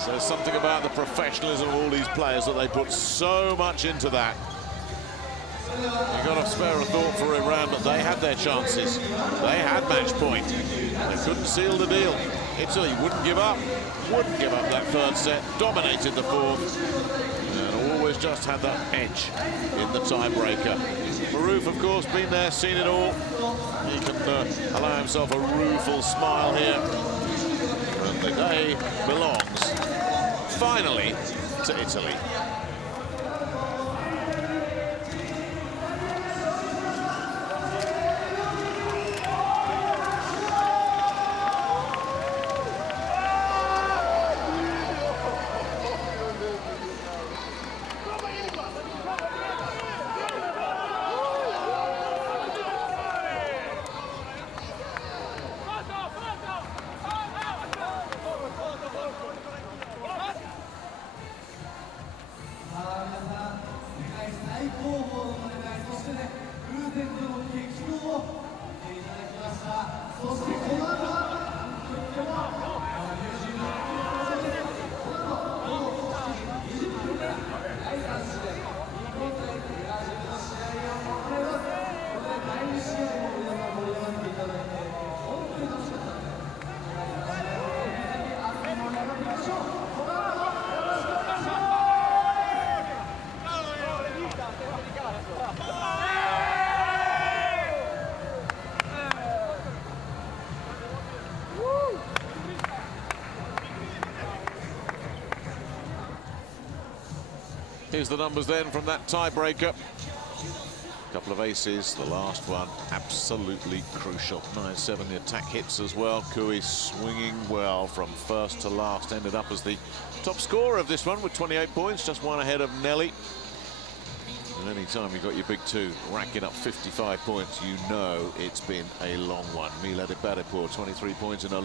So there's something about the professionalism of all these players that they put so much into that. You've got to spare a thought for Iran, but they had their chances. They had match point. They couldn't seal the deal. Italy wouldn't give up that third set, dominated the fourth, and always just had that edge in the tiebreaker. Maruf, of course, been there, seen it all. He can allow himself a rueful smile here. And the day belongs, finally, to Italy. Here's the numbers then from that tiebreaker. Couple of aces, the last one absolutely crucial. 9-7, the attack hits as well. Kui swinging well from first to last, ended up as the top scorer of this one with 28 points, just one ahead of Nelli. And any time you've got your big two racking up 55 points, you know it's been a long one. Milad Ibaripur, 23 points in a